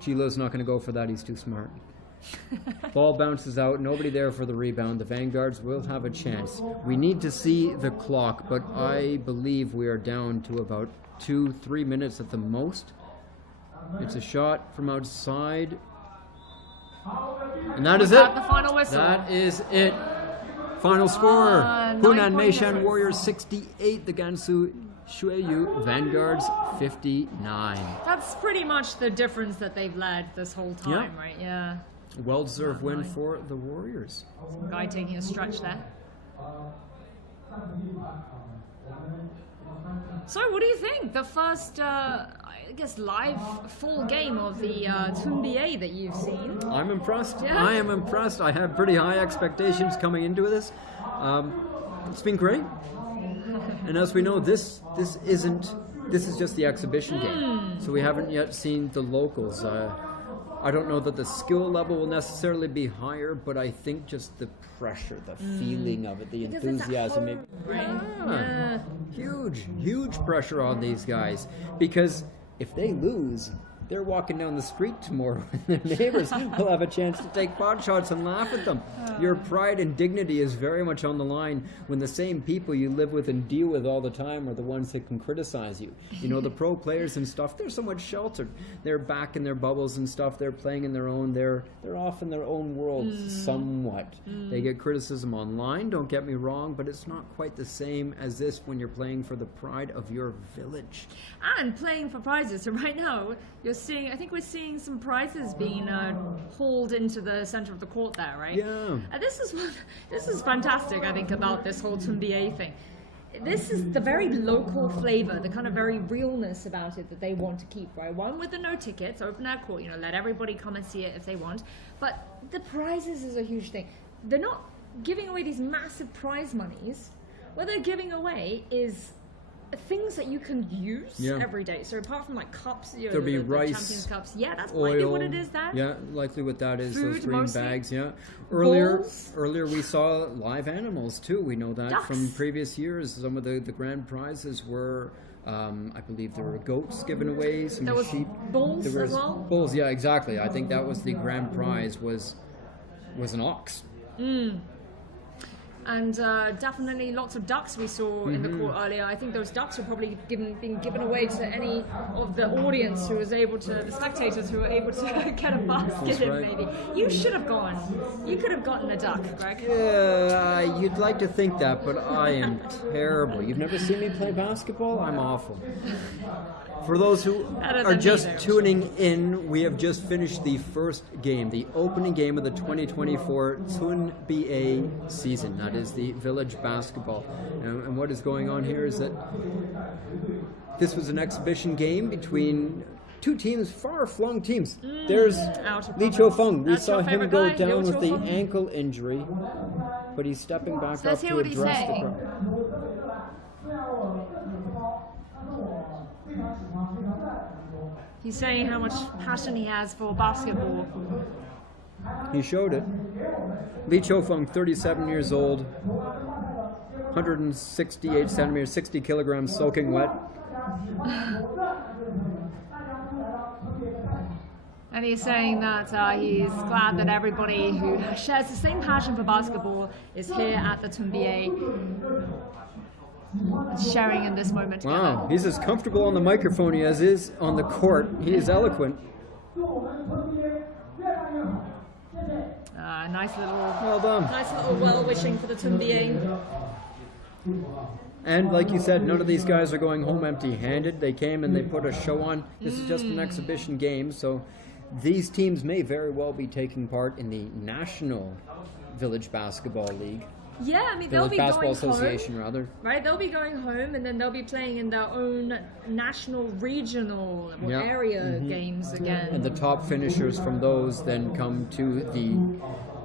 Ji Le's not going to go for that. He's too smart. Ball bounces out, nobody there for the rebound. The Vanguards will have a chance. We need to see the clock, but I believe we are down to about 2-3 minutes at the most. It's a shot from outside. And that is it. The final whistle. That is it. Final score. Hunan 9-point Meishan difference. Warriors 68, the Gansu Shuiyu Vanguards 59. That's pretty much the difference that they've led this whole time, Yeah. right? Yeah. Well-deserved win for the Warriors. Some guy taking a stretch there. So, what do you think? The first, I guess, live full game of the Tunbia that you've seen. I'm impressed. Yeah. I am impressed. I had pretty high expectations coming into this. It's been great. And as we know, this is just the exhibition game. So we haven't yet seen the locals. I don't know that the skill level will necessarily be higher, but I think just the pressure, the feeling of it, the Because it's at enthusiasm. home, right? Yeah. Huge pressure on these guys. Because if they lose, they're walking down the street tomorrow and their neighbors will have a chance to take pot shots and laugh at them. Your pride and dignity is very much on the line when the same people you live with and deal with all the time are the ones that can criticize you. You know, the pro players and stuff, they're somewhat sheltered. They're back in their bubbles and stuff. They're playing in their own, they're off in their own world somewhat. They get criticism online, don't get me wrong, but it's not quite the same as this when you're playing for the pride of your village. And playing for prizes. So right now, I think we're seeing some prizes being hauled into the center of the court there, right? Yeah. And this is fantastic, I think, about this whole Tunbia thing. This is the very local flavor, the kind of very realness about it that they want to keep, right? One with the no tickets, open air court, let everybody come and see it if they want. But the prizes is a huge thing. They're not giving away these massive prize monies. What they're giving away is things that you can use every day. So apart from like cups, There'll be the rice, Champions Cups. Yeah, that's oil, likely what it is there. Yeah, likely what that is. Food, those green mostly. bags. Yeah. Bowls. Earlier we saw live animals too. We know that from Ducks. previous years. Some of the grand prizes were, I believe there were goats given away, some There was sheep. bulls There as was well. Bulls. Yeah, exactly. I think that was the grand prize was an ox. And definitely lots of ducks we saw in the court earlier. I think those ducks were probably being given away to any of the audience who was able to, the spectators who were able to get a basket in, maybe. You should have gone. You could have gotten a duck, Greg. Yeah, you'd like to think that, but I am terrible. You've never seen me play basketball? I'm awful. For those who are just tuning in, we have just finished the first game, the opening game of the 2024 Tunbia season. That is the village basketball. And what is going on here is that this was an exhibition game between two teams, far-flung teams. There's Li Chou-feng. We saw him go down with the ankle injury, but he's stepping back up to address the problem. He's saying how much passion he has for basketball. He showed it. Li Chou-feng, 37 years old, 168 centimeters, 60 kilograms, soaking wet. And he's saying that he's glad that everybody who shares the same passion for basketball is here at the Tunbia, sharing in this moment together. Wow, he's as comfortable on the microphone as he is on the court. He is eloquent. Nice little, well done. Nice little well-wishing for the Tunbia. And like you said, none of these guys are going home empty-handed. They came and they put a show on. This is just an exhibition game, so these teams may very well be taking part in the National Village Basketball League. Yeah, I mean, they'll be Basketball going Association, home, rather. Right, they'll be going home, and then they'll be playing in their own national, regional, or area games again. And the top finishers from those then come to the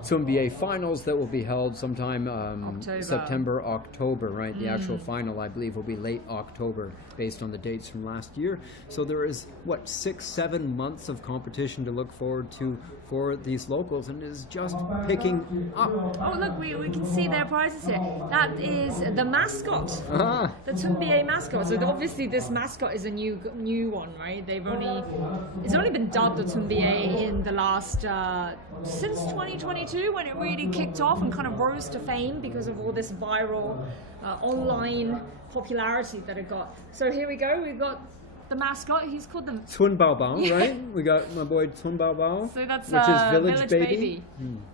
Tunbia finals that will be held sometime September, October, right? The actual final, I believe, will be late October based on the dates from last year. So there is, what, 6-7 months of competition to look forward to for these locals, and it is just picking up. Oh, look, we can see their prizes here. That is the mascot, the Tunbia mascot. So obviously this mascot is a new one, right? It's only been dubbed the Tunbia in the last, since 2022, when it really kicked off and kind of rose to fame because of all this viral online popularity that it got. So here we go, we've got the mascot. He's called the Tun Bao Bao, right? We got my boy Tun Bao Bao, so that's which is Village Baby.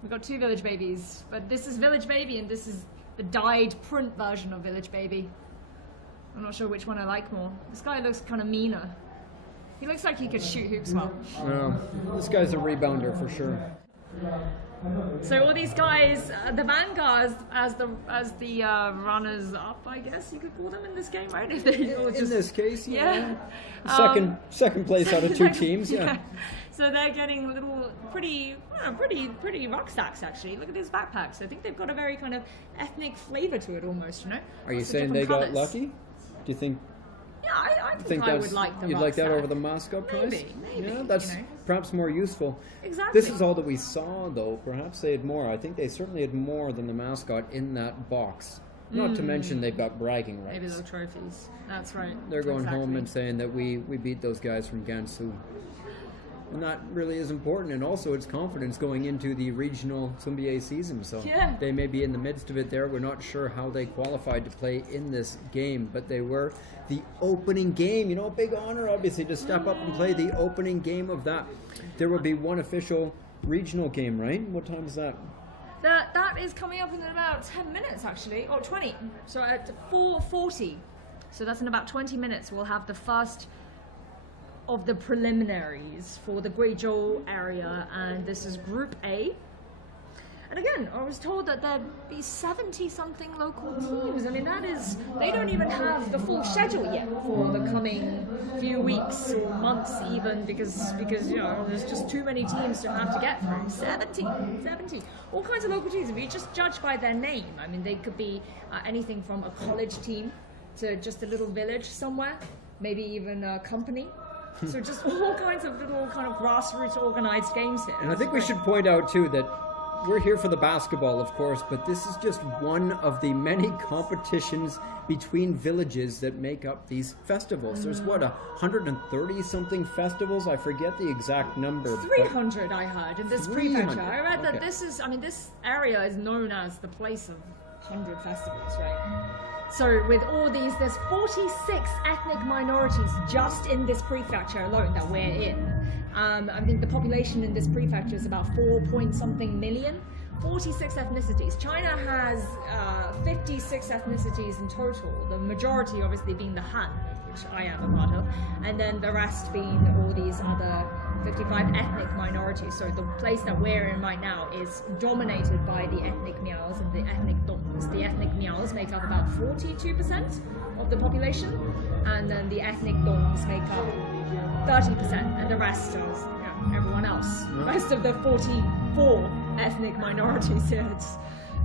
We've got two Village Babies, but this is Village Baby and this is the dyed print version of Village Baby. I'm not sure which one I like more. This guy looks kind of meaner. He looks like he could shoot hoops well. This guy's a rebounder for sure. So all these guys, the vanguards, as the runners up, I guess you could call them in this game, right? If they all just, in this case, yeah. Second place out of two teams, yeah. So they're getting little pretty rucksacks actually. Look at these backpacks. I think they've got a very kind of ethnic flavor to it almost, you know. Are you Lots of saying they different got colours. lucky? Do you think? Yeah, I think I would like the You'd like that rucksack. over the mascot price? Maybe, Yeah, that's perhaps more useful. Exactly. This is all that we saw, though. Perhaps they had more. I think they certainly had more than the mascot in that box. Not to mention they've got bragging rights. Maybe those trophies. That's right. They're going home and saying that we beat those guys from Guizhou. And that really is important, and also it's confidence going into the regional Tunbia season. So they may be in the midst of it there. We're not sure how they qualified to play in this game, but they were the opening game. You know, big honor, obviously, to step up and play the opening game of that. There will be one official regional game, right? What time is that? That is coming up in about 10 minutes, actually, or 20. So at 4:40. So that's in about 20 minutes. We'll have the first of the preliminaries for the Guizhou area, and this is Group A. And again, I was told that there'd be 70-something local teams. I mean, they don't even have the full schedule yet for the coming few weeks or months even, because you know, there's just too many teams to have to get through. 70, all kinds of local teams. If you just judge by their name, I mean, they could be anything from a college team to just a little village somewhere, maybe even a company. So just all kinds of little kind of grassroots organized games here. And I think we should point out too that we're here for the basketball, of course, but this is just one of the many competitions between villages that make up these festivals. There's what, 130 something festivals? I forget the exact number. 300 I heard in this prefecture. I read that this area is known as the place of 100 festivals, right? So with all these, there's 46 ethnic minorities just in this prefecture alone that we're in. I think the population in this prefecture is about 4-point-something million. 46 ethnicities. China has 56 ethnicities in total. The majority obviously being the Han, which I am a part of, and then the rest being all these other 55 ethnic minorities. So the place that we're in right now is dominated by the ethnic Miaos and the ethnic Dongs. The ethnic Miaos make up about 42% of the population, and then the ethnic Dongs make up 30%, and the rest is everyone else. The rest of the 44 ethnic minorities here. It's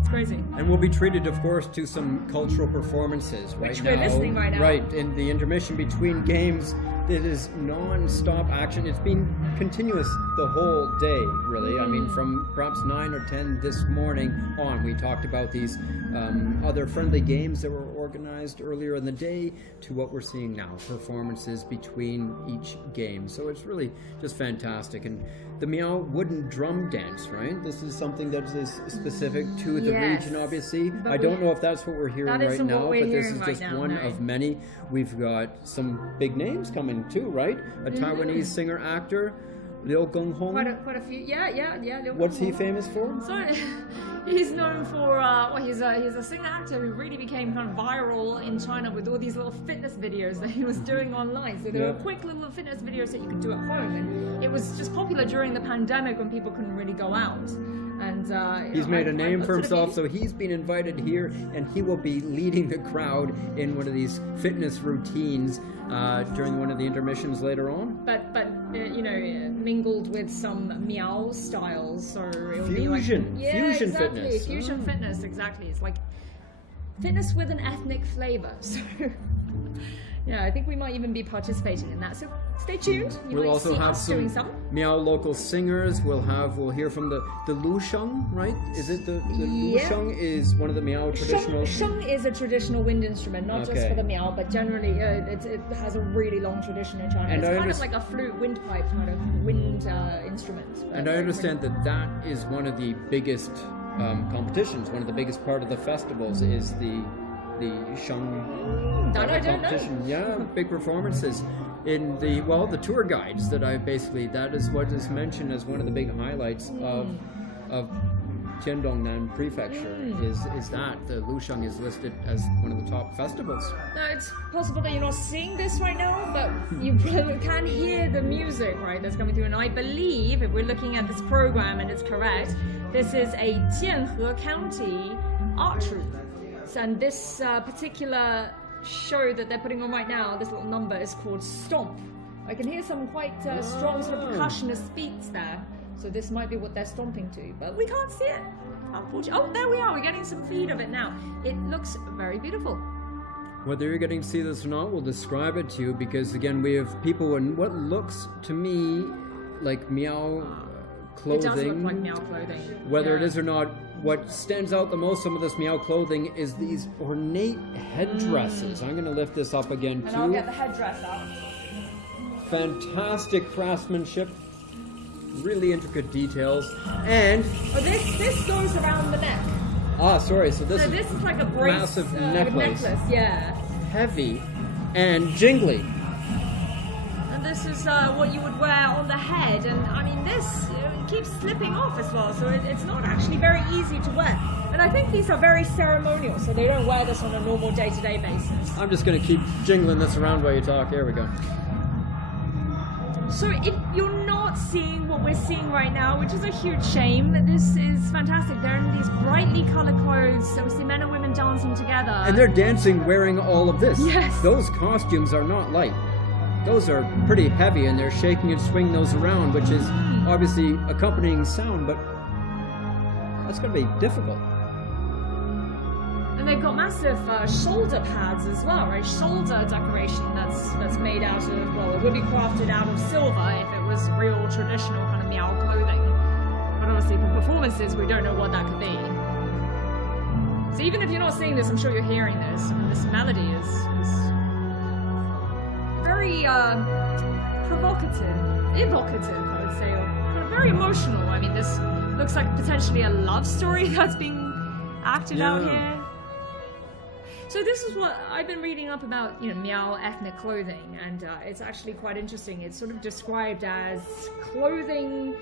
crazy. And we'll be treated, of course, to some cultural performances right Which now. we're listening right now. Right, in the intermission between games, it is non-stop action. It's been continuous the whole day, really. I mean, from perhaps 9 or 10 this morning on, we talked about these other friendly games that were organized earlier in the day to what we're seeing now, performances between each game. So it's really just fantastic. And the Miao wooden drum dance, right? This is something that is specific to the Yes. region, obviously. But I don't know if that's what we're hearing That right isn't what now, we're but this hearing is right just now, one no. of many. We've got some big names coming too, right? A Taiwanese singer-actor, Liu Genghong. Quite a few. Yeah. Liu What's he Genghong. famous for? So he's known for he's a singer actor who really became kind of viral in China with all these little fitness videos that he was doing online. So there were quick little fitness videos that you could do at home, and it was just popular during the pandemic when people couldn't really go out. And He's made a name for looked at himself, so he's been invited here, and he will be leading the crowd in one of these fitness routines during one of the intermissions later on. But mingled with some Miao styles, so it'll be Fusion. like Fusion exactly, fitness. fusion fitness, exactly. It's like fitness with an ethnic flavor. So yeah, I think we might even be participating in that. So stay tuned. You We'll might also see have us doing some some. Miao local singers. We'll hear from the Lusheng, right? Is it the Yeah. Lusheng is one of the Miao traditional? Sheng is a traditional wind instrument, not just Okay. for the Miao, but generally it has a really long tradition in China. And it's I kind of underst- like a flute, windpipe kind of wind instrument. And I understand that is one of the biggest competitions. One of the biggest part of the festivals is the Sheng That I don't know. competition. Yeah, big performances in the tour guides that that is what is mentioned as one of the big highlights of Tiandongnan Prefecture is that the Lusheng is listed as one of the top festivals. Now, it's possible that you're not seeing this right now, but you can hear the music, right, that's coming through. And I believe, if we're looking at this program and it's correct, this is a Jianhe County art troupe. And this particular show that they're putting on right now, this little number, is called Stomp. I can hear some quite strong sort of percussionist beats there. So this might be what they're stomping to, but we can't see it. Unfortunately. Oh, there we are. We're getting some feed of it now. It looks very beautiful. Whether you're getting to see this or not, we'll describe it to you because, again, we have people in what looks to me like Miao clothing. It does look like Miao clothing. Whether it Yeah. is or not, what stands out the most, some of this Miao clothing, is these ornate headdresses. I'm going to lift this up again, And I'll get too. the headdress out. Fantastic craftsmanship. Really intricate details. And, Oh, this goes around the neck. sorry, so this So is this is like a brace, massive necklace, yeah. heavy and jingly. And this is what you would wear on the head, and I mean this keeps slipping off as well, so it's not actually very easy to wear. And I think these are very ceremonial, so they don't wear this on a normal day-to-day basis. I'm just going to keep jingling this around while you talk. There we go. So if you're not seeing what we're seeing right now, which is a huge shame, this is fantastic. They're in these brightly colored clothes, so we see men and women dancing together. And they're dancing wearing all of this. Yes. Those costumes are not light. Those are pretty heavy, and they're shaking and swinging those around, which is obviously accompanying sound, but that's going to be difficult. And they've got massive shoulder pads as well, right? Shoulder decoration that's made out of, well, it would be crafted out of silver if it was real traditional kind of Miao clothing. But obviously for performances, we don't know what that could be. So even if you're not seeing this, I'm sure you're hearing this. I mean, this melody is very evocative, I would say, or kind of very emotional. I mean, this looks like potentially a love story that's being acted out here. So this is what I've been reading up about, Miao ethnic clothing, and it's actually quite interesting. It's sort of described as clothing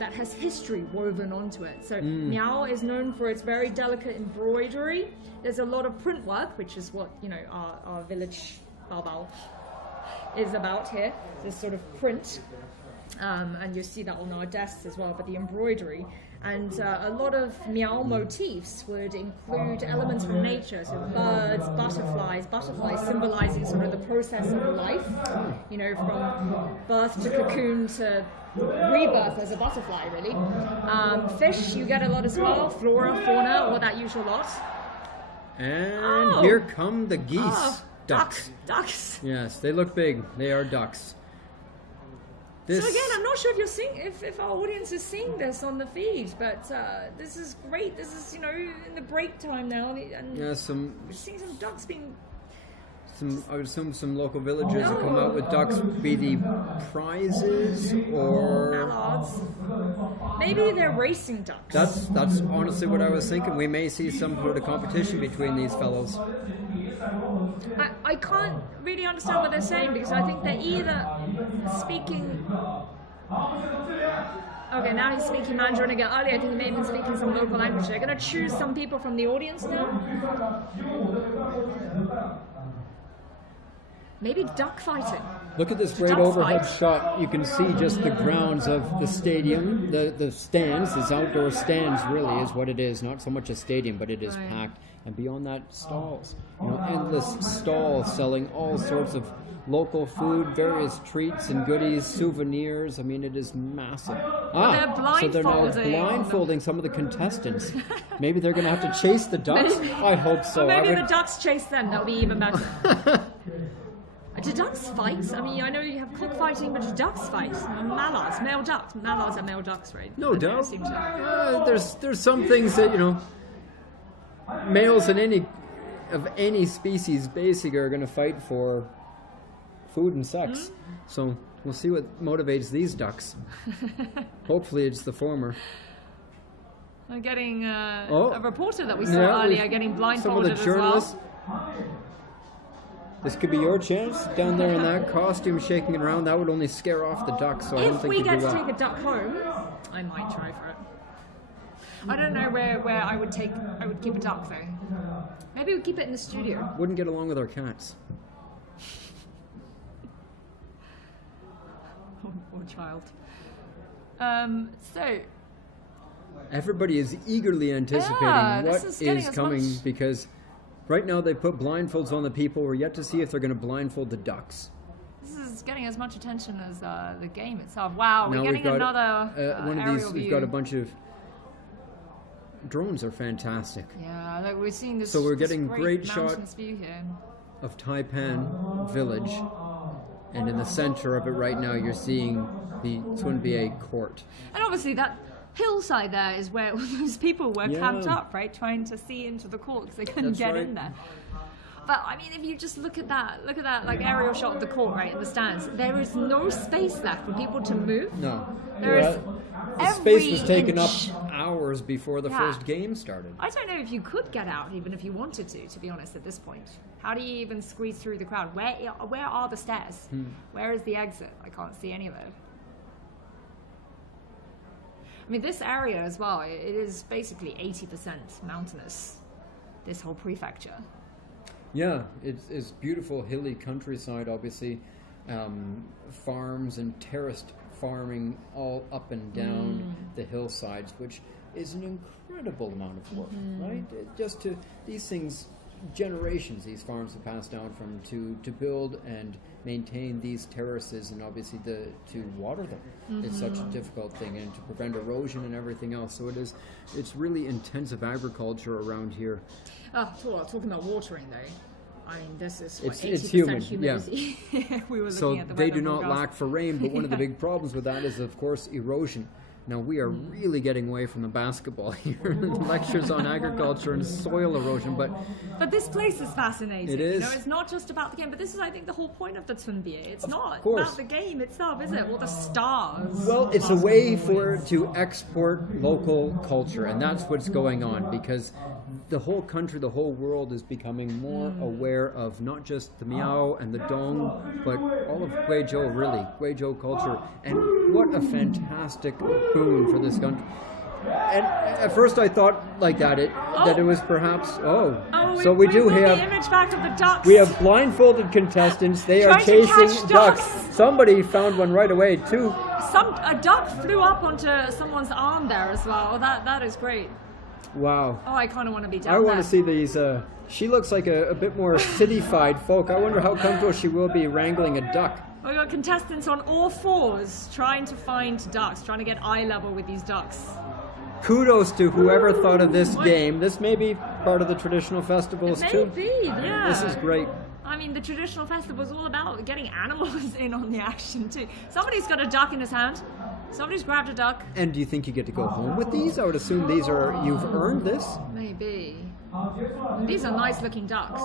that has history woven onto it. So Miao is known for its very delicate embroidery. There's a lot of print work, which is what our village Baobao is about here. This sort of print, and you see that on our desks as well. But the embroidery. And a lot of Miao motifs would include elements from nature, so birds, butterflies symbolizing sort of the process of life, from birth to cocoon to rebirth as a butterfly, really. Fish, you get a lot as well, flora, fauna, all that usual lot. And here come the geese. Ducks. Yes, they look big. They are ducks. So again, I'm not sure if you're seeing, if our audience is seeing this on the feed, but this is great. This is in the break time now, and yeah, we're seeing some ducks being. I would assume some local villagers will come out with ducks, be the prizes or mallards. Maybe they're racing ducks. That's honestly what I was thinking. We may see some sort of competition between these fellows. I can't really understand what they're saying because I think they're either speaking. Okay, now he's speaking Mandarin again. Earlier, I think he may have been speaking some local language. They're going to choose some people from the audience now. Maybe duck fighting. Look at this great overhead shot. You can see just the grounds of the stadium, the stands, this outdoor stands really is what it is. Not so much a stadium, but it is packed. And beyond that, stalls. Endless stalls selling all sorts of local food, various treats and goodies, souvenirs. I mean, it is massive. So they're now blindfolding some of the contestants. Maybe they're going to have to chase the ducks? I hope so. Or maybe the ducks chase them. That'll be even better. Do ducks fight? I mean, I know you have cockfighting, but do ducks fight? Mallards, male ducks. Mallards are male ducks, right? No doubt. There's some things that, males of any species basically are going to fight for food and sex. So we'll see what motivates these ducks. Hopefully it's the former. We're getting a reporter that we saw earlier getting blindfolded as well. This could be your chance down there in that costume shaking it around. That would only scare off the ducks, so I don't think if we you get do to that. take a duck home, I might try for it. I don't know where I would keep a duck though. Maybe we keep it in the studio. Wouldn't get along with our cats. Poor child. So everybody is eagerly anticipating what is coming because right now they put blindfolds on the people. We're yet to see if they're going to blindfold the ducks. This is getting as much attention as the game itself. Wow, we're now getting another one of these. view. We've got a bunch of drones. Are fantastic. Yeah, like we're seeing this. So we're getting great mountains view here of Taipan village, and in the center of it right now, you're seeing the Tunbie court. And obviously that hillside there is where all those people were camped up, right, trying to see into the court because they couldn't get in there. But I mean, if you just look at that like aerial shot of the court, right, in the stands, there is no space left for people to move. No, there is. The space was taken up hours before the first game started. I don't know if you could get out, even if you wanted to be honest, at this point. How do you even squeeze through the crowd? Where are the stairs? Where is the exit? I can't see any of it. I mean, this area as well, it is basically 80% mountainous, this whole prefecture. Yeah, it's beautiful hilly countryside, obviously. Farms and terraced farming all up and down the hillsides, which is an incredible amount of work, right? Just to these things, generations these farms have passed down from to build and maintain these terraces, and obviously to water them is such a difficult thing, and to prevent erosion and everything else. So it's really intensive agriculture around here. Talking about watering though. I mean, this is it's 80% humid, humidity. We were so at the they do weather not lack for rain, but one of the big problems with that is, of course, erosion. Now, we are really getting away from the basketball here, lectures on agriculture and soil erosion, but this place is fascinating. It is. It's not just about the game, but this is, I think, the whole point of the Tunbie. It's not course. about the game itself, is it? Well, the stars. Well, it's a way to export local culture, and that's what's going on, because the whole country, the whole world is becoming more aware of not just the Miao and the Dong, but all of Guizhou, really, Guizhou culture. And what a fantastic boon for this country. And at first I thought like that it was perhaps so we do have the image back of the ducks. we have blindfolded contestants. They are Trying to chasing catch ducks. ducks. Somebody found one right away too. A duck flew up onto someone's arm there as well. That is great. Wow. Oh, I kind of want to be down I there. want to see these. She looks like a bit more city-fied folk. I wonder how comfortable she will be wrangling a duck. We've got contestants on all fours trying to find ducks, trying to get eye level with these ducks. Kudos to whoever thought of this game. This may be part of the traditional festivals too. Maybe, yeah. This is great. I mean, the traditional festival is all about getting animals in on the action too. Somebody's got a duck in his hand. Somebody's grabbed a duck. And do you think you get to go home with these? I would assume you've earned this. Maybe. And these are nice looking ducks.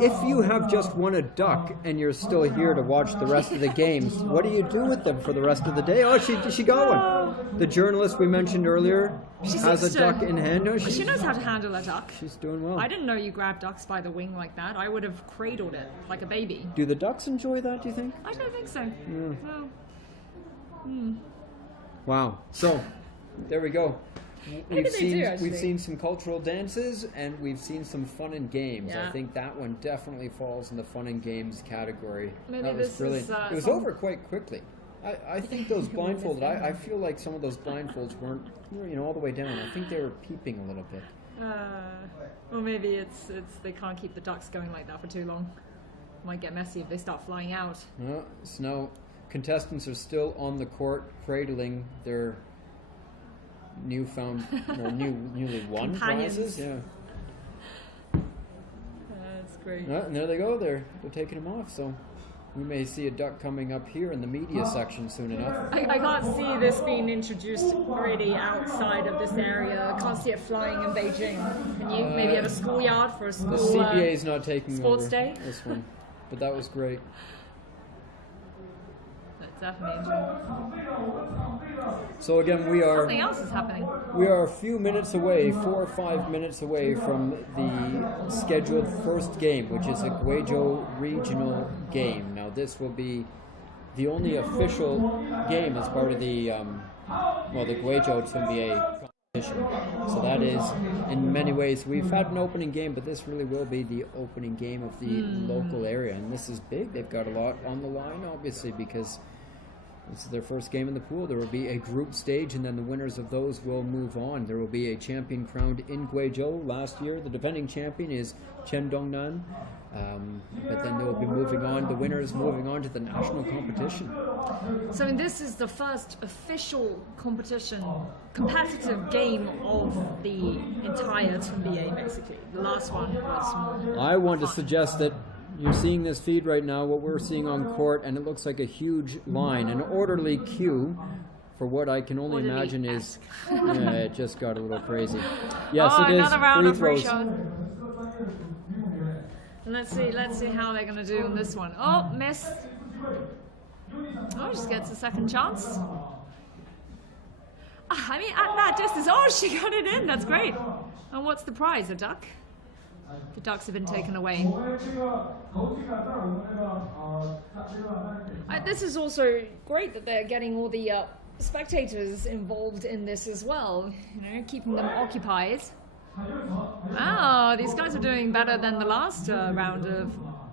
If you have just won a duck and you're still here to watch the rest of the games, what do you do with them for the rest of the day? Oh, she got one. The journalist we mentioned earlier has a duck in hand. No, She knows how to handle a duck. She's doing well. I didn't know you grab ducks by the wing like that. I would have cradled it like a baby. Do the ducks enjoy that, do you think? I don't think so. Well, Wow. So, there we go. Maybe they do, actually. We've seen some cultural dances and we've seen some fun and games. Yeah. I think that one definitely falls in the fun and games category. Maybe that was this brilliant. is, it was over quite quickly. I think those blindfolded, I feel like some of those blindfolds weren't all the way down. I think they were peeping a little bit. Well, maybe it's they can't keep the ducks going like that for too long. Might get messy if they start flying out. No, so now contestants are still on the court cradling their newfound or newly won Companions. prizes. Yeah. That's great. And there they go. They're taking them off. So we may see a duck coming up here in the media section soon enough. I can't see this being introduced already outside of this area. I can't see it flying in Beijing. Can you? Maybe at a schoolyard for a school. The CBA is not taking sports over day? this one, but that was great. That's definitely interesting. So again, we are Something else is happening. We are a few minutes away, 4 or 5 minutes away from the scheduled first game, which is a Guizhou regional game. Now, this will be the only official game as part of the Guizhou CBA competition. So that is, in many ways, we've had an opening game, but this really will be the opening game of the local area. And this is big. They've got a lot on the line, obviously, because this is their first game in the pool. There will be a group stage, and then the winners of those will move on. There will be a champion crowned in Guizhou. Last year, the defending champion is Chendongnan. But then they will be moving on. The winners moving on to the national competition. So this is the first official competitive game of the entire CBA, basically. The last one was more I want to fun. suggest that you're seeing this feed right now, what we're seeing on court, and it looks like a huge line, an orderly queue for what I can only imagine is... Yeah, it just got a little crazy. Yes, it is. Another round Free of free throws. shot. Let's see how they're going to do on this one. Oh, missed. Oh, just gets a second chance. I mean, at that distance, oh, she got it in. That's great. And what's the prize? A duck? The ducks have been taken away. This is also great that they're getting all the spectators involved in this as well. Keeping them occupied. Oh, these guys are doing better than the last round of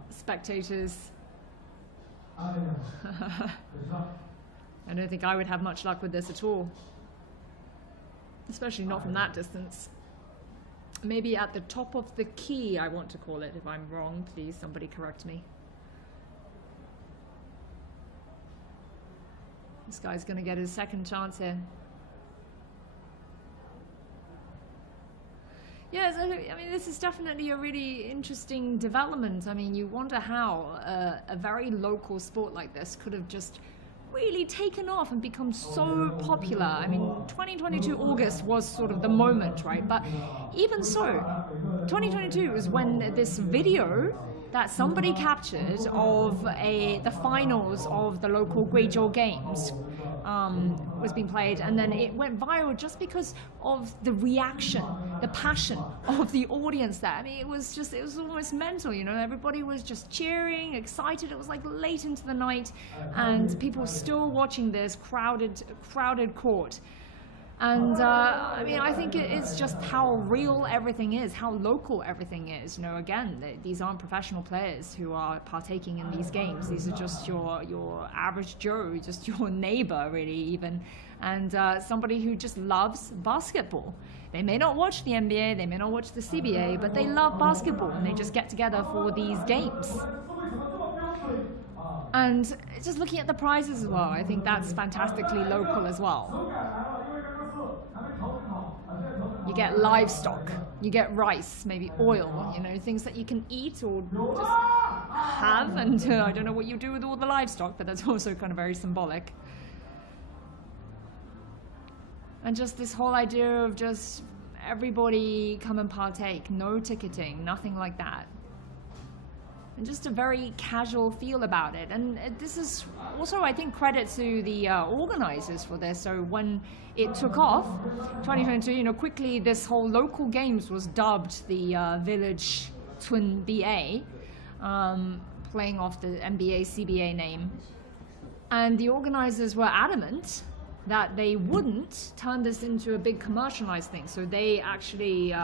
spectators. I don't think I would have much luck with this at all. Especially not from that distance. Maybe at the top of the key, I want to call it. If I'm wrong, please somebody correct me. This guy's going to get his second chance here. Yes, I mean, this is definitely a really interesting development. I mean, you wonder how a very local sport like this could have just really taken off and become so popular. I mean, 2022 August was sort of the moment, right? But even so, 2022 is when this video that somebody captured of the finals of the local Guizhou games was being played, and then it went viral just because of the reaction, the passion of the audience there. I mean, it was almost mental, you know. Everybody was just cheering, excited. It was like late into the night, and people were still watching this crowded court. And I mean, I think it's just how real everything is, how local everything is. You know, again, these aren't professional players who are partaking in these games. These are just your average Joe, just your neighbor, really, even, and somebody who just loves basketball. They may not watch the NBA, they may not watch the CBA, but they love basketball, and they just get together for these games. And just looking at the prizes as well, I think that's fantastically local as well. You get livestock, you get rice, maybe oil, you know, things that you can eat or just have, and I don't know what you do with all the livestock, but that's also kind of very symbolic. And just this whole idea of just everybody come and partake, no ticketing, nothing like that. And just a very casual feel about it. And this is also, I think, credit to the organizers for this. So when it took off, 2022, you know, quickly this whole local games was dubbed the Village Twin BA, playing off the NBA, CBA name. And the organizers were adamant that they wouldn't turn this into a big commercialized thing. So they actually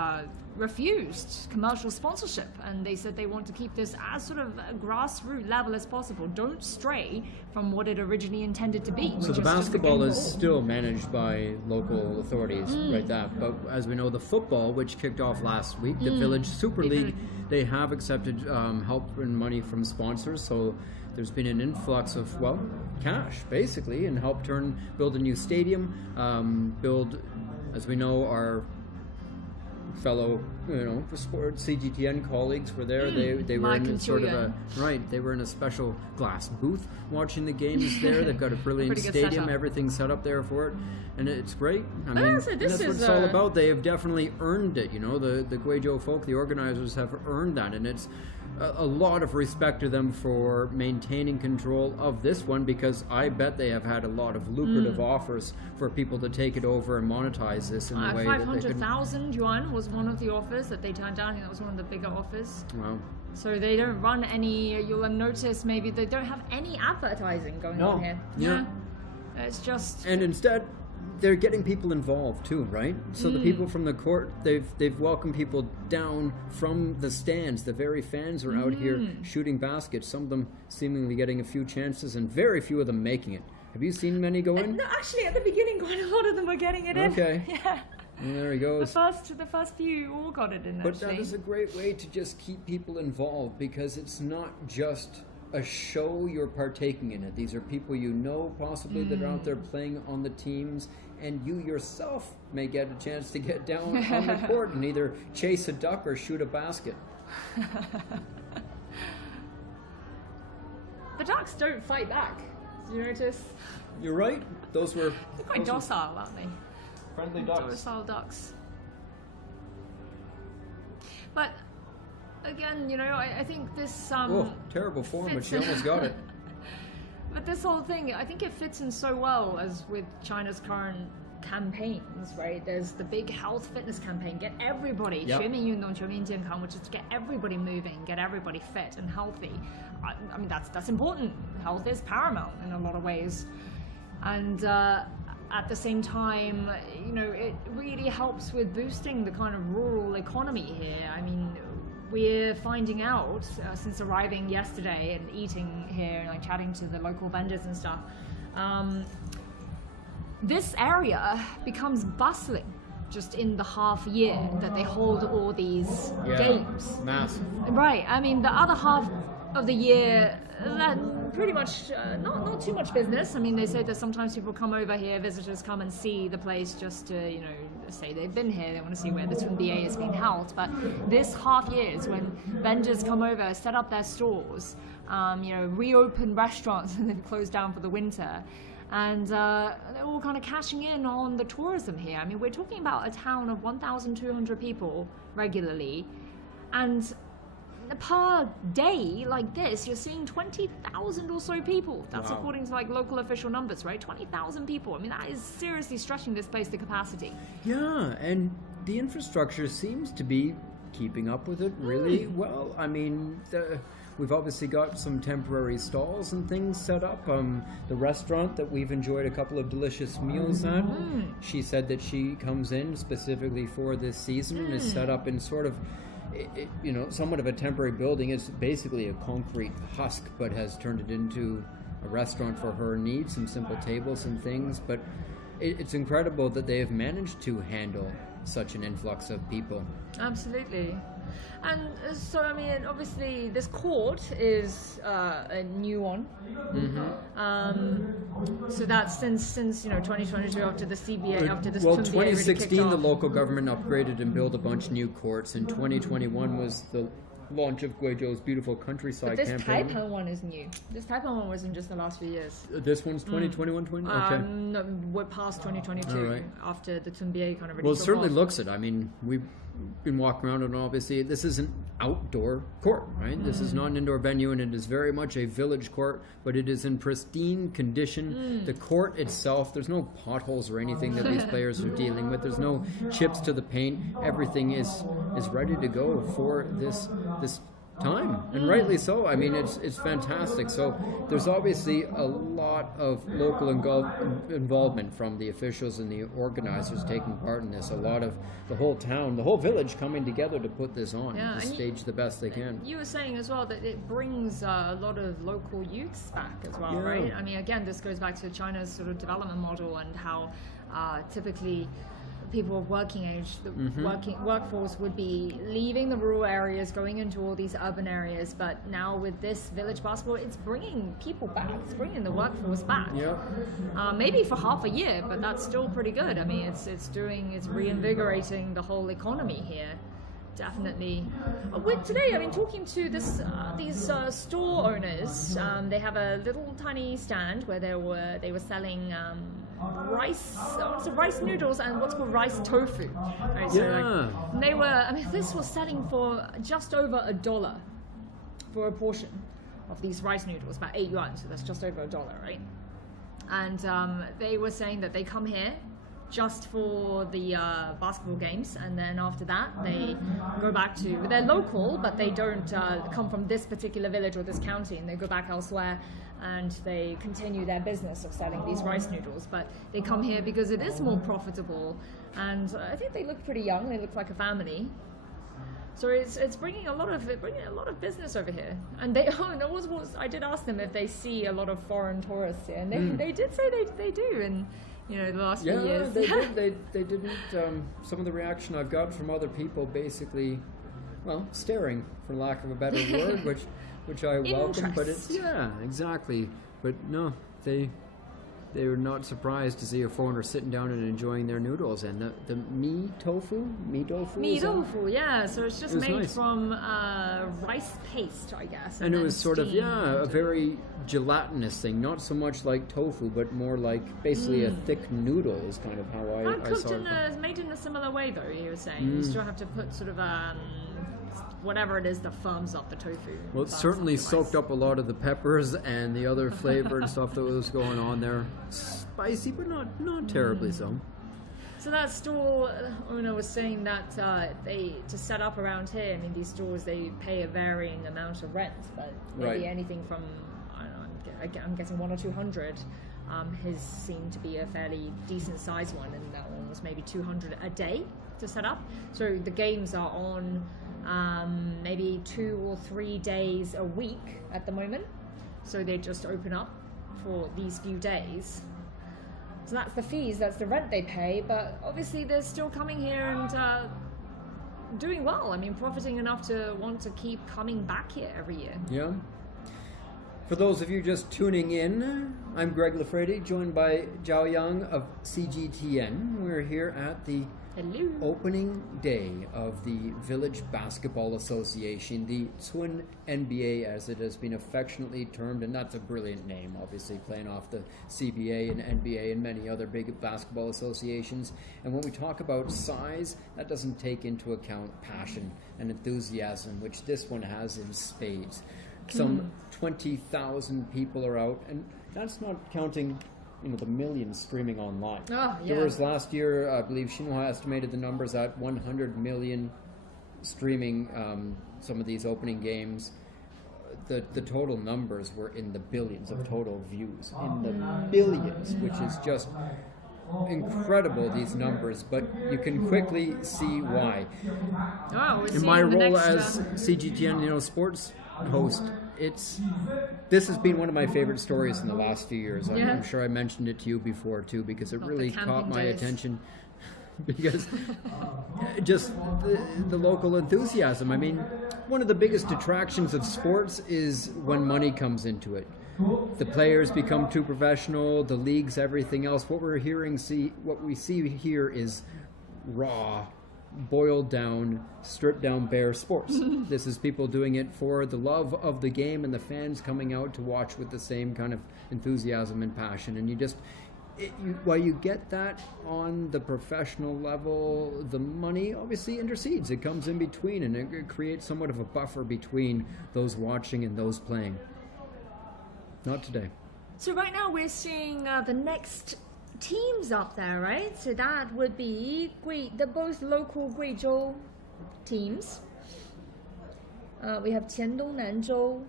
refused commercial sponsorship, and they said they want to keep this as sort of a grassroots level as possible. Don't stray from what it originally intended to be. So the basketball is still managed by local authorities, right? That, but as we know, the football, which kicked off last week, the Village Super League, they have accepted help and money from sponsors. So there's been an influx of, well, cash basically, and help build a new stadium, build, as we know, our fellow, you know, sport CGTN colleagues were there. They were in sort of they were in a special glass booth watching the games there. They've got a brilliant stadium, setup. Everything's set up there for it, and it's great. I mean, that's what it's all about. They have definitely earned it. You know, the Guizhou folk, the organizers, have earned that, and it's a lot of respect to them for maintaining control of this one, because I bet they have had a lot of lucrative offers for people to take it over and monetize this in the way that they could. 500,000 yuan was one of the offers that they turned down. I think that was one of the bigger offers. Wow. So they don't run any, you'll notice maybe they don't have any advertising going on here. Yeah. It's just... And instead, they're getting people involved too, right? So the people from the court, they've welcomed people down from the stands. The very fans are out here shooting baskets, some of them seemingly getting a few chances, and very few of them making it. Have you seen many go in? No, actually, at the beginning, quite a lot of them are getting it in. Okay. Yeah. And there he goes. The first few all got it in, But actually. that is a great way to just keep people involved, because it's not just a show you're partaking in it. These are people you know possibly that are out there playing on the teams, and you yourself may get a chance to get down on the court and either chase a duck or shoot a basket. The ducks don't fight back. Did you notice? You're right. Those were They're quite docile, aren't they? friendly ducks. Docile ducks. But again, you know, I think this terrible form, but she almost got it. But this whole thing, I think it fits in so well as with China's current campaigns, right? There's the big health fitness campaign, get everybody, 全民运动,全民健康, which is to get everybody moving, get everybody fit and healthy. I mean, that's important. Health is paramount in a lot of ways. And at the same time, you know, it really helps with boosting the kind of rural economy here. I mean, we're finding out since arriving yesterday and eating here and like chatting to the local vendors and stuff, this area becomes bustling just in the half year that they hold all these games. Massive. Right. I mean, the other half of the year, pretty much not too much business. I mean, they say that sometimes people come over here, visitors come and see the place just to, you know, say they've been here, they want to see where the Twin BA is being held. But this half year is when vendors come over, set up their stores, you know, reopen restaurants and they've closed down for the winter. And they're all kind of cashing in on the tourism here. I mean, we're talking about a town of 1,200 people regularly. And per day like this, you're seeing 20,000 or so people. That's Wow. according to like local official numbers, right? 20,000 people. I mean, that is seriously stretching this place to capacity. Yeah, and the infrastructure seems to be keeping up with it really well. I mean, we've obviously got some temporary stalls and things set up. The restaurant that we've enjoyed a couple of delicious meals at, she said that she comes in specifically for this season and is set up in sort of, you know, somewhat of a temporary building. It's basically a concrete husk, but has turned it into a restaurant for her needs, some simple tables and things. But it's incredible that they have managed to handle such an influx of people. Absolutely. And so, I mean, obviously, this court is a new one. So that's since 2022, after the CBA, after this. Well, Tunbia really 2016, kicked the off. local government upgraded and built a bunch of new courts. And 2021 was the launch of Guizhou's beautiful countryside This campaign. Taipan one is new. This Taipan one was in just the last few years. This one's 2021, 20? Okay. No, we're past 2022 All right. after the Tunbia kind of really Well, it took certainly off. looks it. I mean, we've been walking around, and obviously this is an outdoor court, right? This is not an indoor venue, and it is very much a village court, but it is in pristine condition. The court itself, there's no potholes or anything that these players are dealing with. There's no chips to the paint. Everything is ready to go for this time, and rightly so. I mean, it's fantastic. So there's obviously a lot of local involvement from the officials and the organizers taking part in this. A lot of the whole town, the whole village coming together to put this on, Yeah, to and stage the best they can. You were saying as well that it brings a lot of local youths back as well, Yeah. right? I mean, again, this goes back to China's sort of development model and how typically people of working age, the workforce would be leaving the rural areas, going into all these urban areas. But now with this village basketball, it's bringing people back. It's bringing the workforce back. Yeah. Maybe for half a year, but that's still pretty good. I mean, it's reinvigorating the whole economy here. Definitely. Today, I mean, talking to these store owners, they have a little tiny stand where they were selling rice noodles and what's called rice tofu. Right? So like, they were. I mean, this was selling for just over $1 for a portion of these rice noodles, about 8 yuan. So that's just over $1, right? And they were saying that they come here just for the basketball games, and then after that they go back to, they're local, but they don't come from this particular village or this county, and they go back elsewhere and they continue their business of selling these rice noodles. But they come here because it is more profitable, and I think they look pretty young. They look like a family. So it's bringing a lot of business over here. And they I did ask them if they see a lot of foreign tourists here, and they did say they do. And the last few years. They did. They didn't. Some of the reaction I've got from other people, basically, well, staring, for lack of a better word, which I welcome. But it's exactly. But no, they were not surprised to see a foreigner sitting down and enjoying their noodles and the mee tofu. Yeah. So it's just made nice. from rice paste, I guess. And it then was sort of steamed. a very gelatinous thing, not so much like tofu, but more like basically a thick noodle is kind of how I Cooked saw it. made in a similar way, though. You were saying you still have to put sort of whatever it is that firms up the tofu. Well, it certainly soaked up a lot of the peppers and the other flavor and stuff that was going on there. Spicy, but not terribly so. So that store owner was saying that to set up around here, I mean, these stores, they pay a varying amount of rent, but maybe anything from, I don't know, I'm guessing 100 or 200. His seemed to be a fairly decent sized one, and that one was maybe 200 a day to set up. So the games are on maybe 2 or 3 days a week at the moment. So they just open up for these few days. So that's the fees, that's the rent they pay, but obviously they're still coming here and doing well. I mean, profiting enough to want to keep coming back here every year. Yeah. For those of you just tuning in, I'm Greg Lafredi, joined by Zhao Yang of CGTN. We're here at the Hello. Opening day of the Village Basketball Association, the Twin NBA as it has been affectionately termed, and that's a brilliant name, obviously playing off the CBA and NBA and many other big basketball associations. And when we talk about size, that doesn't take into account passion and enthusiasm, which this one has in spades. Some 20,000 people are out, and that's not counting the millions streaming online. Oh, yeah. There was last year, I believe Xinhua estimated the numbers at 100 million streaming some of these opening games. The total numbers were in the billions of total views. In the billions, which is just incredible, these numbers, but you can quickly see why. Oh, In my role as CGTN sports host, this has been one of my favorite stories in the last few years. I'm sure I mentioned it to you before too, because it really caught my attention. Because just the local enthusiasm. I mean, one of the biggest attractions of sports is when money comes into it. The players become too professional, the leagues, everything else. What we see here is raw, boiled down, stripped down bare sports. This is people doing it for the love of the game and the fans coming out to watch with the same kind of enthusiasm and passion. And while you get that on the professional level, the money obviously intercedes. It comes in between, and it creates somewhat of a buffer between those watching and those playing. Not today. So right now we're seeing the next teams up there, right? So that would be the both local Guizhou teams. We have Qiandong,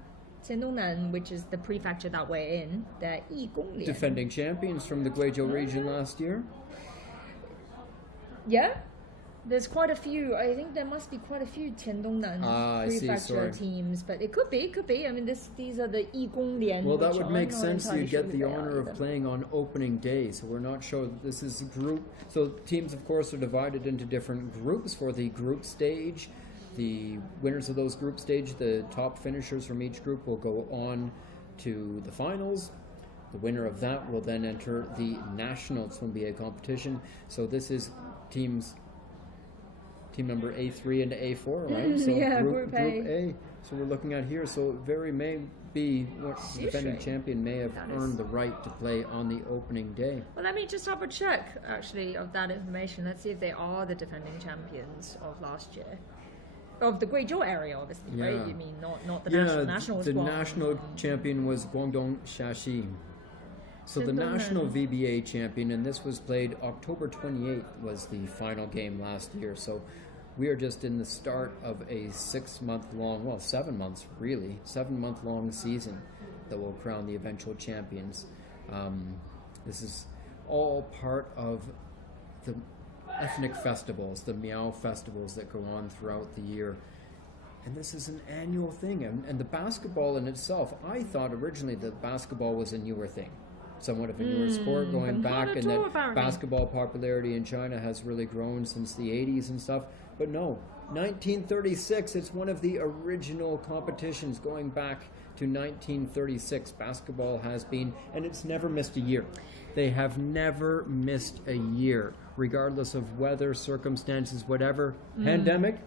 which is the prefecture that we're in, the Yigong. Defending champions from the Guizhou region last year. Yeah, there's quite a few. I think there must be quite a few Qiandong prefecture teams, but it could be. I mean, these are the Yigong Lian. Well, that would make sense. You get the honor of playing on opening day, so we're not sure that this is a group. So teams, of course, are divided into different groups for the group stage. The winners of those group stage, the top finishers from each group, will go on to the finals. The winner of that will then enter the national NBA competition. So this is team number A3 and A4, right? So group A. So we're looking at here. So may be what the defending champion may have earned the right to play on the opening day. Well, let me just have a check, actually, of that information. Let's see if they are the defending champions of last year. Of the Guizhou area, obviously, right? You mean not the national squad. The national champion was Guangdong Shaxi. So the national VBA champion, and this was played October 28th, was the final game last year. So we are just in the start of a 7-month-long season that will crown the eventual champions. This is all part of the ethnic festivals, the Miao festivals that go on throughout the year. And this is an annual thing. And the basketball in itself, I thought originally that basketball was a newer thing. Somewhat of a newer sport going back, and that basketball popularity in China has really grown since the 80s and stuff. But no, 1936, it's one of the original competitions going back to 1936. Basketball has been, and it's never missed a year. They have never missed a year, regardless of weather, circumstances, whatever, pandemic,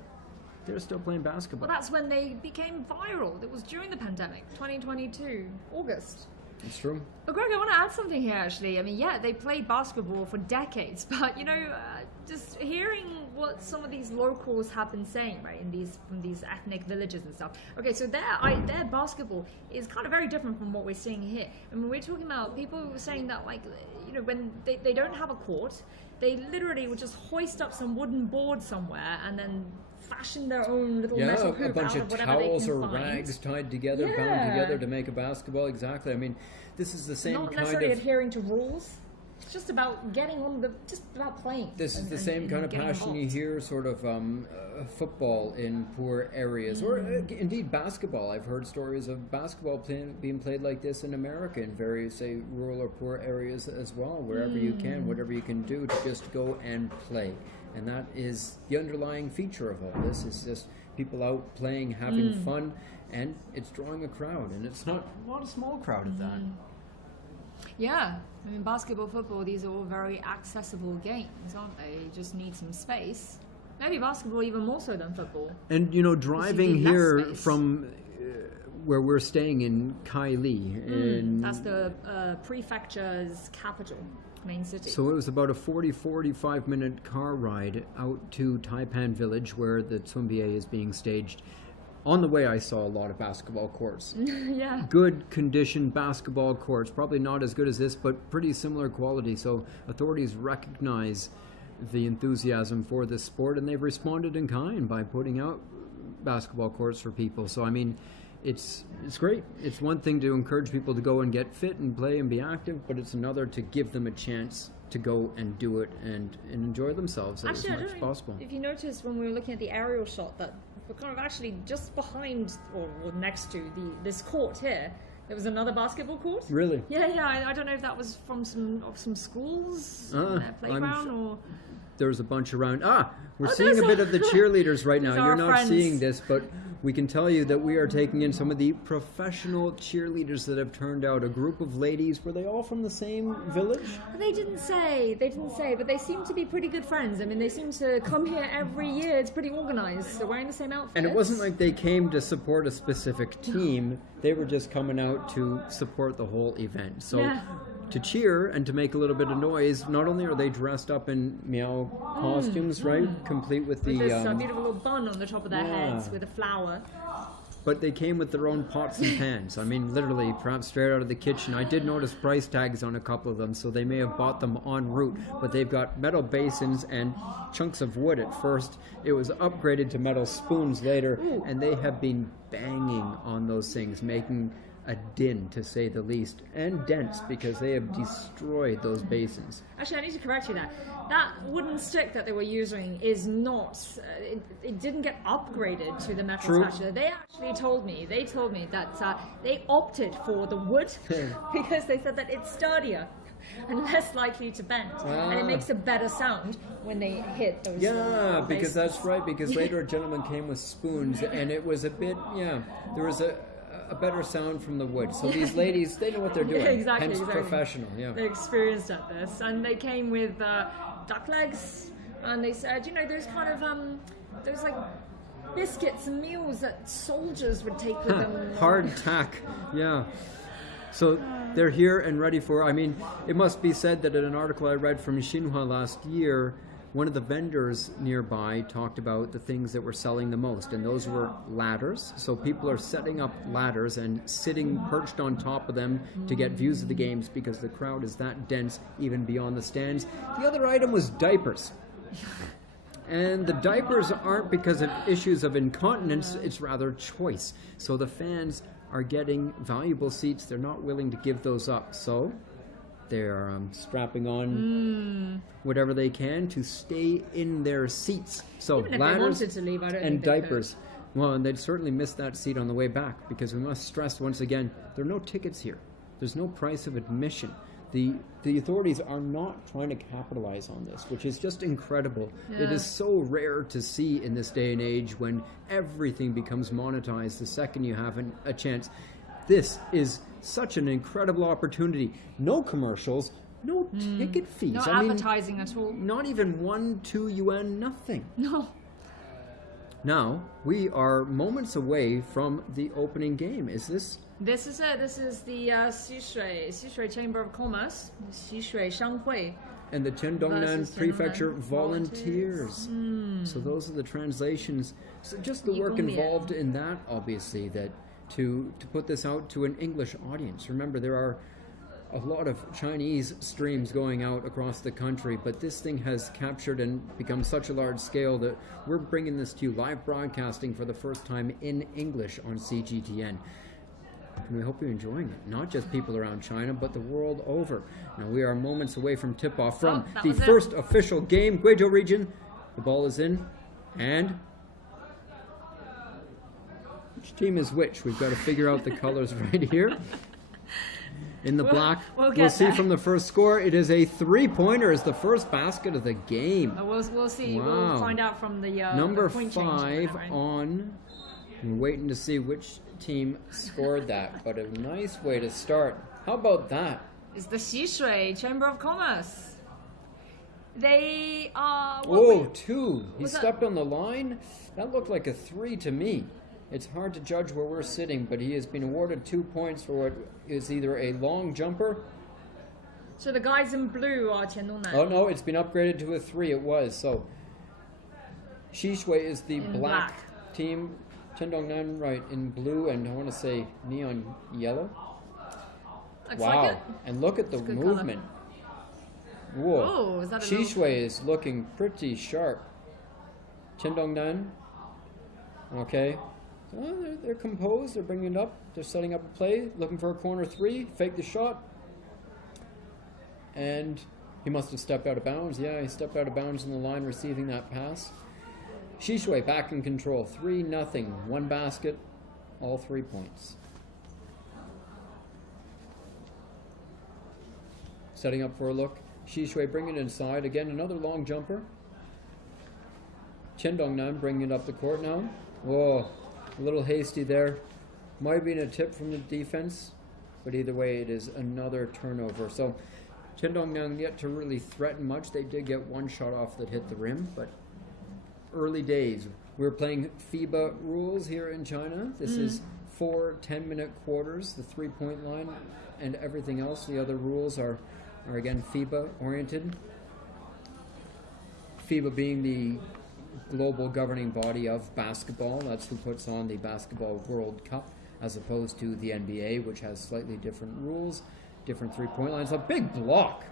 they're still playing basketball. Well, that's when they became viral. It was during the pandemic, 2022, August. It's true. But Greg, I want to add something here, actually. I mean, yeah, they played basketball for decades, but, just hearing what some of these locals have been saying, right, from these ethnic villages and stuff. Okay, so their basketball is kind of very different from what we're seeing here. I mean, we're talking about people saying that, when they don't have a court, they literally would just hoist up some wooden board somewhere and then fashion their own little metal hoop a bunch out of whatever they towels can or find. Rags tied together, bound together to make a basketball. Exactly. I mean, this is the same Not kind necessarily of adhering to rules. It's just about getting on just about playing. This is the same kind of passion you hear, sort of football in poor areas, or indeed basketball. I've heard stories of basketball being played like this in America in various, say, rural or poor areas as well, wherever you can, whatever you can do to just go and play. And that is the underlying feature of all this. Is just people out playing, having fun, and it's drawing a crowd, and it's not a small crowd at that. Yeah, I mean, basketball, football, these are all very accessible games, aren't they? You just need some space. Maybe basketball even more so than football. And you know, driving need less here space. from where we're staying in Kaili, That's the prefecture's capital, main city. so it was about a 45 minute car ride out to Taipan village where the Tsumbier is being staged. On the way I saw a lot of basketball courts. Yeah. Good conditioned basketball courts, probably not as good as this, but pretty similar quality. So authorities recognize the enthusiasm for this sport, and they've responded in kind by putting out basketball courts for people. So I mean, it's great. It's one thing to encourage people to go and get fit and play and be active, but it's another to give them a chance to go and do it and enjoy themselves as Actually, I much don't as know possible. if you noticed when we were looking at the aerial shot that we're kind of actually just behind or next to this court here. There was another basketball court. Really? Yeah. I don't know if that was from some schools, their playground, or There's a bunch around. We're Oh, seeing a there's bit of the cheerleaders right now. These are You're our not friends. seeing this, but we can tell you that we are taking in some of the professional cheerleaders that have turned out. A group of ladies. Were they all from the same village? They didn't say, but they seem to be pretty good friends. I mean, they seem to come here every year. It's pretty organized. They're wearing the same outfits. And it wasn't like they came to support a specific team. They were just coming out to support the whole event. So Yeah. to cheer and to make a little bit of noise, not only are they dressed up in Miao costumes, right? Complete with the... With this beautiful little bun on the top of their heads yeah. with a flower. But they came with their own pots and pans. I mean, literally, perhaps straight out of the kitchen. I did notice price tags on a couple of them, so they may have bought them en route. But they've got metal basins and chunks of wood at first. It was upgraded to metal spoons later, and they have been banging on those things, making a din, to say the least, and dents, because they have destroyed those basins. Actually, I need to correct you there. That wooden stick that they were using is not. It didn't get upgraded to the metal True. spatula. They actually told me. They told me that they opted for the wood because they said that it's sturdier and less likely to bend, and it makes a better sound when they hit those. Yeah, because basins. that's right, because later a gentleman came with spoons, and it was a bit, there was a better sound from the wood. So these ladies, they know what they're doing. Yeah, exactly, Hence exactly. professional, yeah. They're experienced at this, and they came with duck legs, and they said, those kind of those like biscuits and meals that soldiers would take with them. Hard tack, yeah. So they're here and ready for, I mean, it must be said that in an article I read from Xinhua last year, one of the vendors nearby talked about the things that were selling the most, and those were ladders. So people are setting up ladders and sitting perched on top of them to get views of the games because the crowd is that dense even beyond the stands. The other item was diapers. And the diapers aren't because of issues of incontinence, it's rather choice. So the fans are getting valuable seats. They're not willing to give those up. So they're strapping on whatever they can to stay in their seats. So Even if they ladders wanted to leave, I don't and think they diapers. Well, and they'd certainly miss that seat on the way back, because we must stress once again, there are no tickets here. There's no price of admission. The authorities are not trying to capitalize on this, which is just incredible. It is so rare to see in this day and age when everything becomes monetized the second you have a chance. This is such an incredible opportunity. No commercials, no ticket fees. No I mean, advertising at all. not even 1-2 yuan, nothing. No. Now, we are moments away from the opening game. Is this? This is it. This is the Xishui Chamber of Commerce, Xishui Shanghui. And the Chendongnan Versus Prefecture Tiananmen volunteers. So those are the translations. So just the work Yigongmian. involved in that, obviously, that to put this out to an English audience. Remember, there are a lot of Chinese streams going out across the country, but this thing has captured and become such a large scale that we're bringing this to you live broadcasting for the first time in English on CGTN. And we hope you're enjoying it. Not just people around China, but the world over. Now, we are moments away from tip-off from that the was it. first official game. Guizhou region, the ball is in, and which team is which? We've got to figure out the colors right here. In the black, we'll we'll get see there. from the first score, it is a three-pointer as the first basket of the game. We'll see. Wow. We'll find out from the Number the point change. 5 Right? on. We're waiting to see which team scored that, but a nice way to start. How about that? is the Xishui Chamber of Commerce. They are... Whoa, 2. He was that- stepped on the line. That looked like a 3 to me. It's hard to judge where we're sitting, but he has been awarded 2 points for what is either a long jumper. So the guys in blue are Qiandongnan. Oh no, it's been upgraded to a 3. It was. So Xishui is the In black black. team. Qiandongnan right in blue and I want to say neon yellow. Looks Wow. like it. And look at the good movement. Whoa. Oh, is that a little- Xishui is looking pretty sharp. Qiandongnan. Okay. So they're composed. They're bringing it up. They're setting up a play. Looking for a corner 3. Fake the shot. And he must have stepped out of bounds. Yeah, he stepped out of bounds on the line receiving that pass. Xishui back in control. 3-0. 1 basket. All 3 points. Setting up for a look. Xishui bringing it inside. Again, another long jumper. Qiandongnan bringing it up the court now. Whoa, a little hasty there. Might have been a tip from the defense, but either way, it is another turnover. So Qiandongnan yet to really threaten much. They did get 1 shot off that hit the rim, but early days. We're playing FIBA rules here in China. This is 4 10-minute quarters, the 3-point line, and everything else. The other rules are again FIBA oriented. FIBA being the global governing body of basketball. That's who puts on the Basketball World Cup, as opposed to the NBA, which has slightly different rules, different 3-point lines. A big block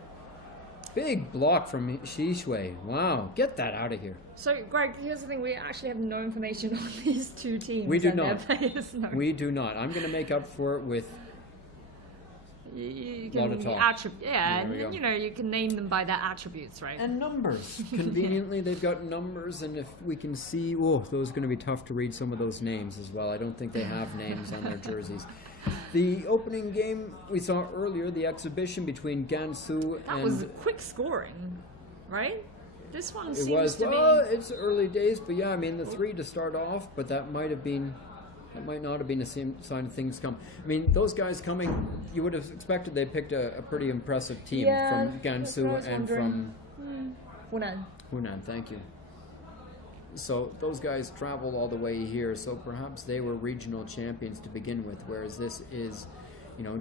from Xishui. Wow, get that out of here. So, Greg, here's the thing. We actually have no information on these 2 teams. We do and not. Their players. No. We do not. I'm going to make up for it with You lot of can talk. yeah, There we go. and you know, you can name them by their attributes, right? and numbers. Conveniently, they've got numbers, and if we can see, those are going to be tough to read some of those names as well. I don't think they have names on their jerseys. The opening game we saw earlier, the exhibition between Guizhou That and was quick scoring, right? This one it seems was to it's early days, but yeah, I mean the 3 to start off, but that might not have been a sign of things come. I mean, those guys coming, you would have expected they picked a pretty impressive team Yeah, from that's what I Guizhou was and wondering. from be Hunan. Hunan. Thank you. So those guys traveled all the way here, so perhaps they were regional champions to begin with, whereas this is,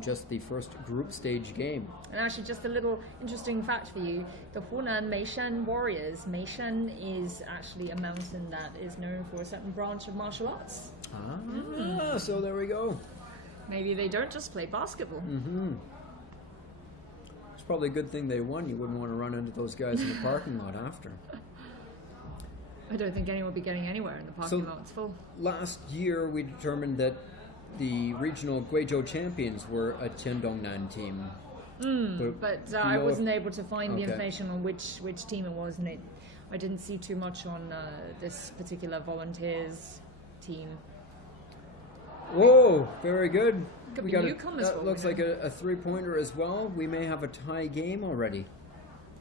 just the first group stage game. And actually, just a little interesting fact for you: the Hunan Meishan Warriors. Meishan is actually a mountain that is known for a certain branch of martial arts. So there we go. Maybe they don't just play basketball. It's probably a good thing they won. You wouldn't want to run into those guys in the parking lot after. I don't think anyone will be getting anywhere in the parking lot. It's full. Last year, we determined that the regional Guizhou champions were a Qiandongnan team. But do you I know wasn't able to find the Okay. information on which team it was, and I didn't see too much on this particular volunteers team. Whoa, very good. Could We be got newcomers for that all looks we like a 3-pointer as well. We may have a tie game already.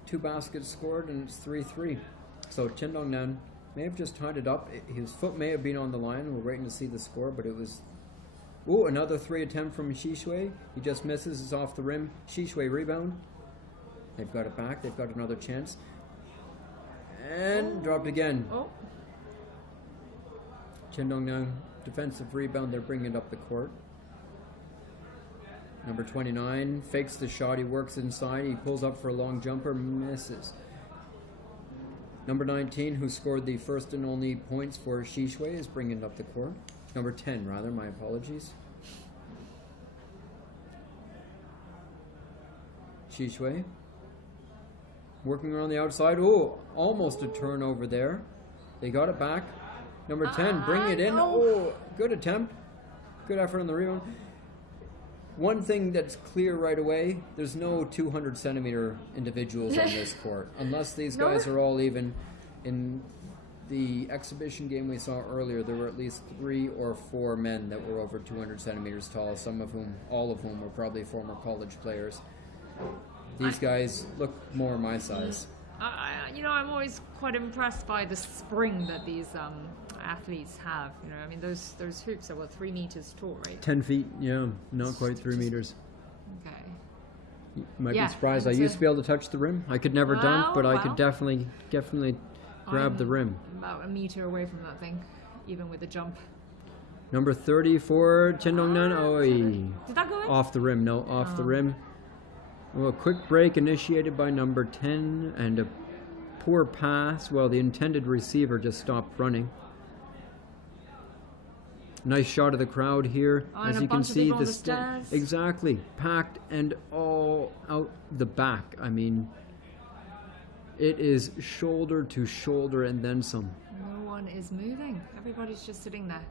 2 baskets scored, and it's 3-3. So Qiandongnan may have just tied it up. His foot may have been on the line. We're waiting to see the score, but it was... Ooh, another 3 attempt from Xishui. He just misses. It's off the rim. Xishui rebound. They've got it back. They've got another chance. And dropped again. Oh, Qiandongnan, defensive rebound. They're bringing it up the court. Number 29 fakes the shot. He works inside. He pulls up for a long jumper. Misses. Number 19, who scored the first and only points for Xishui, is bringing it up the court. Number 10, rather. My apologies. Xishui. Working around the outside. Oh, almost a turnover there. They got it back. Number 10, bring it in. no. Oh, good attempt. Good effort on the rebound. One thing that's clear right away, there's no 200-centimeter individuals on this court. Unless these No. guys are all even. In the exhibition game we saw earlier, there were at least 3 or 4 men that were over 200 centimeters tall, all of whom were probably former college players. These guys look more my size. I'm always quite impressed by the spring that these athletes have. I mean, those hoops are 3 meters tall, right? 10 feet, yeah, not quite 3 meters. Okay. You might Yeah, be surprised. I it's used a- to be able to touch the rim. I could never dunk, but I Wow. could definitely grab the rim. About a meter away from that thing, even with the jump. Number 30 for Chen Dongnan. Oi. Did that go in? Off the rim, no, off the rim. Well, a quick break initiated by number 10 and a poor pass. Well, the intended receiver just stopped running. Nice shot of the crowd here. Oh, and As a you can bunch of see, people on the the stairs. exactly packed and all out the back. I mean, it is shoulder to shoulder and then some. No one is moving. Everybody's just sitting there,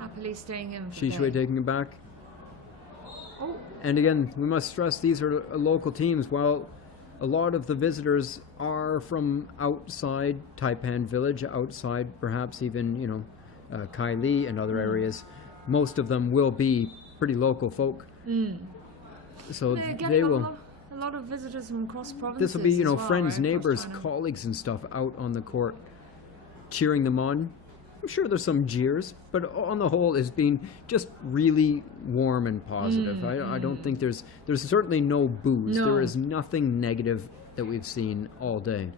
happily staying in. For Guizhou the day. taking it back. Oh, And again, we must stress these are local teams. While a lot of the visitors are from outside Taipan Village, outside perhaps even, Kaili and other areas, most of them will be pretty local folk. So they're they getting will. a lot of visitors from cross provinces. This will be, as well, friends, right? neighbors, Across China. colleagues and stuff out on the court, cheering them on. I'm sure there's some jeers, but on the whole, it's been just really warm and positive. I don't think there's certainly no booze. No. There is nothing negative that we've seen all day.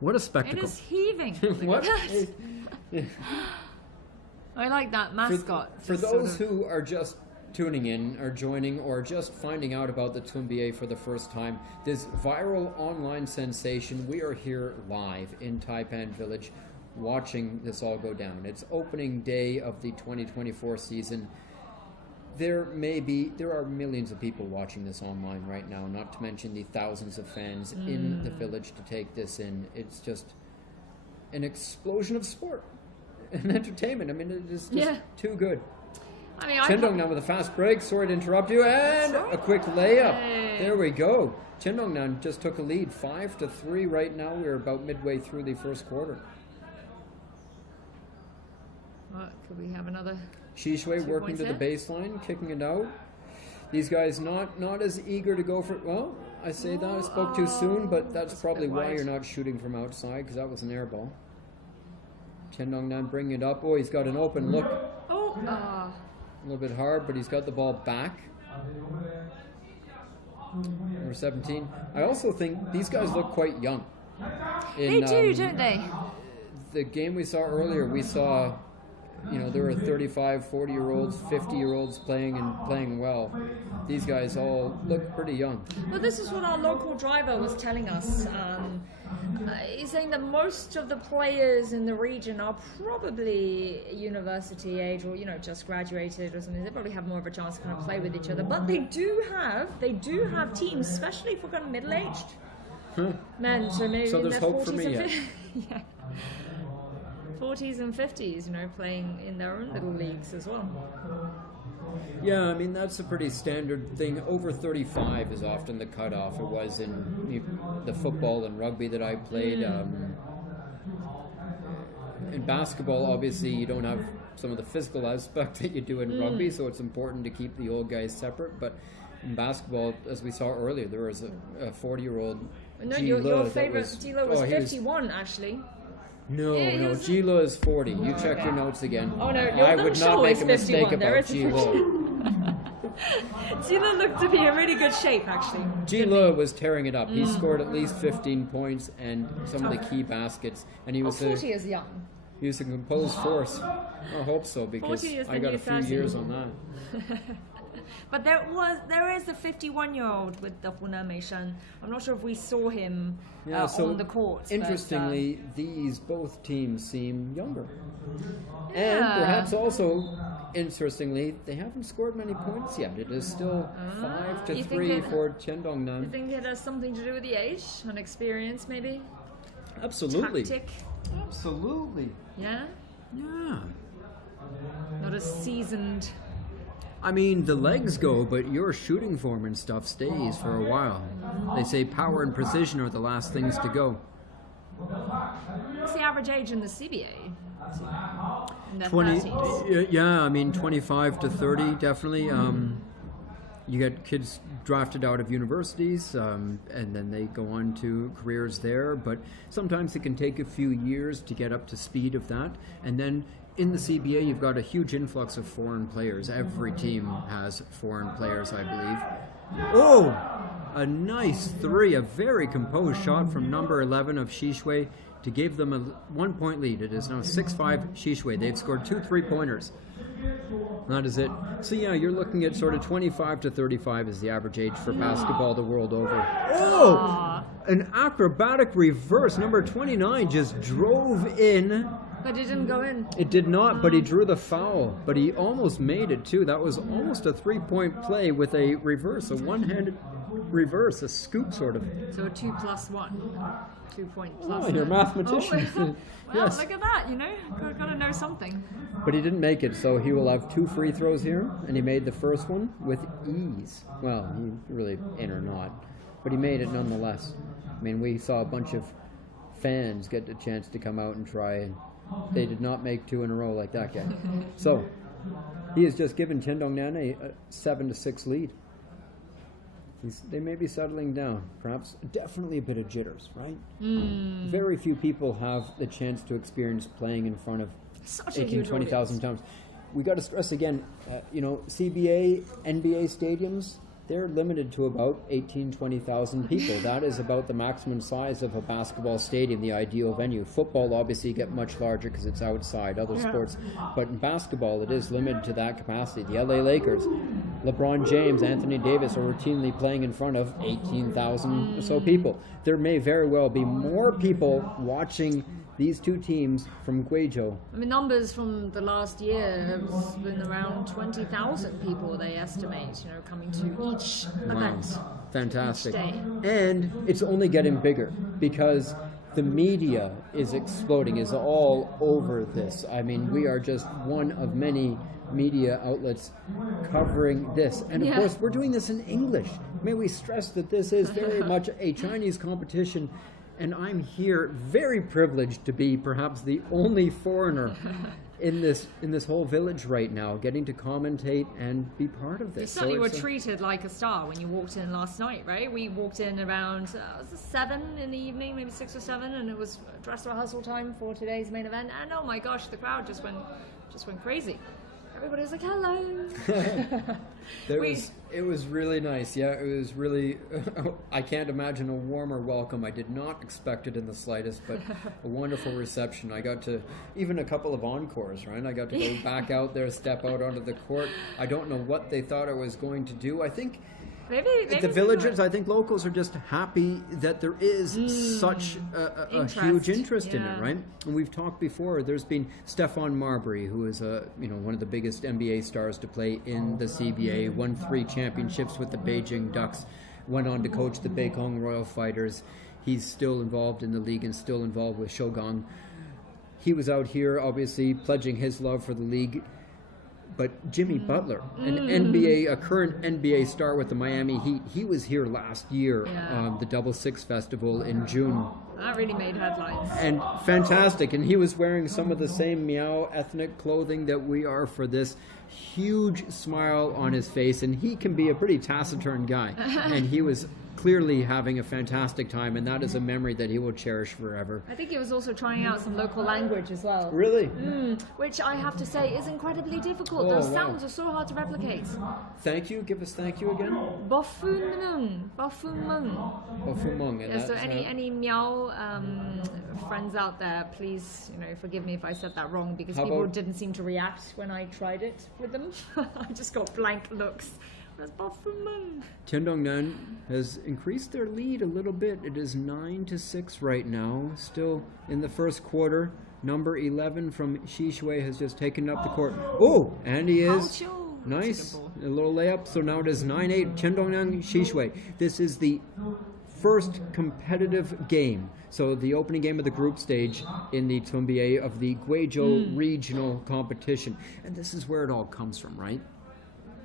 What a It spectacle! is heaving. What? I like that mascot. For just those sort of- who are just tuning in or joining or just finding out about the Tunbie for the first time, this viral online sensation, we are here live in Taipan Village watching this all go down. It's opening day of the 2024 season. There are millions of people watching this online right now, not to mention the thousands of fans in the village to take this in. It's just an explosion of sport and entertainment. I mean, it is just too good. I mean, Chendong now with a fast break. Sorry to interrupt you. And a quick layup. Hey. There we go. Chendong now just took a lead, 5-3 right now. We're about midway through the first quarter. What, could we have another? Shishui 2 working points to the there? baseline, kicking it out. These guys not as eager to go for. Well, I say that I spoke too soon, but that's That's a probably bit why wide. you're not shooting from outside, because that was an air ball. Chendong Nan bringing it up. Oh, he's got an open look. Oh, A little bit hard, but he's got the ball back. Number 17. I also think these guys look quite young. they do, don't they? The game we saw earlier, we saw, there were 35, 40-year-olds, 50-year-olds playing well. These guys all look pretty young. Well, this is what our local driver was telling us. He's saying that most of the players in the region are probably university age or, just graduated or something. They probably have more of a chance to kind of play with each other. But they do have teams, especially for kind of middle-aged men. So maybe So in there's their hope for 40s me and yet. 50s. Yeah. 40s and 50s, playing in their own little leagues as well. Yeah, I mean, that's a pretty standard thing. Over 35 is often the cutoff. It was in the football and rugby that I played. In basketball, obviously, you don't have some of the physical aspect that you do in rugby, so it's important to keep the old guys separate. But in basketball, as we saw earlier, there was a 40-year-old No, Ji your Le that favorite was- Gilo was oh, he 51, actually. No, Yeah, he was- Ji Le is 40. You check your notes again. Oh no, I I'm would sure not make it's a mistake 51. There about is a Ji Le. Gilo looked to be in really good shape, actually. Ji Le was tearing it up. He scored at least 15 points and some of the key baskets, and he was 40 is young. he was a composed force. I hope so, because 40 is the I got new a few 30. years on that. But there is a 51-year-old with the Hunan Meishan. I'm not sure if we saw him on the court. but, Interestingly, both teams seem younger, and Yeah. perhaps also, interestingly, they haven't scored many points yet. It is still you 5-3 think for I Chendongnan. think it has something to do with the age and experience, maybe? Absolutely, Tactic. absolutely, Yeah? yeah. Not as seasoned. I mean, the legs go, but your shooting form and stuff stays for a while. They say power and precision are the last things to go. What's the average age in the CBA? In their 20, 30s. yeah, I mean 25 to 30, definitely. you get kids drafted out of universities, and then they go on to careers there. But sometimes it can take a few years to get up to speed of that. And then in the CBA, you've got a huge influx of foreign players. Every team has foreign players, I believe. Oh, a nice three, a very composed shot from number 11 of Guizhou to give them a 1-point lead. It is now 6-5 Guizhou. They've scored 2 3-pointers. That is it. So yeah, you're looking at sort of 25 to 35 is the average age for basketball the world over. Oh, an acrobatic reverse. Number 29 just drove in. But it didn't go in. It did not, but he drew the foul. But he almost made it too. That was almost a 3-point play with a reverse, a one-handed reverse, a scoop sort of. So a 2 + 1. 2 point plus. Oh, you're a mathematician. Oh, well, yes. look at that, you know. Got to know something. But he didn't make it, so he will have 2 free throws here, and he made the first one with ease. Well, he really in or not, but he made it nonetheless. I mean, we saw a bunch of fans get the chance to come out and try, and they did not make 2 in a row like that guy. So he has just given Tiandongnan a 7-6 lead. They may be settling down, perhaps definitely a bit of jitters, right? Very few people have the chance to experience playing in front of 18,000, 20,000 times. We got to stress again, CBA, NBA stadiums, they're limited to about 18,000, 20,000 people. That is about the maximum size of a basketball stadium, the ideal venue. Football, obviously, get much larger because it's outside, other sports. But in basketball, it is limited to that capacity. The LA Lakers, LeBron James, Anthony Davis are routinely playing in front of 18,000 or so people. There may very well be more people watching these two teams from Guizhou. I mean, numbers from the last year have been around 20,000 people, they estimate, coming to each event. Fantastic. Each day. And it's only getting bigger because the media is exploding, is all over this. I mean, we are just one of many media outlets covering this. And of course, we're doing this in English. May we stress that this is very much a Chinese competition. And I'm here very privileged to be perhaps the only foreigner in this whole village right now, getting to commentate and be part of this. You certainly were treated like a star when you walked in last night, right? We walked in around 7 in the evening, maybe 6 or 7, and it was dress rehearsal time for today's main event. And oh my gosh, the crowd just went crazy. Everybody was like, hello. It was really nice. Yeah, it was really, I can't imagine a warmer welcome. I did not expect it in the slightest, but a wonderful reception. I got to, even a couple of encores, right? I got to go back out there, step out onto the court. I don't know what they thought I was going to do. I think maybe the villagers, I think locals are just happy that there is such a huge interest in it, right? And we've talked before, there's been Stephon Marbury, who is one of the biggest NBA stars to play in the CBA, won 3 championships with the Beijing Ducks, went on to coach the Beikong Royal Fighters. He's still involved in the league and still involved with Shogang. He was out here, obviously, pledging his love for the league. But Jimmy Butler, a current NBA star with the Miami Heat, he was here last year on the Double Six Festival in June. That really made headlines. And fantastic. And he was wearing some of the same Miao ethnic clothing that we are, for this huge smile on his face. And he can be a pretty taciturn guy. And he was clearly having a fantastic time, and that is a memory that he will cherish forever. I think he was also trying out some local language as well. Really? Which I have to say is incredibly difficult. Those sounds are so hard to replicate. Thank you. Give us thank you again. Bofumeng. Bofumeng. Bofumeng. Yeah, so any Miao friends out there, please, forgive me if I said that wrong, because people didn't seem to react when I tried it with them. I just got blank looks. Tiandongnan has increased their lead a little bit. It is 9-6 right now. Still in the first quarter. Number 11 from Guizhou has just taken up the court. Oh, and he is nice. A little layup. So now it is 9-8. Tiandongnan, Guizhou. This is the first competitive game. So the opening game of the group stage in the Tumbier of the Guizhou regional competition. And this is where it all comes from, right?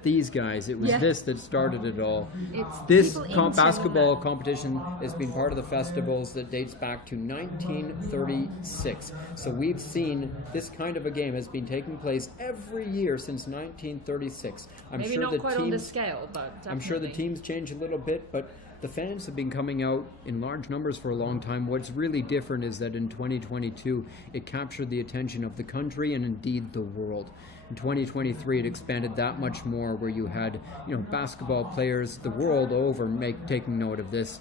these guys. It was Yeah. this that started it all. It's This people into basketball that. competition has been part of the festivals that dates back to 1936. So we've seen this kind of a game has been taking place every year since 1936. I'm Maybe sure not the quite on this teams, scale, but I'm sure the definitely. teams change a little bit, but the fans have been coming out in large numbers for a long time. What's really different is that in 2022, it captured the attention of the country and indeed the world. In 2023, it expanded that much more, where you had, basketball players the world over taking note of this.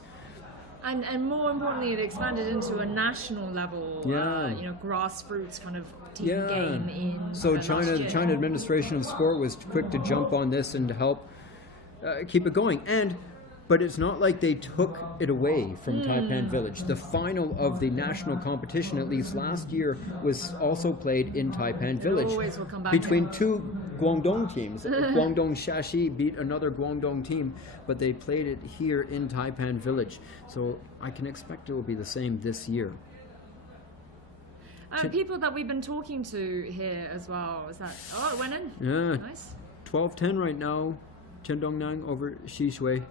And more importantly, it expanded into a national level, Yeah. grassroots kind of team Yeah. game in So last the year. China Administration of Sport was quick to jump on this and to help keep it going. But it's not like they took it away from Taipan Village. The final of the national competition, at least last year, was also played in Taipan Village. always will come back between here. two Guangdong teams. Guangdong Shaxi beat another Guangdong team, but they played it here in Taipan Village. So I can expect it will be the same this year. People that we've been talking to here as well. Is that it went in? Yeah. Nice. 12-10 right now. Chen Dongnang over Xishui.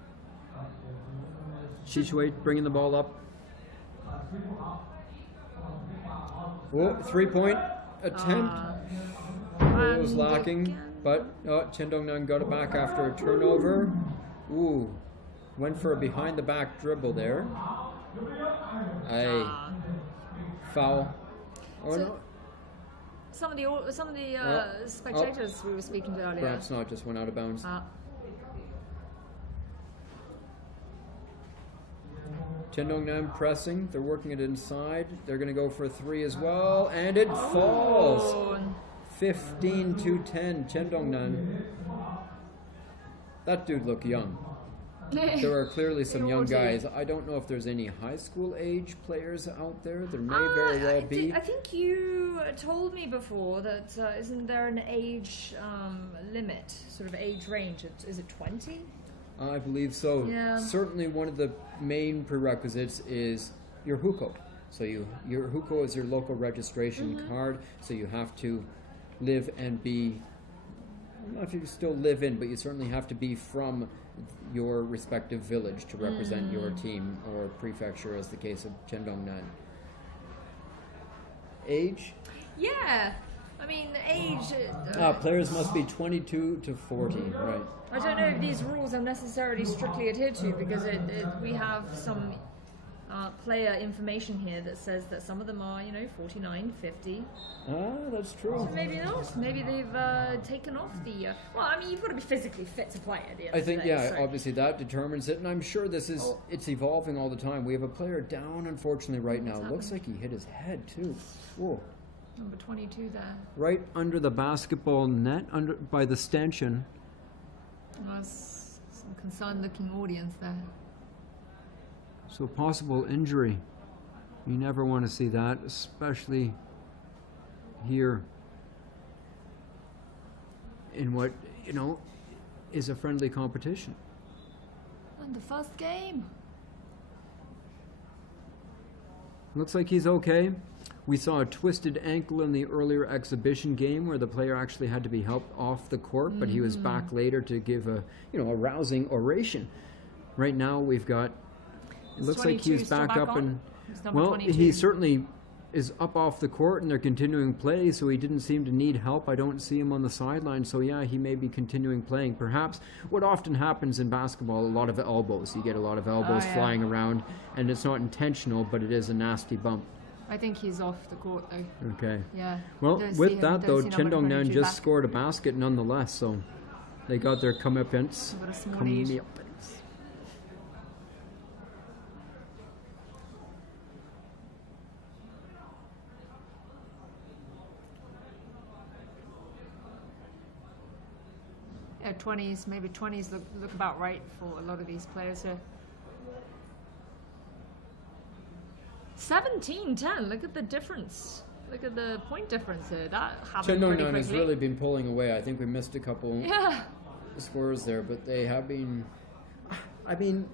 Xishui bringing the ball up. Oh, 3-point attempt. It was And lacking, again. but Chen Dongnang got it back after a turnover. Ooh, went for a behind the back dribble there. Foul. Oh, So- no. Some of the spectators we were speaking to earlier. Perhaps not, just went out of bounds. Chen Dongnam pressing, they're working it inside. They're going to go for a three as well, and it falls. 15-10, Chen Dongnam. That dude looked young. There are clearly some young guys. I don't know if there's any high school age players out there. There may very well be. I think you told me before that isn't there an age limit, sort of age range? Is it 20? I believe so. Yeah. Certainly one of the main prerequisites is your hukou. So your hukou is your local registration card, so you have to live and be, I don't know if you still live in, but you certainly have to be from your respective village to represent your team or prefecture, as the case of Chendongnan. Age? Yeah. I mean, age. Players must be 22 to 40, right. I don't know if these rules are necessarily strictly adhered to, because we have some player information here that says that some of them are, 49, 50. That's true. Maybe not. Maybe they've taken off the. Well, I mean, you've got to be physically fit to play at the end I of think, the day. so- obviously that determines it, and I'm sure it's evolving all the time. We have a player down, unfortunately, right now. Looks like he hit his head, too. Whoa. Number 22 there. Right under the basketball net, by the stanchion. There's some concerned-looking audience there. So possible injury. You never want to see that, especially here in what, is a friendly competition. And the first game. Looks like he's okay. We saw a twisted ankle in the earlier exhibition game where the player actually had to be helped off the court, but he was back later to give a rousing oration. Right now we've got, it looks like 22 he's still back back up on? and, He's number well, 22. he certainly is up off the court and they're continuing play, so he didn't seem to need help. I don't see him on the sideline, so yeah, he may be continuing playing. Perhaps what often happens in basketball, a lot of elbows. You get a lot of elbows yeah. flying around, and it's not intentional, but it is a nasty bump. I think he's off the court though. Okay. Yeah. Well, Don't see with him- that don't though, see number Chendongnan 22 just back. scored a basket nonetheless, so they got their comeuppance. Got a small lead. Comeuppance. Yeah, 20s, maybe 20s look about right for a lot of these players here. 17-10, look at the difference. Look at the point difference here. That happened pretty Chendongnan has quickly. really been pulling away. I think we missed a couple Yeah. scores there, but they have been. I mean,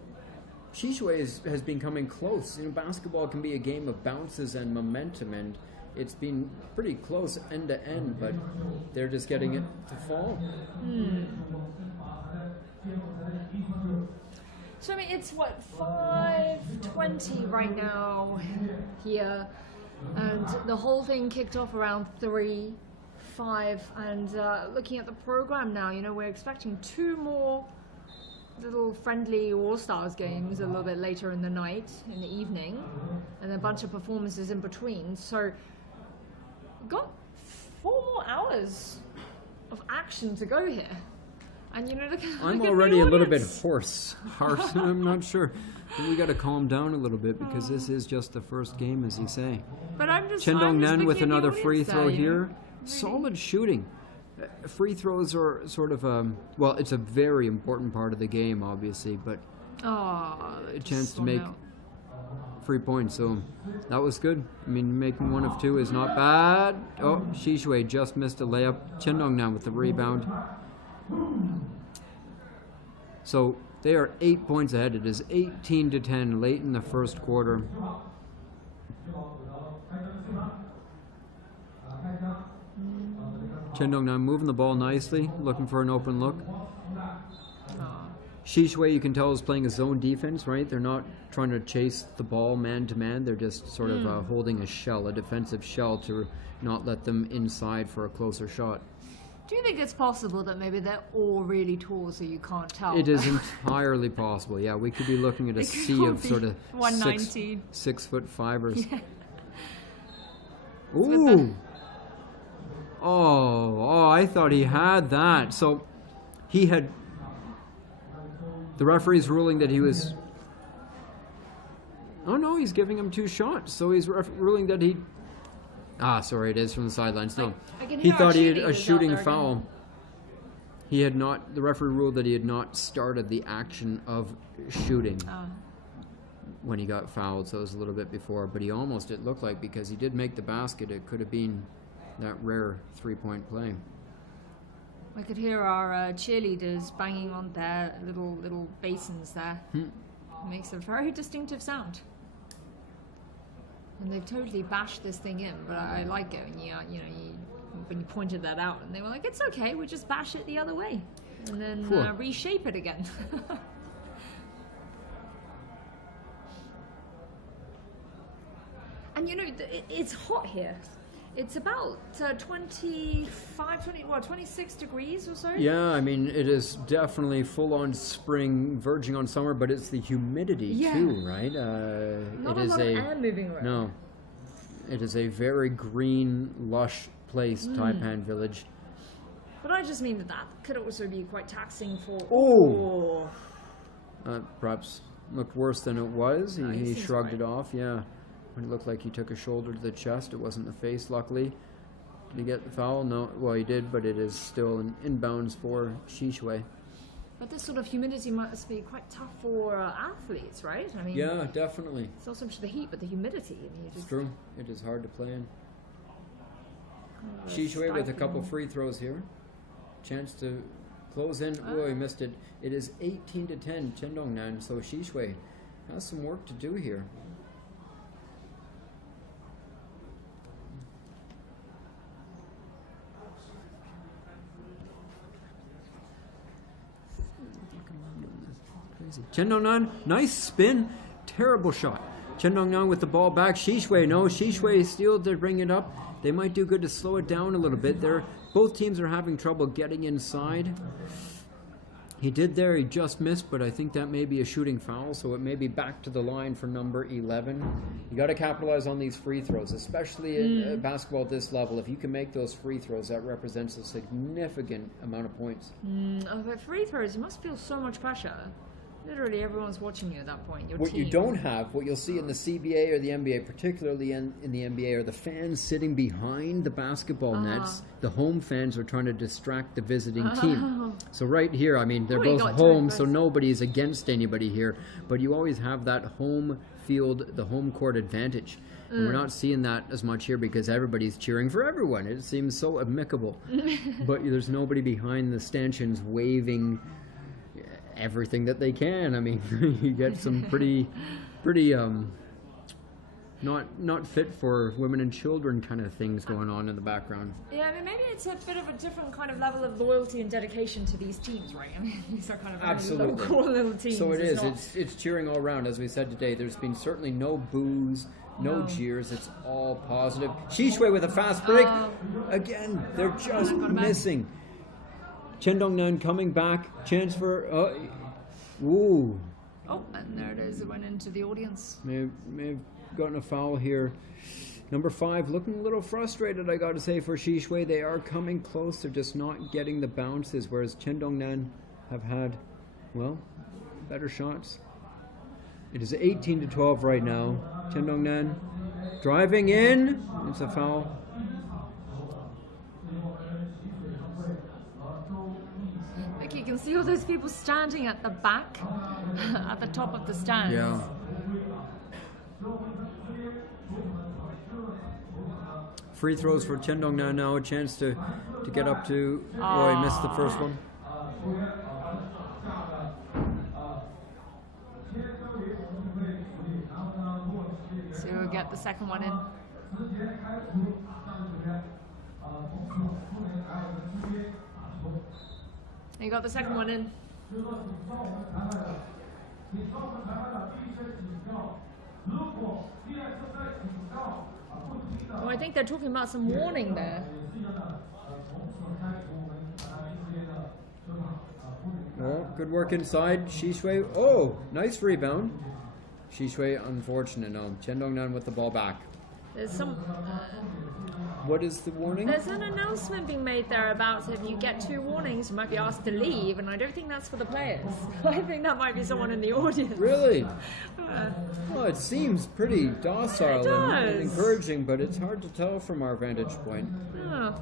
Xishui has been coming close. Basketball can be a game of bounces and momentum, and it's been pretty close end to end, but they're just getting it to fall. So I mean, it's what, 5:20 right now here, and the whole thing kicked off around 3:05. And looking at the program now, you know, we're expecting 2 more little friendly All-Stars games a little bit later in the night, in the evening, and a bunch of performances in between. So we've got 4 more hours of action to go here. And you know, look I'm at already the a little bit audience. hoarse. I'm not sure. We got to calm down a little bit because this is just the first game, as you say. But I'm just Chen I'm just Dongnan with looking at the another free audience throw there, you here. know. Solid shooting. Free throws are sort of well, it's a very important part of the game, obviously, but Oh, a chance to make 3 points, so that was good. I mean, making 1 of 2 is not bad. Oh, Guizhou just missed a layup. Chen Dongnan with the rebound. So they are 8 points ahead. It is 18-10 late in the first quarter. Chen Dongnan moving the ball nicely, looking for an open look. Guizhou, you can tell, is playing a zone defense, right? They're not trying to chase the ball man-to-man. They're just sort of holding a shell, a defensive shell, to not let them inside for a closer shot. Do you think it's possible that maybe they're all really tall so you can't tell? It is entirely possible. Yeah, we could be looking at a It could sea all of be sort of 119. 6'5"ers. Yeah. Ooh. Oh, I thought he had that. So he had. The referee's ruling that he was. Oh no, he's giving him 2 shots. So he's ruling that he. Ah, sorry, it is from the sidelines. No, I can he hear our thought he had a cheerleaders out shooting there foul. again. He had not. The referee ruled that he had not started the action of shooting when he got fouled. So it was a little bit before, but he almost. It looked like, because he did make the basket, it could have been that rare 3-point play. I could hear our cheerleaders banging on their little basins there. It makes a very distinctive sound. And they've totally bashed this thing in, but I like it when you pointed that out, and they were like, "It's okay, we just bash it the other way, and then Cool. reshape it again." And you know, it's hot here. It's about 26 degrees or so. Yeah, I mean, it is definitely full-on spring, verging on summer, but it's the humidity too, right? Not it a is lot of air moving around. No, it is a very green, lush place, Taipan Village. But I just mean that could also be quite taxing for. Oh. Perhaps looked worse than it was. No, He seems shrugged right. it off. Yeah, when it looked like he took a shoulder to the chest. It wasn't the face, luckily. Did he get the foul? No. Well, he did, but it is still an inbounds for Guizhou. But this sort of humidity must be quite tough for athletes, right? I mean, Yeah, definitely. it's not so much the heat, but the humidity. I mean, you It's just, true. It is hard to play in. it's Guizhou with a couple stifling. free throws here. Chance to close in. Oh, he missed it. It is 18-10, Chen Dongnan. So Guizhou has some work to do here. Crazy. Chen Dongnan, nice spin, terrible shot. Chen Dongnan with the ball back. Guizhou, no, Guizhou still to bring it up. They might do good to slow it down a little bit. Both teams are having trouble getting inside. He did there, he just missed, but I think that may be a shooting foul, so it may be back to the line for number 11. You got to capitalize on these free throws, especially in basketball at this level. If you can make those free throws, that represents a significant amount of points. But free throws, you must feel so much pressure. Literally, everyone's watching you at that point. Your What team. you don't have, what you'll see in the CBA or the NBA, particularly in the NBA, are the fans sitting behind the basketball nets. The home fans are trying to distract the visiting team. So right here, I mean, they're Oh, you both got home, to so invest. nobody's against anybody here. But you always have that home field, the home court advantage. And we're not seeing that as much here because everybody's cheering for everyone. It seems so amicable. But there's nobody behind the stanchions waving everything that they can. I mean, you get some pretty not fit for women and children kind of things going on in the background. Yeah, I mean, maybe it's a bit of a different kind of level of loyalty and dedication to these teams, right? I mean, these are kind of Absolutely. local little teams. So it is. Not... It's cheering all around. As we said today, there's been certainly no boos, no jeers. It's all positive. Xishui with a fast break. Again, they're just missing. Chen Dongnan coming back. Chance for... ooh. Oh, and there it is. It went into the audience. May have gotten a foul here. Number 5 looking a little frustrated, I got to say, for Xishui. They are coming close. They're just not getting the bounces, whereas Chen Dongnan have had, well, better shots. It is 18-12 right now. Chen Dongnan driving in. It's a foul. Like you can see all those people standing at the back, at the top of the stands. Yeah. Free throws for Chen Dongnan now. A chance to get up to... Oh, he missed the first one. So we'll get the second one in. You got the second one in. Oh, I think they're talking about some warning there. Oh, good work inside. Xishui. Oh, nice rebound. Xishui, unfortunate. No, Chen Dongnan with the ball back. There's some... What is the warning? There's an announcement being made there about if you get 2 warnings, you might be asked to leave, and I don't think that's for the players. I think that might be someone in the audience. Really? Well, it seems pretty docile and encouraging, but it's hard to tell from our vantage point. Oh.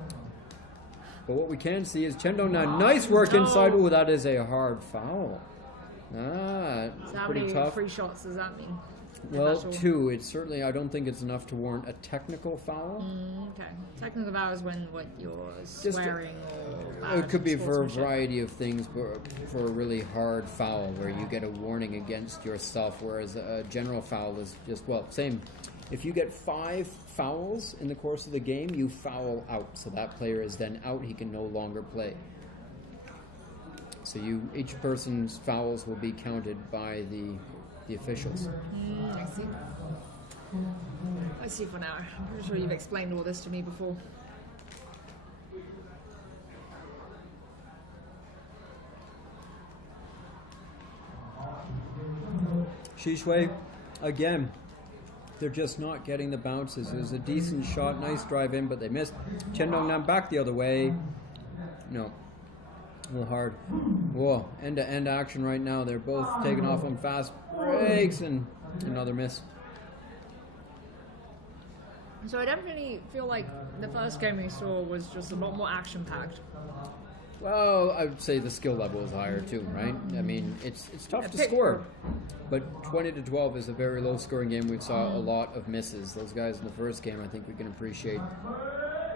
But what we can see is Chen Dongnan. Nice work inside. Oh, that is a hard foul. So how pretty many tough. free shots does that mean? Well, 2. It's certainly, I don't think it's enough to warrant a technical foul. Okay. Technical foul is when you're swearing or it could be for a sportsmanship. variety of things, but for a really hard foul where you get a warning against yourself, whereas a general foul is just, well, same. If you get 5 fouls in the course of the game, you foul out. So that player is then out. He can no longer play. So each person's fouls will be counted by the officials. I see. I see for now. I'm pretty sure you've explained all this to me before. Xishui, again, they're just not getting the bounces. It was a decent shot, nice drive in, but they missed. Chen Dongnan back the other way. No. A little hard. Whoa, end-to-end action right now. They're both taking off on fast breaks and another miss. So I definitely feel like the first game we saw was just a lot more action-packed. Well, I would say the skill level is higher too, right? I mean, it's tough to score, but 20-12 is a very low-scoring game. We saw a lot of misses. Those guys in the first game, I think we can appreciate.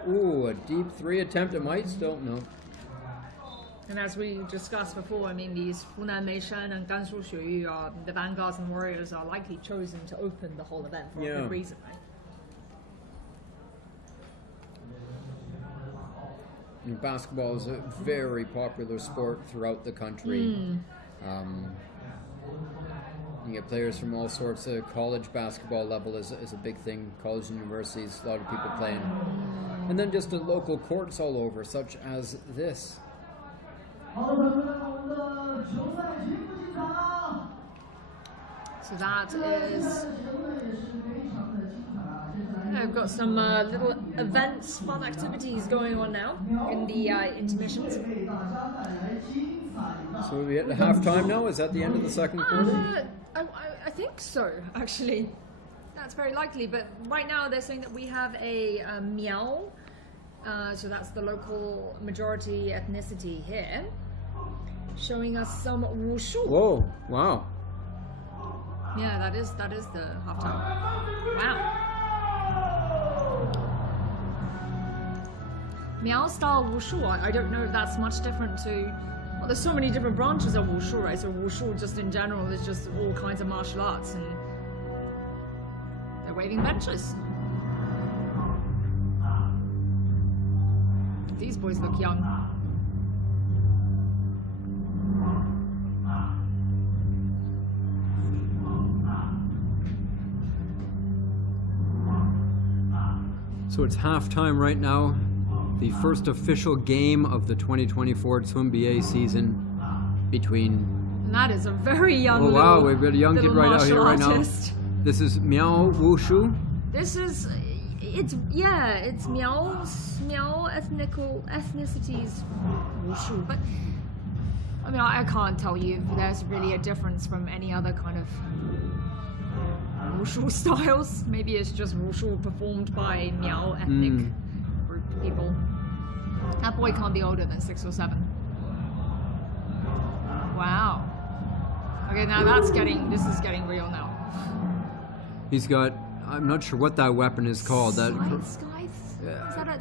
Ooh, a deep 3 attempt. It might still no. And as we discussed before, I mean, these Hunan Meishan and Gansu Xuyu are the vanguards and warriors are likely chosen to open the whole event for a good reason, right? And basketball is a very popular sport throughout the country. You get players from all sorts of college basketball level is a big thing. College and universities, a lot of people playing. And then just the local courts all over, such as this. So that is... I've got some little events, fun activities going on now in the intermissions. So are we at halftime now? Is that the end of the second quarter? I think so, actually. That's very likely, but right now they're saying that we have a Miao, so that's the local majority ethnicity here, showing us some wushu. Whoa, wow. Yeah, that is the halftime. Wow. Miao style wushu, I don't know if that's much different to... Well, there's so many different branches of wushu, right? So wushu just in general is just all kinds of martial arts, and They're waving benches. These boys look young. So it's halftime right now. The first official game of the 2024 Tsumbier season between. And that is a very young. Oh wow, we've got a young kid right out here right artist. now. This is Miao Wushu. This is, it's Miao ethnicities Wushu, but I mean I can't tell you if there's really a difference from any other kind of Wushu styles. Maybe it's just Wushu performed by Miao ethnic group people. That boy can't be older than 6 or 7. Wow. Okay, now this is getting real now. He's got, I'm not sure what that weapon is called. Scythe?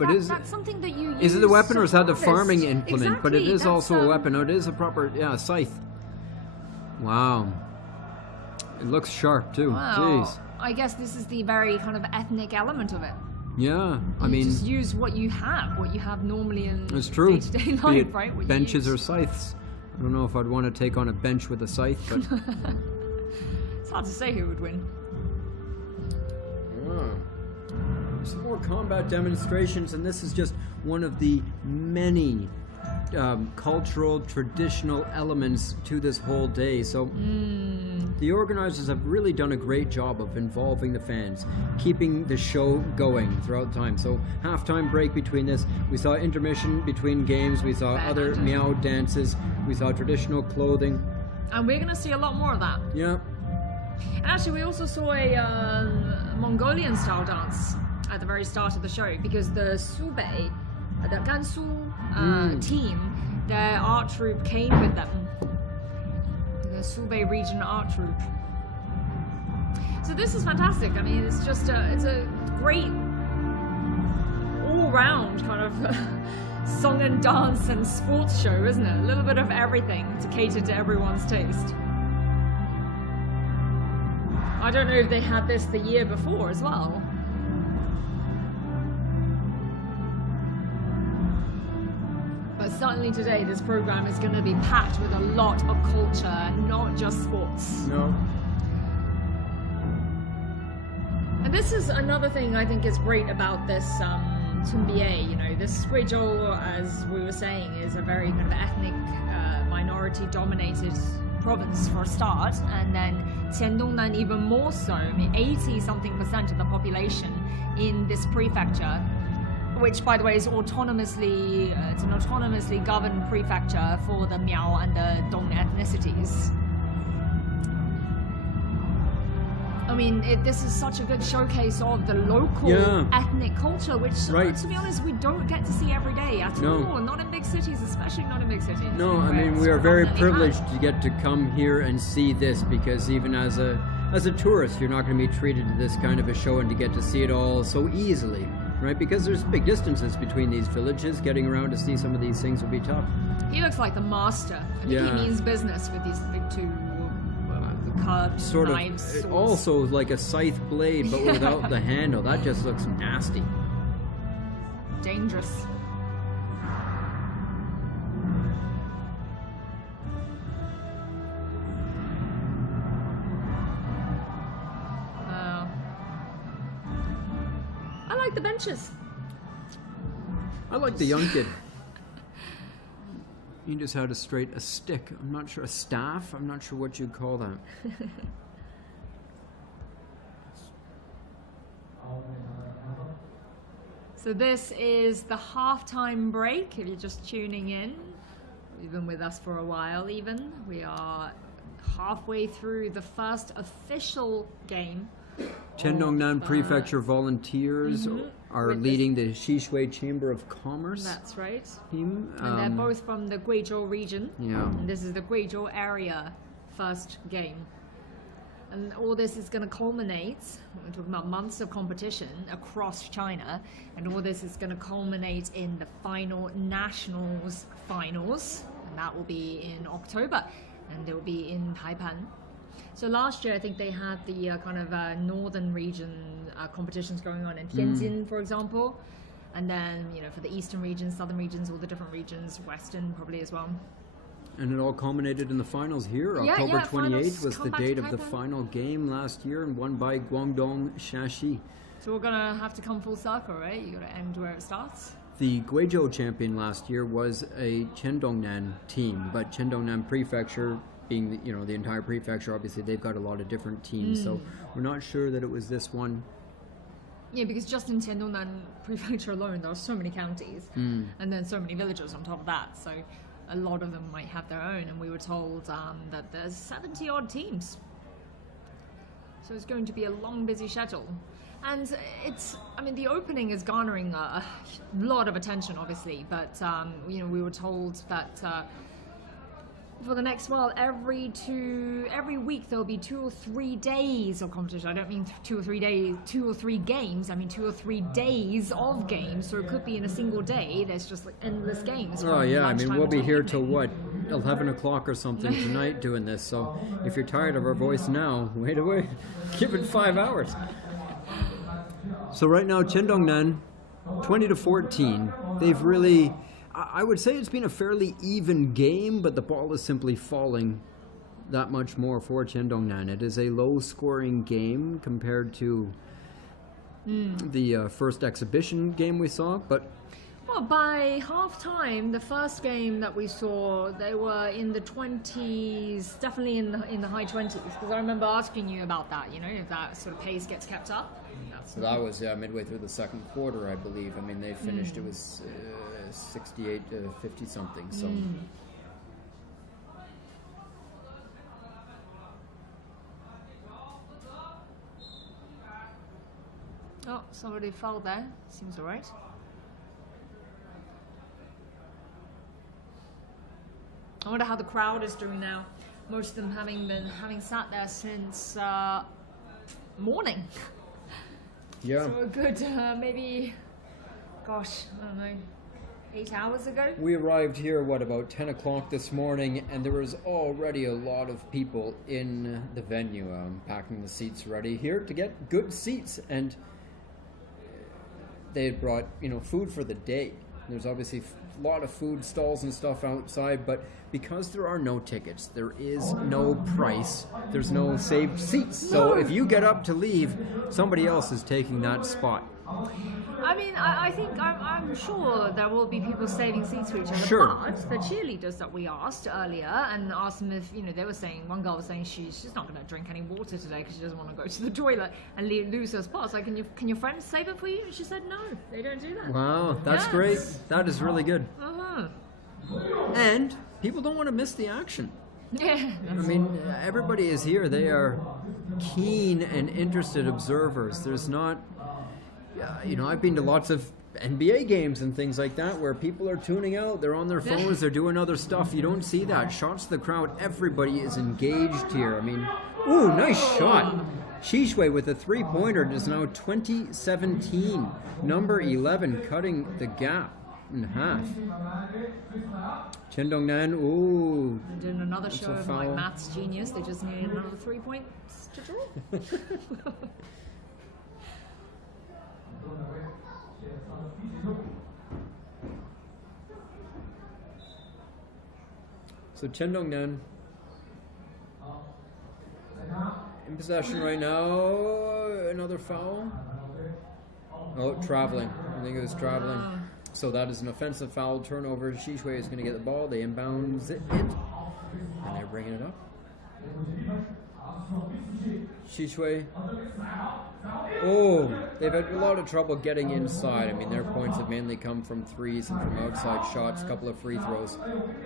Is That's something that you use. Is it the weapon or is that the harvest. farming implement? Exactly, But it is that's, also a weapon. Oh, it is a proper, scythe. Wow. It looks sharp too. Wow. Jeez. I guess this is the very kind of ethnic element of it. Yeah, I You mean, just use what you have normally in it's true. day-to-day Be life, it right? What you benches use. or scythes. I don't know if I'd want to take on a bench with a scythe, but It's hard to say who would win. some more combat demonstrations, and this is just one of the many cultural, traditional elements to this whole day. So the organizers have really done a great job of involving the fans, keeping the show going throughout time. So halftime break between this, we saw intermission between games, we saw other Miao dances, we saw traditional clothing. And we're going to see a lot more of that. Yeah. And actually, we also saw a Mongolian-style dance at the very start of the show, because the Subei, the Gansu team, their art troupe came with them. The Subei region art troupe. So this is fantastic. I mean, it's just it's a great all-round kind of song and dance and sports show, isn't it? A little bit of everything to cater to everyone's taste. I don't know if they had this the year before as well. But certainly today, this program is going to be packed with a lot of culture, not just sports. No. And this is another thing I think is great about this Tsumbier. You know, this Guizhou, as we were saying, is a very kind of ethnic, minority-dominated province for a start, and then Qiandongnan even more so. I mean, 80-something% of the population in this prefecture, which, by the way, is autonomously, it's an autonomously governed prefecture for the Miao and the Dong ethnicities. I mean, this is such a good showcase of the local ethnic culture, which, to be honest, we don't get to see every day at all. Not in big cities, especially not in big cities. No, I mean, we are very privileged to get to come here and see this, because even as a tourist, you're not going to be treated to this kind of a show and to get to see it all so easily, right? Because there's big distances between these villages. Getting around to see some of these things will be tough. He looks like the master. I think he means business with these big two curved sort knives. Of, also like a scythe blade, but without the handle. That just looks nasty. Dangerous. I like the benches. I like the young kid. He just had a stick. I'm not sure, a staff? I'm not sure what you'd call that. So this is the halftime break. If you're just tuning in, you've been with us for a while even. We are halfway through the first official game. Qiandongnan Prefecture volunteers are leading the Shishui Chamber of Commerce. That's right. Team. And they're both from the Guizhou region. Yeah. And this is the Guizhou area first game. And all this is going to culminate, we're talking about months of competition across China, and all this is going to culminate in the final nationals finals, and that will be in October, and they will be in Taipan. So last year, I think they had the kind of northern region competitions going on in Tianjin, for example. And then, for the eastern regions, southern regions, all the different regions, western probably as well. And it all culminated in the finals here. Yeah, October 28th finals was the come back date to of the Taiwan. final game last year, and won by Guangdong Shaxi. So we're going to have to come full circle, right? You got to end where it starts. The Guizhou champion last year was a Chendongnan team, but Chendongnan Prefecture, being the entire prefecture, obviously they've got a lot of different teams, so we're not sure that it was this one. Yeah, because just in Tiandongnan Prefecture alone, there are so many counties, and then so many villages on top of that. So a lot of them might have their own, and we were told that there's 70 odd teams. So it's going to be a long, busy schedule. And the opening is garnering a lot of attention, obviously, but we were told that for the next while, every week there'll be 2 or 3 days of competition. I don't mean 2 or 3 days, 2 or 3 games. I mean 2 or 3 days of games. So it could be in a single day. There's just like endless games. Oh yeah, I mean we'll be here till evening. what, 11 o'clock or something tonight doing this. So if you're tired of our voice now, wait away, give it 5 hours. So right now, Chendongnan, 20-14. They've really, I would say it's been a fairly even game, but the ball is simply falling that much more for Chendongnan. It is a low-scoring game compared to the first exhibition game we saw, but Well, by half-time, the first game that we saw, they were in the 20s, definitely in the high 20s, because I remember asking you about that, if that sort of pace gets kept up. so that was midway through the second quarter, I believe. I mean, they finished, it was 68 to 50 something, so. Oh, somebody fell there. Seems all right. I wonder how the crowd is doing now. Most of them having sat there since morning. Yeah. So a good maybe, gosh, I don't know, 8 hours ago. We arrived here, about 10 o'clock this morning, and there was already a lot of people in the venue, packing the seats ready here to get good seats, and they had brought, food for the day. There's obviously a lot of food stalls and stuff outside, but because there are no tickets, there is no price, there's no saved seats. So if you get up to leave, somebody else is taking that spot. I mean, I think I'm sure there will be people saving seats for each other. Sure. But the cheerleaders that we asked earlier and asked them if, they were saying, one girl was saying she's not going to drink any water today because she doesn't want to go to the toilet and lose her spots. Like, can your friends save it for you? And she said, no, they don't do that. Wow, that's Yes. great. That is really good. Uh-huh. And people don't want to miss the action. Yeah. I mean, everybody is here. They are keen and interested observers. There's not, I've been to lots of NBA games and things like that where people are tuning out. They're on their phones. They're doing other stuff. You don't see that. Shots to the crowd. Everybody is engaged here. I mean, ooh, nice shot. Shishui with a three-pointer. It is now 2017. Number 11 cutting the gap in half. Chendongnan, ooh. They're doing another show a of foul. maths genius. They just needed another 3 points to draw. So Chendongnan in possession right now. Another foul. Oh, traveling. I think it was traveling. So that is an offensive foul. Turnover. Shishui is going to get the ball. They inbounds it. And they're bringing it up. Shishui. Oh, they've had a lot of trouble getting inside. I mean, their points have mainly come from threes and from outside shots, a couple of free throws.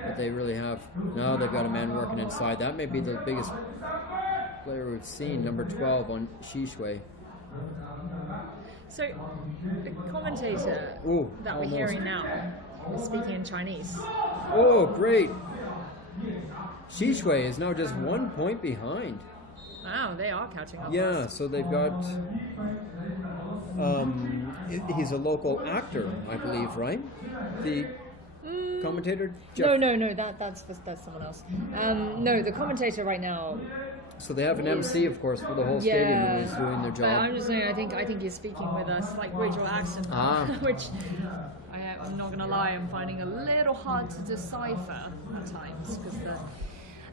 But they really have. Now they've got a man working inside. That may be the biggest player we've seen, number 12 on Shishui. So, the commentator Ooh, that we're almost. hearing now is speaking in Chinese. Oh, great. Shishui is now just 1 point behind. Wow, they are catching up. Yeah, so they've got. He's a local actor, I believe, right? The commentator. No, that's someone else. No, the commentator right now So they have an MC, of course, for the whole stadium who is doing their But job. I'm just saying, I think you're speaking with a slight Guizhou accent, which I'm not gonna lie, I'm finding a little hard to decipher at times because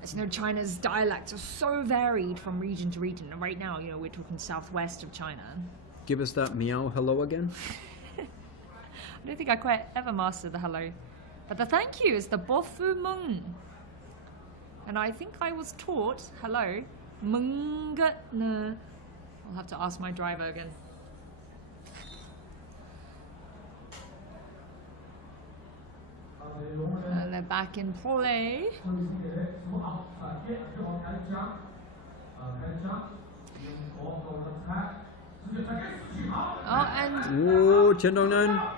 as you know, China's dialects are so varied from region to region. And right now, we're talking southwest of China. Give us that meow hello again. I don't think I quite ever mastered the hello, but the thank you is the bofu mung. And I think I was taught hello, mung ne. I'll have to ask my driver again. And they're back in play. Oh, and Ooh, Chen Dongnan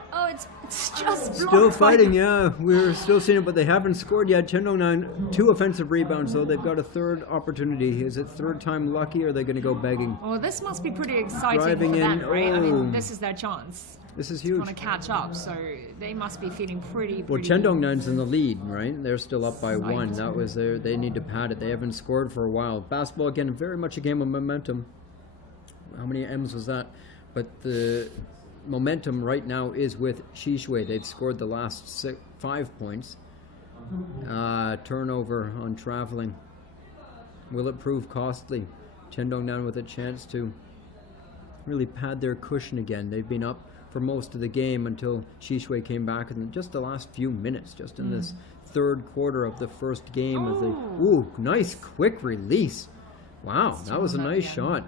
it's just still blocked by fighting. Yeah, we're still seeing it, but they haven't scored yet. Chen Dongnan 2 offensive rebounds, though. They've got a third opportunity. Is it third time lucky, or are they going to go begging? Well, this must be pretty exciting Driving for them, in, right? I mean, oh. this is their chance. This is to huge. want to catch up, so they must be feeling pretty. Well, Chen Dongnan's in the lead, right? They're still up by 1. That was their. They need to pad it. They haven't scored for a while. Basketball again, very much a game of momentum. How many M's was that? But the momentum right now is with Guizhou. They've scored the last 5 points. Turnover on traveling. Will it prove costly? Chen Dongnan with a chance to really pad their cushion again. They've been up for most of the game until Guizhou came back in just the last few minutes, just in this third quarter of the first game of the. Ooh, nice quick release! Wow, that was a nice shot,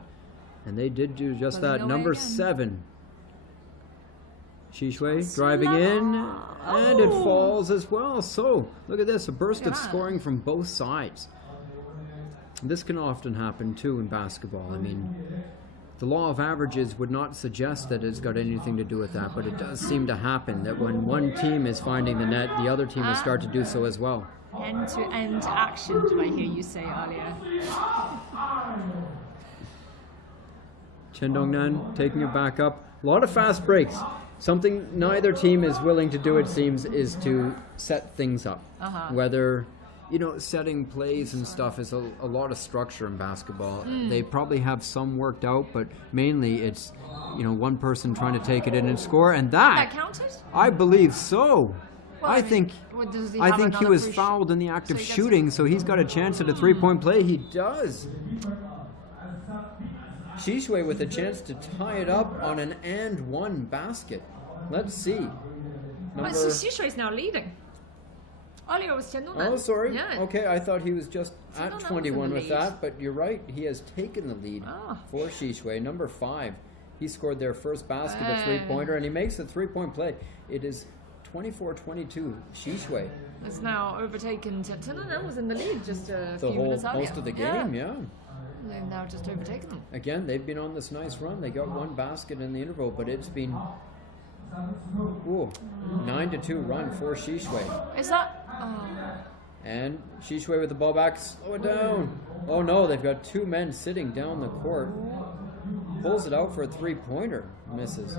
and they did do just that. Number 7, Guizhou driving in, and it falls as well. So look at this, a burst of scoring from both sides. This can often happen too in basketball. I mean, the law of averages would not suggest that it's got anything to do with that, but it does seem to happen that when one team is finding the net, the other team will start to do so as well. End-to-end action, did I hear you say earlier? Chen Dongnan taking it back up. A lot of fast breaks. Something neither team is willing to do, it seems, is to set things up. Whether, setting plays and stuff is a lot of structure in basketball. They probably have some worked out, but mainly it's, one person trying to take it in and score, and That counted? I believe so. Well, I think he was fouled in the act of shooting, so he's got a chance at a 3-point play. He does. Guizhou with a chance to tie it up on an and one basket. Let's see. But Guizhou is now leading. Earlier was Chen Dongnan. Oh, sorry. Yeah. Okay, I thought he was just Chen at Dongnan 21 was with in the lead. that, but you're right. He has taken the lead for Guizhou. Number 5. He scored their first basket, a 3-pointer, and he makes a 3-point play. It is 24-22. Guizhou. It's now overtaken. Chen Dongnan was in the lead just a The few whole minutes earlier. most of the game, yeah. They've now just overtaken them. Again, they've been on this nice run. They got 1 basket in the interval, but it's been 9-2 run for Guizhou. Is that? And Guizhou with the ball back, slow it down. Oh no, they've got 2 men sitting down the court. Pulls it out for a 3-pointer, misses.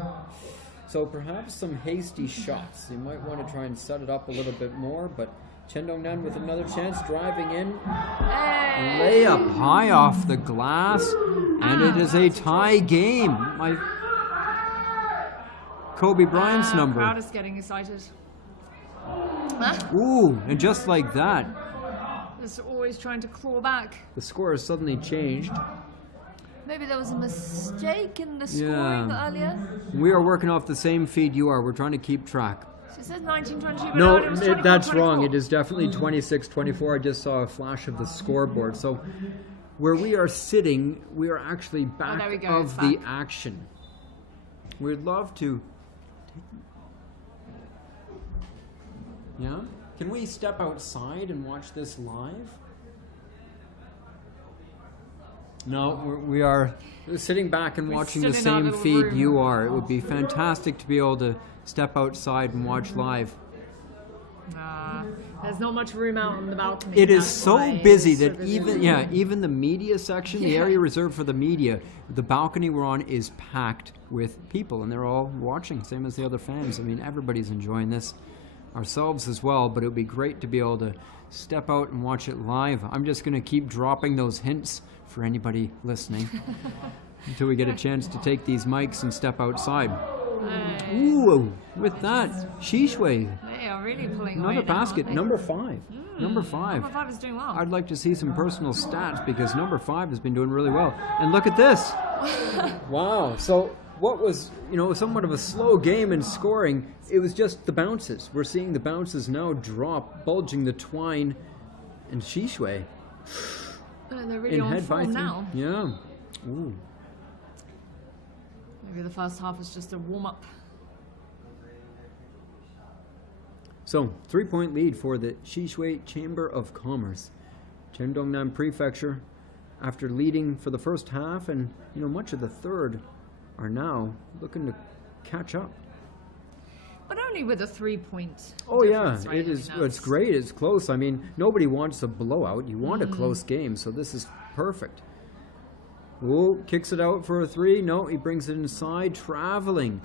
So perhaps some hasty shots. You might want to try and set it up a little bit more, but Chen Dongnan with another chance, driving in. Layup high off the glass, and it is a tie game. Kobe Bryant's number. Crowd is getting excited. Ooh, and just like that, Just always trying to claw back. the score has suddenly changed. Maybe there was a mistake in the scoring earlier. We are working off the same feed you are. We're trying to keep track. She says 1922, but No, it was 24, that's wrong. 24. It is definitely 26-24. I just saw a flash of the scoreboard. So where we are sitting, we are actually back there we go, of it's the back. action. We'd love to. Yeah? Can we step outside and watch this live? No, we are sitting back and watching the still in our same little feed room. you are. It would be fantastic to be able to step outside and watch live. There's not much room out on the balcony. It is that's so why busy it's so that busy. even the media section, the area reserved for the media, the balcony we're on is packed with people, and they're all watching, same as the other fans. I mean, everybody's enjoying this, ourselves as well, but it would be great to be able to step out and watch it live. I'm just going to keep dropping those hints for anybody listening until we get a chance to take these mics and step outside. Ooh, with that, Guizhou, They are really pulling another away now, basket, aren't they? number 5. Number 5. Number 5 is doing well. I'd like to see some personal stats because number 5 has been doing really well. And look at this. Wow. So what was, somewhat of a slow game in scoring, it was just the bounces. We're seeing the bounces now drop, bulging the twine, and Guizhou They're really in on head form by now. 3. Yeah. Ooh. Maybe the first half was just a warm-up. So, 3-point lead for the Guizhou Chamber of Commerce. Shandongnan Prefecture, after leading for the first half and much of the third, are now looking to catch up. But only with a 3-point Oh yeah, difference, right? it is. It's great. It's close. I mean, nobody wants a blowout. You want a close game, so this is perfect. Ooh, kicks it out for a 3. No, he brings it inside, traveling.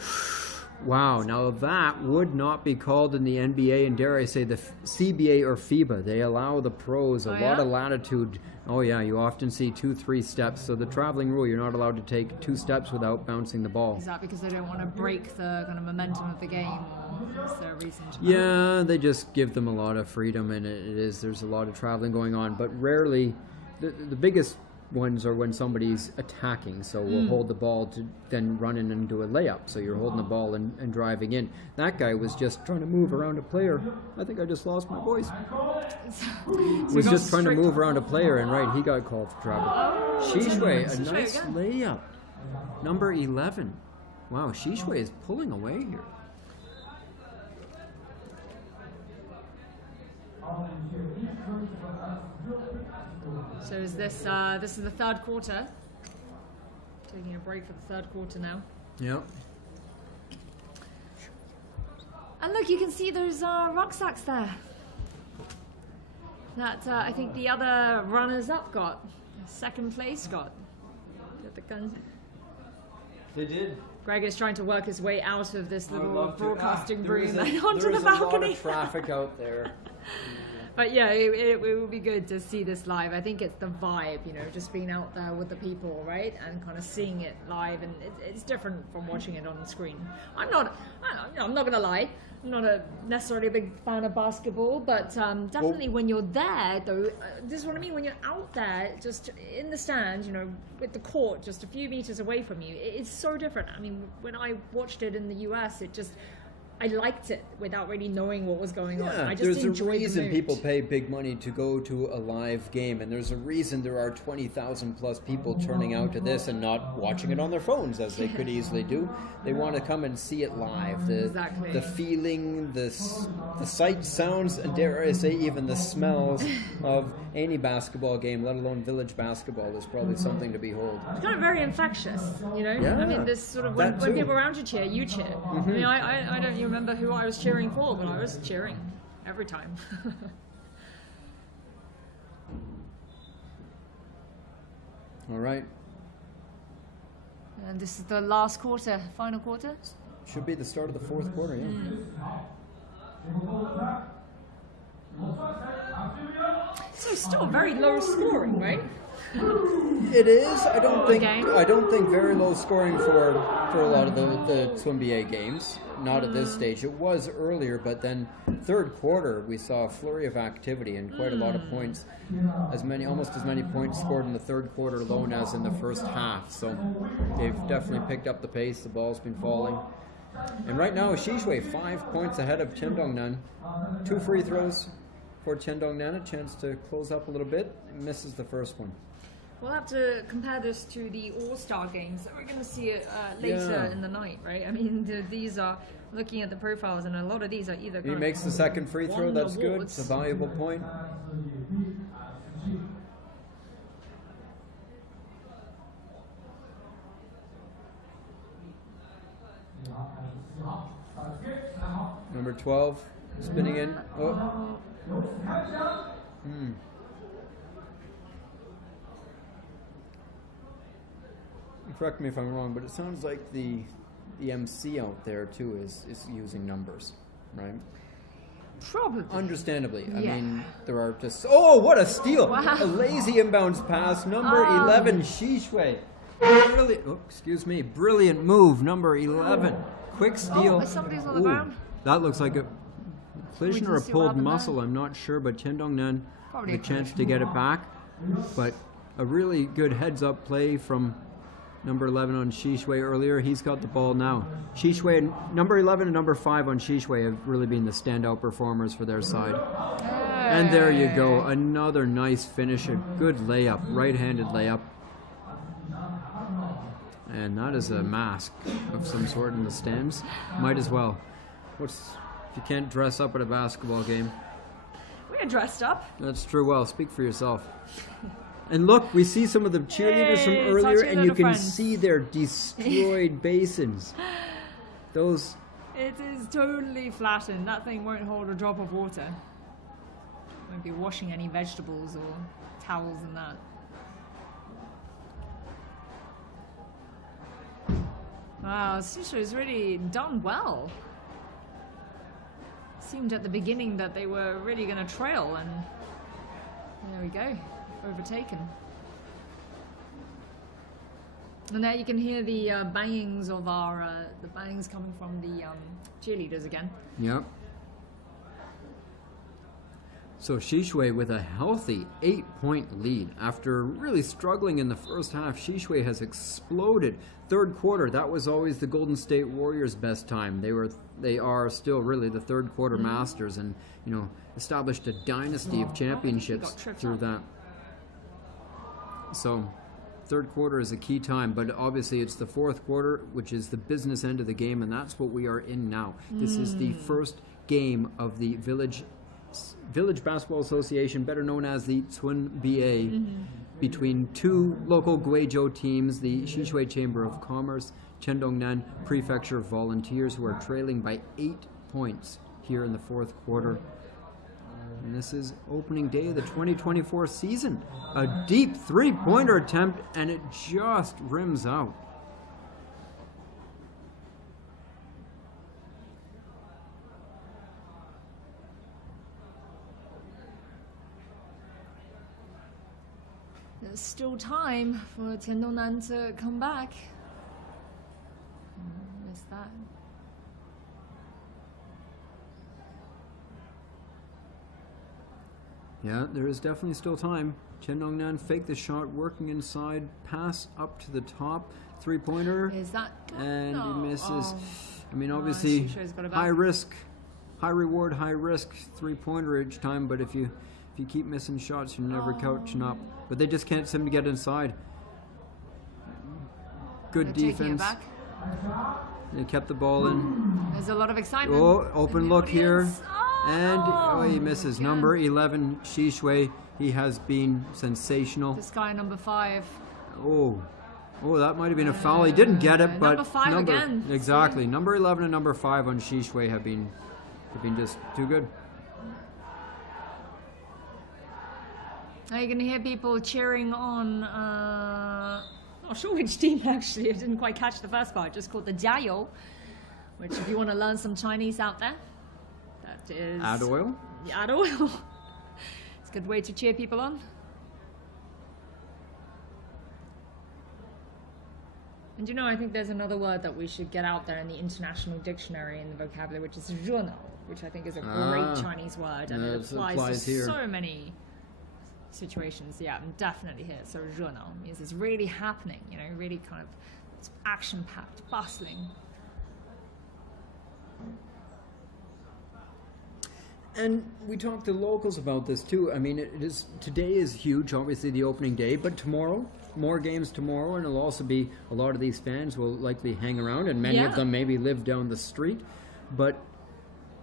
Wow, now that would not be called in the NBA and dare I say the CBA or FIBA. They allow the pros a lot of latitude. Oh yeah, you often see 2-3 steps. So the traveling rule, you're not allowed to take 2 steps without bouncing the ball. Is that because they don't want to break the kind of momentum of the game? Or is there a reason to Yeah, they just give them a lot of freedom, and there's a lot of traveling going on, but rarely, the biggest ones are when somebody's attacking, so we'll hold the ball to then run in and do a layup, so you're holding the ball and driving in. That guy was just trying to move around a player. I think I just lost my voice. Was just trying to move around a player, and right, he got called for travel. Guizhou, a nice layup. Number 11. Wow, Guizhou is pulling away here. So is this is the third quarter? Taking a break for the third quarter now. Yep. And look, you can see those rucksacks there. That I think the other runners-up got. Second place got. Get the guns. They did. Greg is trying to work his way out of this little broadcasting room and onto There's the balcony. a lot of traffic out there. But yeah, it would be good to see this live. I think it's the vibe, just being out there with the people, right? And kind of seeing it live, and it's different from watching it on the screen. I'm not gonna lie, I'm not necessarily a big fan of basketball, but definitely when you're there, though, this is what I mean. When you're out there, just in the stands, with the court just a few meters away from you, it's so different. I mean, when I watched it in the US, I liked it without really knowing what was going on. I just there's a enjoyed the reason mood. people pay big money to go to a live game, and there's a reason there are 20,000 plus people turning out to this and not watching it on their phones as they could easily do. They want to come and see it live. Exactly. The feeling, the sights, sounds, and dare I say even the smells of any basketball game, let alone village basketball, is probably something to behold. It's kind of very infectious, Yeah, I mean, this sort of when that too. people around you cheer, you cheer. I mean, I don't even remember who I was cheering for, but I was cheering every time. All right. And this is the last quarter, final quarter. Should be the start of the fourth quarter, yeah. So still very low scoring, right? It is. I don't think. Okay. I don't think very low scoring for a lot of the CGTN games. Not at this stage. It was earlier, but then third quarter we saw a flurry of activity and quite a lot of points. Almost as many points scored in the third quarter alone as in the first half. So they've definitely picked up the pace. The ball's been falling. And right now, Guizhou 5 points ahead of Shandongnan. 2 free throws for Shandongnan, a chance to close up a little bit. Misses the first one. We'll have to compare this to the All-Star games that we're going to see it later in the night, right? I mean, these are looking at the profiles, and a lot of these are either. He makes the second free throw. won That's good. awards. It's a valuable point. Number 12, spinning in. Oh. Correct me if I'm wrong, but it sounds like the MC out there too is using numbers, right? Probably. Understandably. I Yeah. mean, there are just... Oh, what a steal! Wow. A lazy inbounds pass. Number 11, Xishui. Brilliant. Oh, excuse me. Brilliant move, number 11. Quick steal. Oh, somebody's on the Ooh, ground. That looks like a collision or a can see what pulled happened there. muscle. I'm not sure, but Chen Dongnan Probably the a chance collision. to get it back. But a really good heads-up play from number 11 on Xishui earlier. He's got the ball now. Xishui, number 11 and number 5 on Xishui have really been the standout performers for their side. And there you go, another nice finish, a good layup, right-handed layup. And that is a mask of some sort in the stands. Might as well. If you can't dress up at a basketball game? We're dressed up. That's true. Well, speak for yourself. And look, we see some of the cheerleaders from Hey, earlier, touch your and you little can friends. see their destroyed basins. Those... It is totally flattened. That thing won't hold a drop of water. Won't be washing any vegetables or towels and that. Wow, Susho's really done well. Seemed at the beginning that they were really going to trail, and there we go, overtaken. And there you can hear the bangings of the bangs coming from the cheerleaders again. Yep. So Xishui with a healthy 8-point lead. After really struggling in the first half, Xishui has exploded. Third quarter, that was always the Golden State Warriors' best time. They are still really the third quarter masters, and established a dynasty of championships tripped through up. that. So third quarter is a key time, but obviously it's the fourth quarter, which is the business end of the game, and that's what we are in now. This is the first game of the Village Basketball Association, better known as the Twin BA, between two local Guizhou teams, the Xishui Chamber of Commerce, Chendongnan Prefecture Volunteers, who are trailing by 8 points here in the fourth quarter. And this is opening day of the 2024 season. A deep three-pointer attempt, and it just rims out. There's still time for Tiandongnan to come back. Missed that. Yeah, there is definitely still time. Chendongnan fake the shot, working inside, pass up to the top, three-pointer, Is that and no. he misses. Oh. I mean, obviously, Xishui's got it back. high risk, high reward, high risk, three-pointer each time. But if you keep missing shots, you're never catching up. But they just can't seem to get inside. Good They're taking it defense. back. They kept the ball in. There's a lot of excitement. Oh, open in the look here. audience. And he misses. again. Number 11, Xishui. He has been sensational. This guy, number 5. Oh, that might have been a foul. He didn't get it, but number 5 again. Exactly. Number 11 and number 5 on Xishui have been just too good. Now you can hear people cheering on. Not sure which team actually. I didn't quite catch the first part. Just called the Jiayou, which if you want to learn some Chinese out there, that is. Add oil. Add oil. It's a good way to cheer people on. And I think there's another word that we should get out there in the international dictionary in the vocabulary, which is 热闹, which I think is a great Chinese word, and Yeah, it it applies applies to here. so many situations. Yeah, and definitely here. So 热闹 means it's really happening, really kind of it's action-packed, bustling. And we talked to locals about this too. I mean, today is huge, obviously the opening day, but tomorrow, more games tomorrow, and it'll also be a lot of these fans will likely hang around, and many of Yeah. them maybe live down the street. But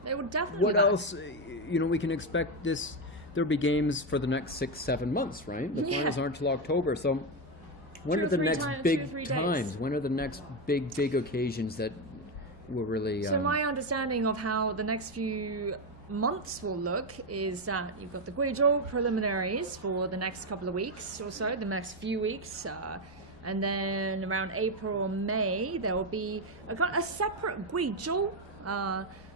They would definitely. what back. else? We can expect this. There'll be games for the next 6-7 months, right? The finals aren't till October, so when 2 are or the 3 next times, 2 or big 3 days. times? When are the next big occasions that will really? So my understanding of how the next few months will look is that you've got the Guizhou preliminaries for the next couple of weeks or so, the next few weeks, and then around April or May there will be a separate Guizhou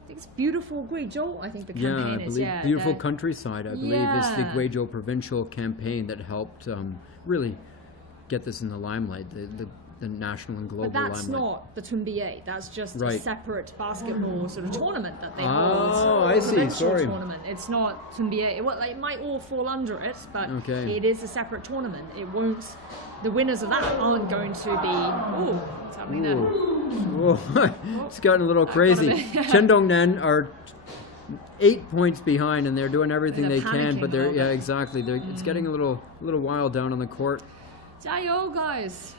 think it's beautiful Guizhou. I think the Yeah, campaign I is believe beautiful they're- countryside. I believe is the Yeah. Guizhou provincial campaign that helped really get this in the limelight, the national and global But that's limelight. not the Tunbie. That's just a Right. separate basketball sort of tournament that they Oh, hold. I see. Provincial Sorry. Tournament. It's not Tunbie. Well, it might all fall under it, but Okay. it is a separate tournament. It won't. The winners of that aren't going to be. Oh, what's happening there? Whoa, it's gotten a little crazy. bit. Chendongnan are 8 points behind, and they're doing everything They're they can, but panicking a they're little bit. exactly. It's getting a little wild down on the court. 加油, guys!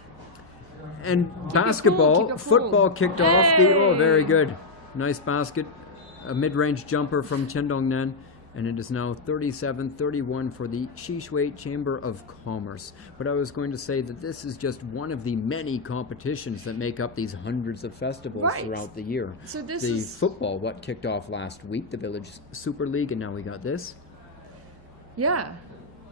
And it cool, basketball, keep it cool. football kicked off. Oh, very Hey. good. Nice basket. A mid-range jumper from Chendongnan. And it is now 37-31 for the Guizhou Chamber of Commerce. But I was going to say that this is just one of the many competitions that make up these hundreds of festivals Right. throughout the year. So this the is- football, what kicked off last week, the Village Super League, and now we got this. Yeah.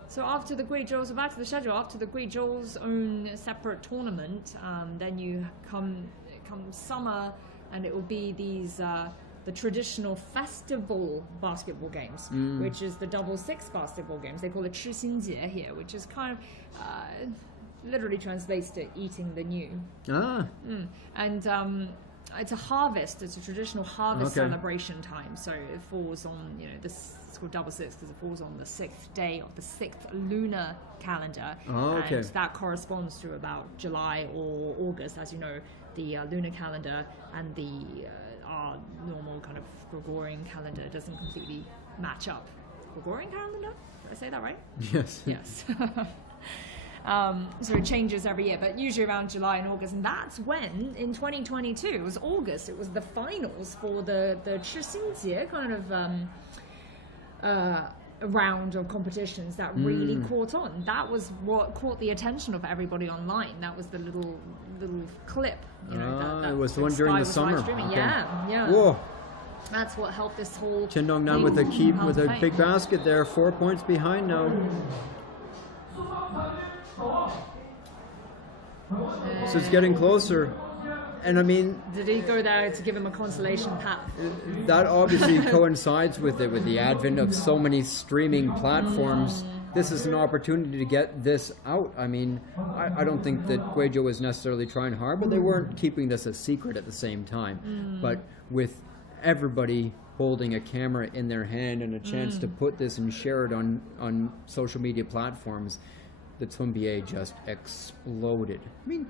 So after the Guizhou, so back to the schedule, after the Guizhou's own separate tournament, then you come summer, and it will be these the traditional festival basketball games, which is the double six basketball games. They call it 吃新节 here, which is kind of literally translates to eating the new. Ah, And it's a harvest. It's a traditional harvest Okay. celebration time. So it falls on, this it's called double six because it falls on the 6th day of the 6th lunar calendar. Oh, okay. And that corresponds to about July or August, as you know, the lunar calendar and the our normal kind of Gregorian calendar doesn't completely match up. Gregorian calendar? Did I say that right? yes. Yes. So it changes every year, but usually around July and August. And that's when, in 2022, it was August, it was the finals for the 吃新节 kind of round of competitions that really caught on. That was what caught the attention of everybody online. That was the little clip. It was the one during the Sky was summer. live streaming. Okay. Yeah. Whoa. That's what helped this whole Chendongnan with a keep with a campaign. big basket there, 4 points behind now. So it's getting closer. And I mean, Did he go there to give him a consolation pat? that obviously coincides with it, with the advent of so many streaming platforms. This is an opportunity to get this out. I mean, I don't think that Guizhou was necessarily trying hard, but they weren't keeping this a secret at the same time. But with everybody holding a camera in their hand and a chance to put this and share it on social media platforms, the Tunbie just exploded. I mean,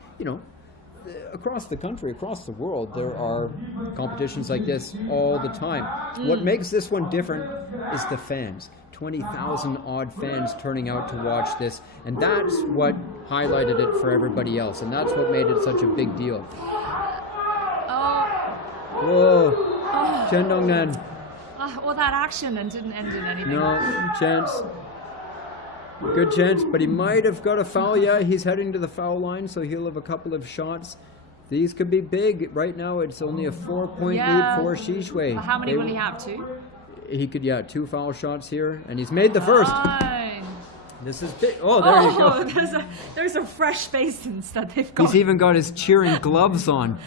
across the country, across the world, there are competitions like this all the time. What makes this one different is the fans. 20,000 odd fans turning out to watch this, and that's what highlighted it for everybody else, and that's what made it such a big deal. Whoa, Chendongnan, All that action and didn't end in anything. no chance. Good chance, but he might have got a foul. Yeah, he's heading to the foul line, so he'll have a couple of shots. These could be big. Right now, it's only a 4-point lead for Guizhou. How many will he have? 2? He could, 2 foul shots here, and he's made the first. Fine. This is big. Oh, there you go. There's a fresh basins that they've got. He's even got his cheering gloves on.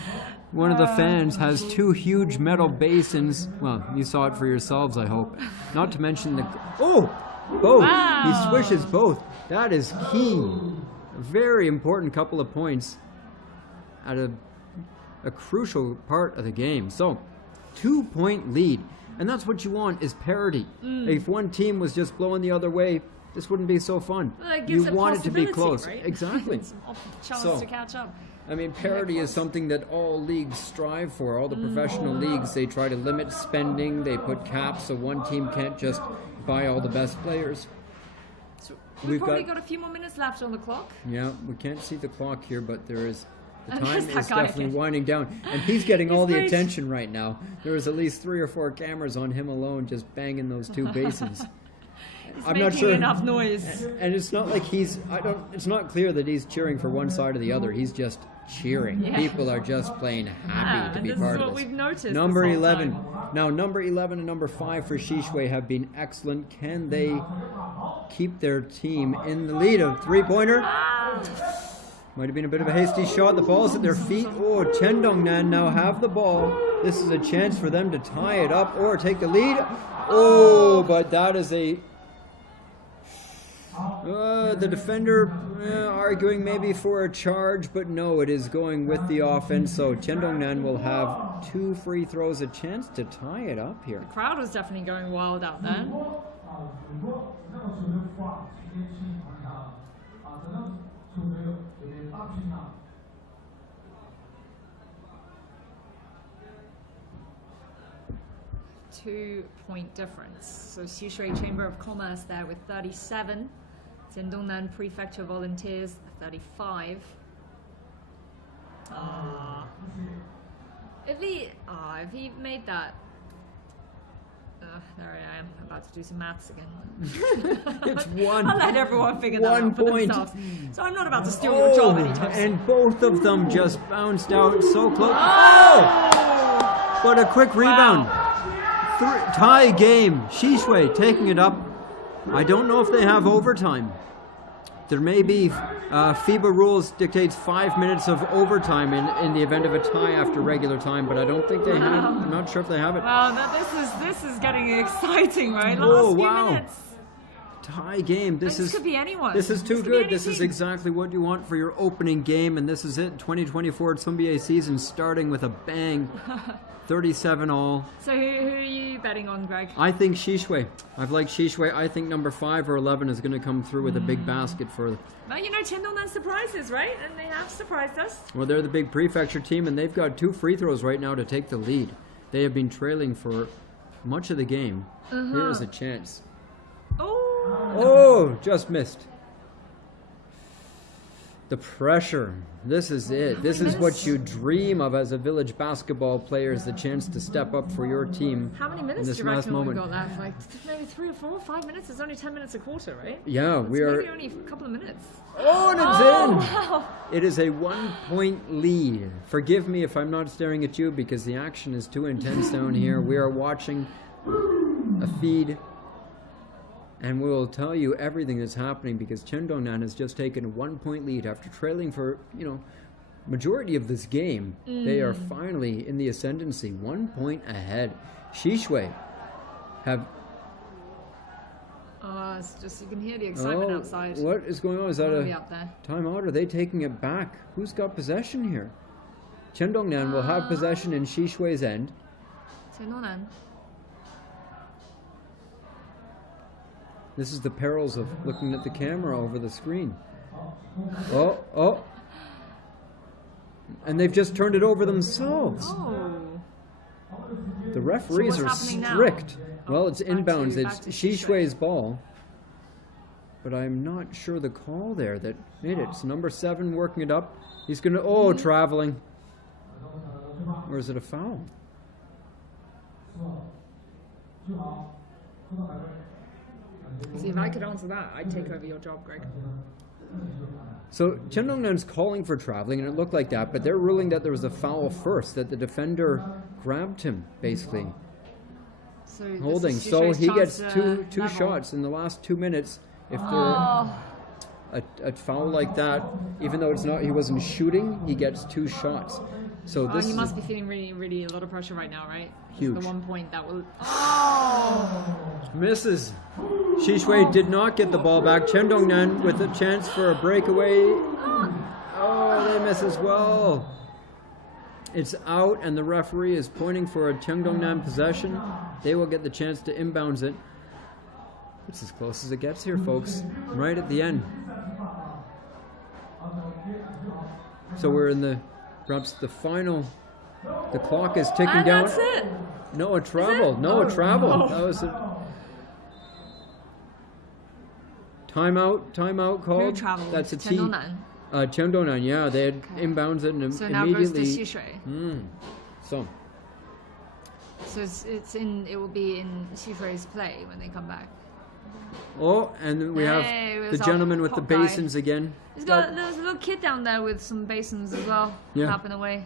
One of the fans has 2 huge metal basins. Well, you saw it for yourselves, I hope. Not to mention the... both. Wow. He swishes both. That is key. A very important couple of points at a crucial part of the game. So, 2-point lead. And that's what you want, is parity. If one team was just blowing the other way, this wouldn't be so fun. Well, it gives You a want it to be possibility, close. right? Exactly. It's a chance So- to catch up. I mean, parity is something that all leagues strive for. All the professional leagues, they try to limit spending. They put caps so one team can't just buy all the best players. So We've we've probably got- got a few more minutes left on the clock. Yeah, we can't see the clock here, but there is... The And there's time that is guy definitely again. winding down. And he's getting all the great. attention right now. There is at least 3 or 4 cameras on him alone just banging those 2 basins. He's I'm making not sure. enough noise. And it's not like it's not clear that he's cheering for one side or the other. He's just cheering. Yeah. People are just plain happy to and be this part is of what this. we've noticed Number this whole 11. time. Now, number 11 and number 5 for Guizhou have been excellent. Can they keep their team in the lead? A 3-pointer? Might have been a bit of a hasty shot. The ball's at their feet. Oh, Chendongnan now have the ball. This is a chance for them to tie it up or take the lead. Oh, but that is a... the defender arguing maybe for a charge, but no, it is going with the offense. So Chen Dongnan will have 2 free throws, a chance to tie it up here. The crowd was definitely going wild out there. Two-point difference. So Xishui Chamber of Commerce there with 37. Jiandongnan Prefecture Volunteers 35. If he made that, there I am about to do some maths again. It's one. I'll let everyone figure that 1 out for point. themselves. So I'm not about to steal your job anytime soon. And both of them just bounced out so close. Oh! But a quick rebound. Tie game. Xishui taking it up. I don't know if they have overtime. There may be, FIBA rules dictates 5 minutes of overtime in the event of a tie after regular time, but I don't think they have. I'm not sure if they have it. Well, this is getting exciting, right? Last few minutes. Tie game. This could be anyone. This is too good. This is team. exactly what you want for your opening game, and this is it. 2024 NBA season starting with a bang. 37 all. So who are you betting on, Greg? I think Xishui. I've liked Xishui. I think number 5 or 11 is going to come through with a big basket for... Well, you know, Jiandongnan surprises, right? And they have surprised us. Well, they're the big prefecture team, and they've got 2 free throws right now to take the lead. They have been trailing for much of the game. Here is a chance. Oh, just missed. The pressure. This is it. This is what you dream of as a village basketball player, is the chance to step up for your team. How many minutes in this do you reckon last we've moment. got left? Like maybe 3 or 4 or 5 minutes? It's only 10 minutes a quarter, right? Yeah, we are... Maybe only a couple of minutes. Oh, and it's in! Wow. It is a 1-point lead. Forgive me if I'm not staring at you because the action is too intense down here. We are watching a feed, and we will tell you everything that's happening because Chen Dongnan has just taken a 1-point lead after trailing for, majority of this game. They are finally in the ascendancy, 1 point ahead. Xishui have... It's just, you can hear the excitement outside. What is going on? Is that Probably a up there. timeout? Are they taking it back? Who's got possession here? Chen Dongnan will have possession in Xishui's end. Jiandongnan. This is the perils of looking at the camera over the screen. Oh. And they've just turned it over themselves. Oh. The referees So are what's happening now? strict. Well, it's Back to- inbounds. back It's to Xishui. Xishui's ball. But I'm not sure the call there that made it. It's number 7 working it up. He's going to... traveling. Or is it a foul? See, if I could answer that, I'd take over your job, Greg. So Chen Dongnan's calling for traveling, and it looked like that, but they're ruling that there was a foul first, that the defender grabbed him, basically, So this holding. is So Xishui's he chance gets to two level. shots in the last 2 minutes. If there a foul like that, even though it's not, he wasn't shooting, he gets 2 shots. So this He is must be feeling really, really a lot of pressure right now, right? Huge. The 1 point that will... misses. Xishui did not get the ball back. Chen Dongnan with a chance for a breakaway. Oh, they miss as well. It's out, and the referee is pointing for a Chen Dongnan possession. They will get the chance to inbounds it. It's as close as it gets here, folks. Right at the end. So we're in perhaps the final. The clock is ticking And down. that's it. No, a travel. No, a travel. That was a timeout called. Who traveled? That's a T. Jiandongnan. Chen Dongnan, yeah, they had inbounds it and So now goes to immediately. Xishui. So So it will be in Xishui's play when they come back. and then we Hey, have it the was our gentleman with the hot guy. basins again. There's a little kid down there with some basins as well, Yeah. tapping away.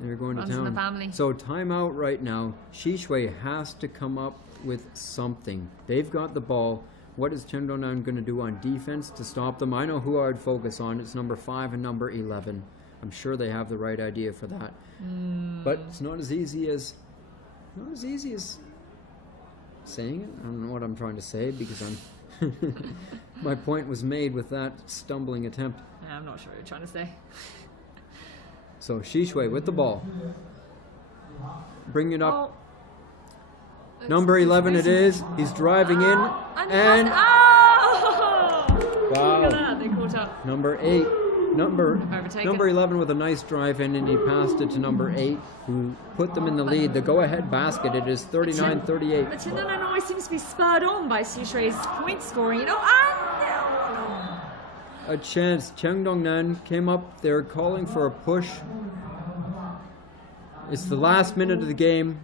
They're going to Runs in town. the family. So timeout right now. Xishui has to come up with something. They've got the ball. What is Chen Dongnan going to do on defense to stop them? I know who I'd focus on. It's number 5 and number 11. I'm sure they have the right idea for that. But it's not as easy as saying it. I don't know what I'm trying to say because I'm my point was made with that stumbling attempt. Yeah, I'm not sure what you're trying to say. So Xishui with the ball. Bring it up. Oh. Number 11 it is. He's driving in. And oh! Look wow. at that, they caught up. Number 8. Number Overtaken. 11 with a nice drive in, and he passed it to number 8, who put them in the lead. The go-ahead basket, it is 39-38. But Chendonan always seems to be spurred on by Xishui's point scoring. You know, A chance. Cheng Dongnan came up. They're calling for a push. It's the last minute of the game.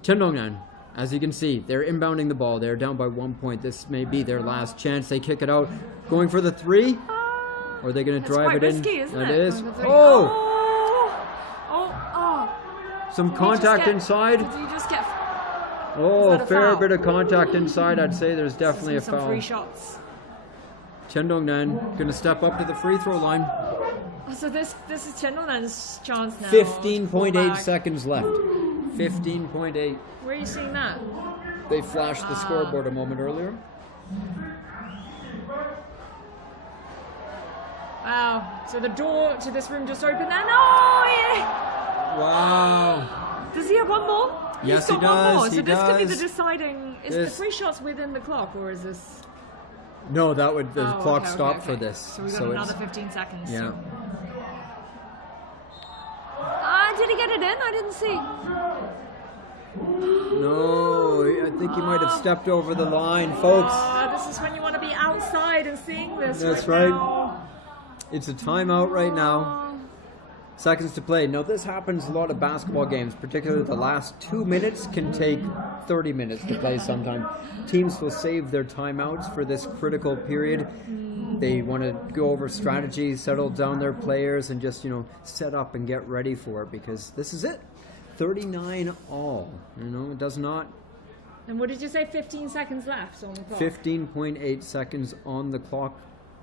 Cheng Dongnan, as you can see, they're inbounding the ball. They're down by 1 point. This may be their last chance. They kick it out. Going for the 3? Or are they going to drive it risky, in? Isn't It it? is. Going for the 3. Oh! Some Did you just contact get- inside. Did you just get Oh, that a fair foul? bit of contact inside. I'd say there's definitely a some foul. free shots? Chen Dongnan going to step up to the free throw line. Oh, so this is Chendonan's chance now. 15.8 to pull back. seconds left. 15.8. Where are you seeing that? They flashed the scoreboard a moment earlier. Wow. So the door to this room just opened and oh yeah! Wow. Does he have one more? Yes, He's got he one does, more. he So this could be the does. deciding. Is This- the free shots within the clock or is this? No, that would the Oh, clock okay, stopped okay, for okay. this. So we got another 15 seconds. Yeah. Did he get it in? I didn't see. No, I think he might have stepped over the line, folks. This is when you want to be outside and seeing this. That's right. right. Now. It's a timeout right now. Seconds to play. Now this happens a lot of basketball games, particularly the last 2 minutes can take 30 minutes to play sometimes. Teams will save their timeouts for this critical period. They want to go over strategies, settle down their players, and just, set up and get ready for it because this is it. 39 all. It does not. And what did you say? 15 seconds left on the clock. 15.8 seconds on the clock.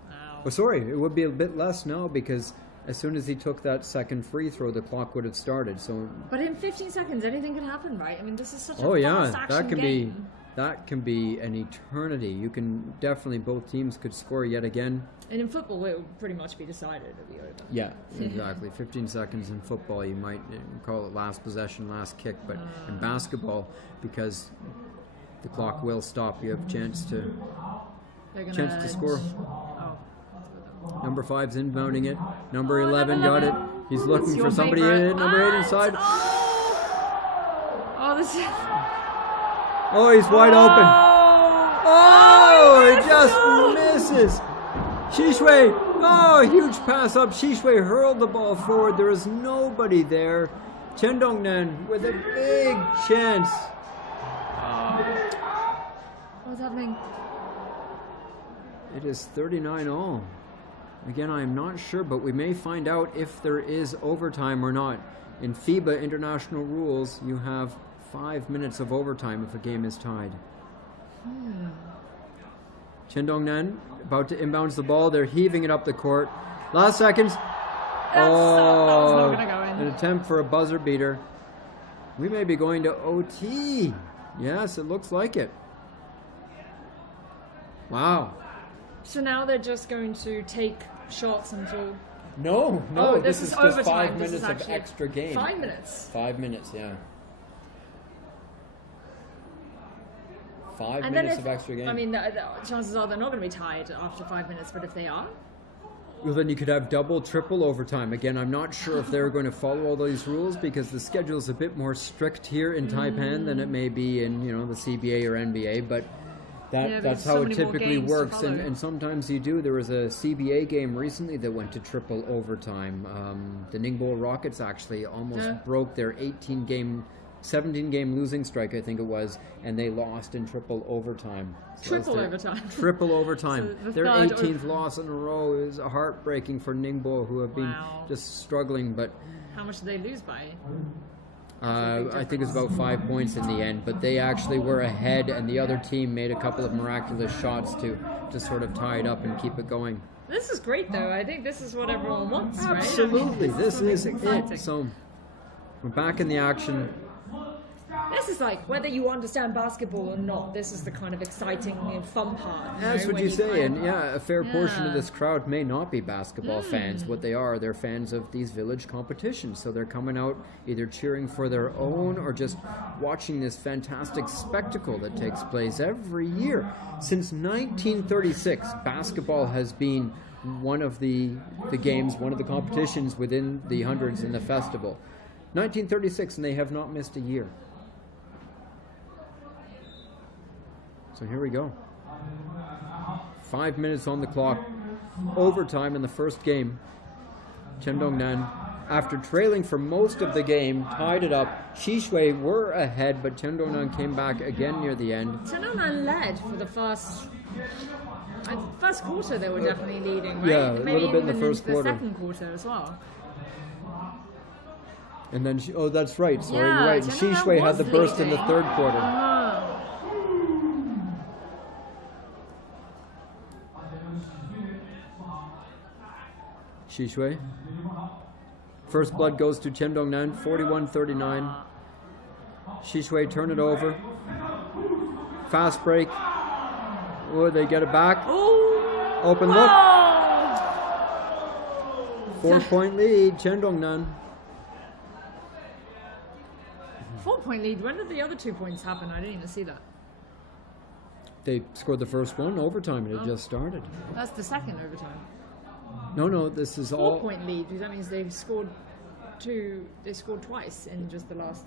Wow. Oh, sorry, it would be a bit less now because as soon as he took that second free throw, the clock would have started. So. But in 15 seconds, anything can happen, right? I mean, this is such a Oh yeah, fast action that can game. That can be an eternity. You can definitely, both teams could score yet again. And in football, it would pretty much be decided. It'll be over. Yeah, exactly. 15 seconds in football, you might call it last possession, last kick, but in basketball, because the clock will stop, you have a chance to score. Oh. Number 5's inbounding it. Number 11 number got it. 11. He's It's looking your for somebody favorite. in it. Number 8 inside. Oh, this is. Oh, he's wide open. Oh, it just misses. Xishui. Oh, huge pass up. Xishui hurled the ball forward. There is nobody there. Chen Dongnan with a big chance. What's happening? It is 39 all. Again, I am not sure, but we may find out if there is overtime or not. In FIBA international rules, you have 5 minutes of overtime if a game is tied. Chen Dongnan about to inbounds the ball. They're heaving it up the court. Last seconds. That was not going to go in. An attempt for a buzzer beater. We may be going to OT. Yes, it looks like it. Wow. So now they're just going to take shots until. No, Oh, this is just overtime. 5 This minutes is of actually extra game. 5 minutes. 5 minutes, yeah. 5 And then minutes if, of extra game. I mean, the chances are they're not going to be tied after 5 minutes, but if they are, well, then you could have double, triple overtime. Again, I'm not sure if they're going to follow all these rules because the schedule is a bit more strict here in Taipan than it may be in, the CBA or NBA, but Yeah, that's there's how so it many more typically games to works. follow. And sometimes you do. There was a CBA game recently that went to triple overtime. The Ningbo Rockets actually almost broke their 17-game losing streak, I think it was, and they lost in triple overtime. So that's Triple overtime. Triple overtime. So the Their third 18th loss in a row is heartbreaking for Ningbo, who have been Wow. just struggling. But how much did they lose by? I think it was about 5 points in the end. But they actually were ahead, and the other team made a couple of miraculous shots to to sort of tie it up and keep it going. This is great, though. I think this is what everyone wants, right? Absolutely, this is exciting. it. So we're back in the action. This is like, whether you understand basketball or not, this is the kind of exciting and fun part. That's what when you say, kind and yeah, a fair portion of Yeah. this crowd may not be basketball fans. What they are, they're fans of these village competitions. So they're coming out either cheering for their own or just watching this fantastic spectacle that takes place every year. Since 1936, basketball has been one of the games, one of the competitions within the hundreds in the festival. 1936, and they have not missed a year. So here we go. 5 minutes on the clock. Overtime in the first game. Chendongnan, after trailing for most of the game, tied it up. Xishui were ahead, but Chendongnan came back again near the end. Chendongnan led for the first quarter. They were definitely leading, right? Yeah, a Maybe little bit in the even first into quarter. The second quarter as well. And then, oh, that's right. Sorry, Yeah, you're right. Chendongnan Xishui had was the burst in the leading. third quarter. Xishui. First blood goes to Chendongnan, 41-39. Xishui turn it over. Fast break. Oh, they get it back. Oh! Open look. Whoa! 4-point lead, Chendongnan. 4-point lead. When did the other 2 points happen? I didn't even see that. They scored the first one, overtime, and it just started. That's the second overtime. No, this is all... 4-point lead. That means they've scored two. They scored twice in just the last.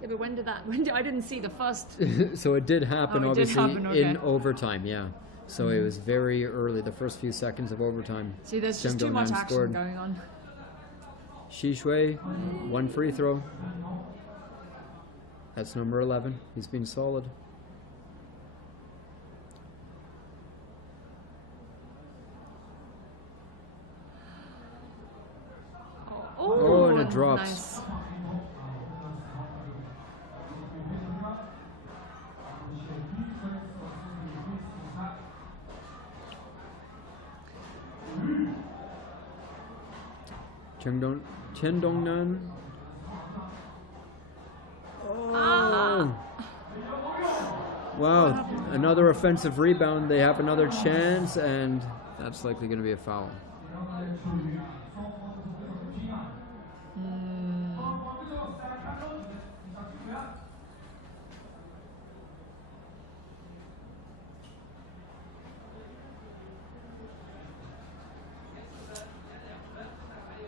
Yeah, but when did that? I didn't see the first. So it did happen, Oh, it did obviously, happen, okay. in overtime, yeah. So it was very early, the first few seconds of overtime. See, there's just too much Chendongnan action scored. going on. Xishui, one free throw. That's number 11. He's been solid. Oh, and it drops. Nice. Chendongnan. Oh. Wow, another offensive rebound. They have another chance, and that's likely going to be a foul.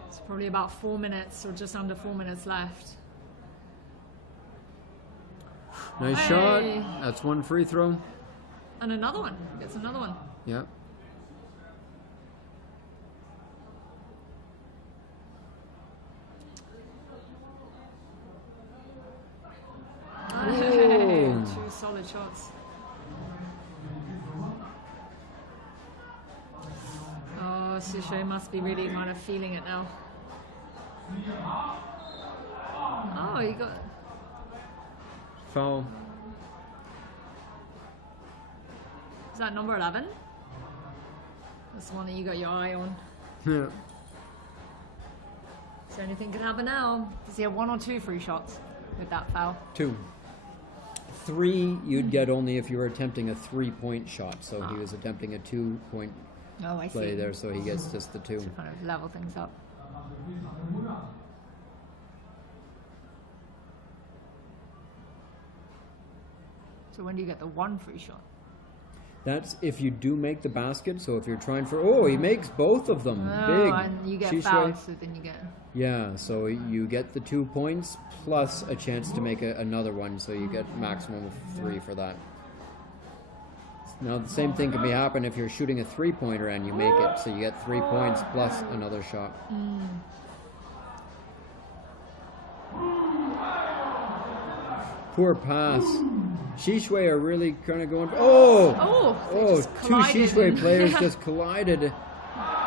It's probably about 4 minutes or just under 4 minutes left. Nice Hey. shot. That's one free throw. And another one. Gets another one. Yep. Two solid shots. Oh, Xishui must be really kind of feeling it now. Oh, you got. Foul. Is that number 11? That's the one that you got your eye on. Yeah. So anything could happen now. Does he have 1 or 2 free shots with that foul? 2. 3 you'd get only if you were attempting a 3-point shot. So he was attempting a 2-point Oh, I play see. there, so he gets just the 2. To kind of level things up. So when do you get the 1 free shot? That's if you do make the basket. So if you're trying for, oh, he makes both of them. Oh, Big. and you get Xishui. fouled, so then you get. Yeah, so you get the 2 points plus a chance to make another one. So you get maximum of 3 for that. Now the same thing can be happen if you're shooting a 3-pointer and you make it. So you get 3 points plus another shot. Poor pass. Xishui are really kind of going. Oh, They oh! just Two collided. Xishui players just collided.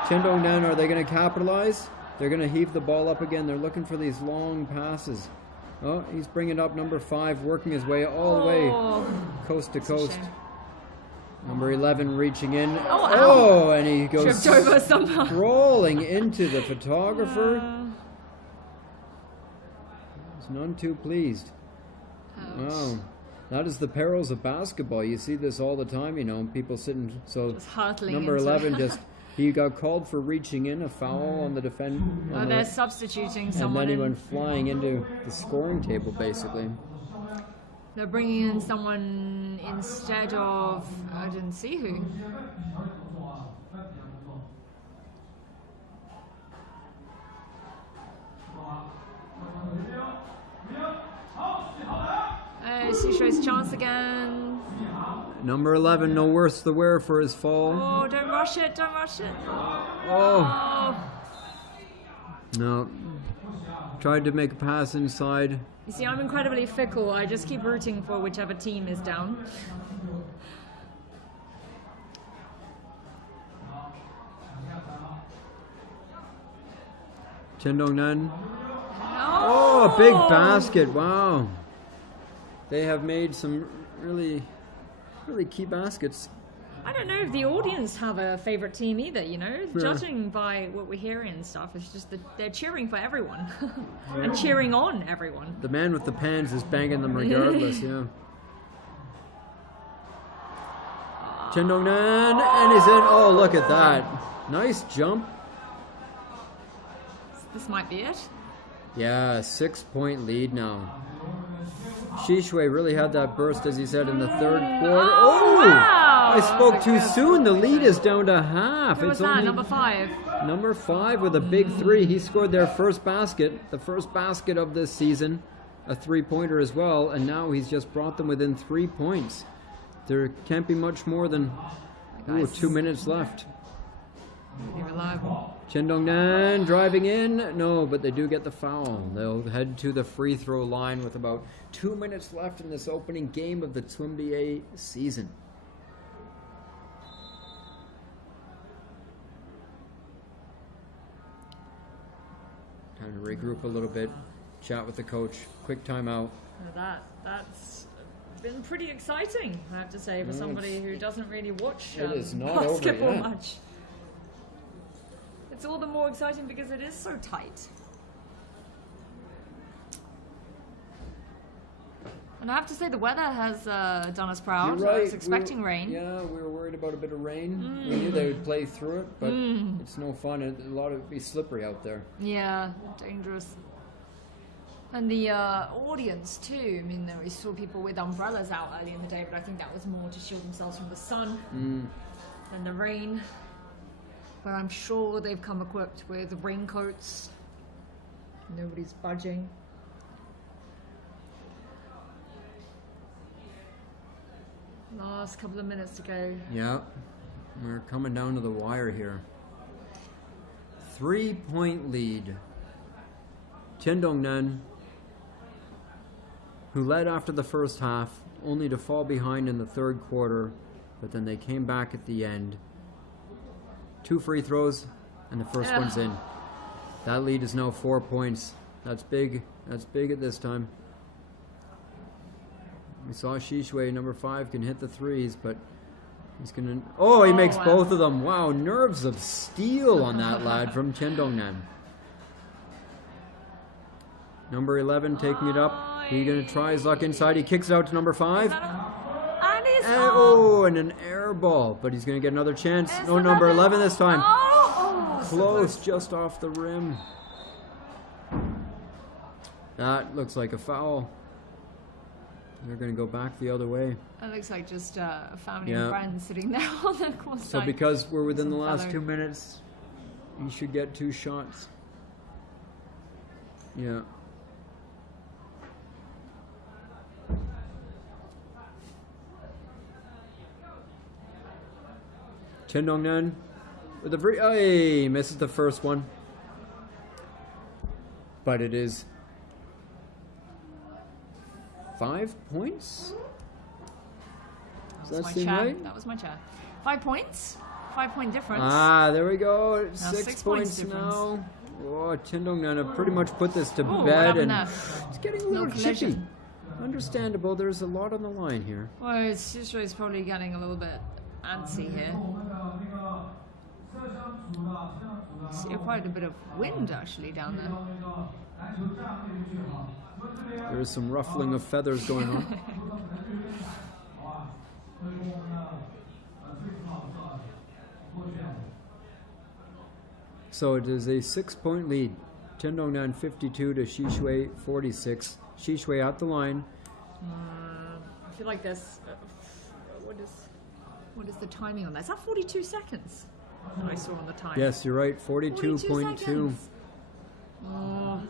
Chendongnan, are they going to capitalize? They're going to heave the ball up again. They're looking for these long passes. Oh, he's bringing up number 5, working his way all the way Oh, coast to that's a coast. shame. Number 11 reaching in. Oh, and he goes tripped over somehow. rolling into the photographer. He's none too pleased. Wow. That is the perils of basketball. You see this all the time, you know, people sitting. So Just hurtling number into 11 just, he got called for reaching in, a foul on the defend. Oh, they're substituting and someone then he in. went flying into the scoring table, basically. They're bringing in someone instead of, I didn't see who. Sishui's chance again. Number 11, no worse the wear for his fall. Oh, don't rush it, don't rush it. Oh. No. Tried to make a pass inside. You see, I'm incredibly fickle. I just keep rooting for whichever team is down. Chendongnan. Oh, a big basket. Wow. They have made some really key baskets. I don't know if the audience have a favorite team either, you know? Judging by what we hear and stuff, it's just that they're cheering for everyone. And cheering on everyone. The man with the pans is banging them regardless, yeah. Chendongnan, and he's in. Oh, look at that. Nice jump. This might be it. Yeah, 6-point lead now. Shishui really had that burst, as he said, in the third quarter. Oh, wow! I spoke too soon. The lead is down to half. Who was that? Number 5. Number 5 with a big 3. He scored their first basket, the first basket of this season, a 3-pointer as well, and now he's just brought them within 3 points. There can't be much more than 2 minutes left. Really reliable. Chendongnan driving in. No, but they do get the foul. They'll head to the free throw line with about 2 minutes left in this opening game of the TWIMBA season. Time to regroup a little bit, chat with the coach, quick timeout. That's been pretty exciting, I have to say, for somebody who doesn't really watch It is not over basketball yet. much. It's all the more exciting because it is so tight. And I have to say the weather has done us proud. You're right. I was expecting rain. Yeah, we were worried about a bit of rain. We knew they would play through it, but it's no fun. A lot of it'd be slippery out there. Yeah, dangerous. And the audience too. I mean, we saw people with umbrellas out early in the day, but I think that was more to shield themselves from the sun than the rain. But I'm sure they've come equipped with raincoats. Nobody's budging. Last couple of minutes to go. Yeah, we're coming down to the wire here. 3-point lead. Chendongnan, who led after the first half, only to fall behind in the third quarter, but then they came back at the end. 2 free throws, and the first one's in. That lead is now 4 points. That's big. That's big at this time. We saw Shishui, number 5, can hit the threes, but he's gonna. Oh, he makes both of them. Wow, nerves of steel on that lad from Chendongnan. Number 11 taking it up. He's gonna try his luck inside. He kicks it out to number 5. And he's And an air ball, but he's gonna get another chance. No, number 11 this time. Close, just off the rim. That looks like a foul. They're going to go back the other way. That looks like just family and friends sitting there on the court side. So because we're within the last 2 minutes, you should get 2 shots. Yeah. Chendongnan with the free. Hey, misses the first one. But it is 5 points? Does that seem right? That was my chat. 5 points? 5-point difference. Ah, there we go. Now 6 points difference. now. Oh, Chendongnan have pretty much put this to What bed, happened and there? it's getting a little chippy. collision. Understandable. There's a lot on the line here. Well, Shishui's probably getting a little bit antsy here. See quite a bit of wind actually down there. There is some ruffling of feathers going on. So it is a 6-point lead. Chendongnan 52 to Xishui 46. Xishui at the line. I feel like this. What is the timing on that? Is that 42 seconds? That I saw on the time. Yes, you're right. 42.2. 42 oh.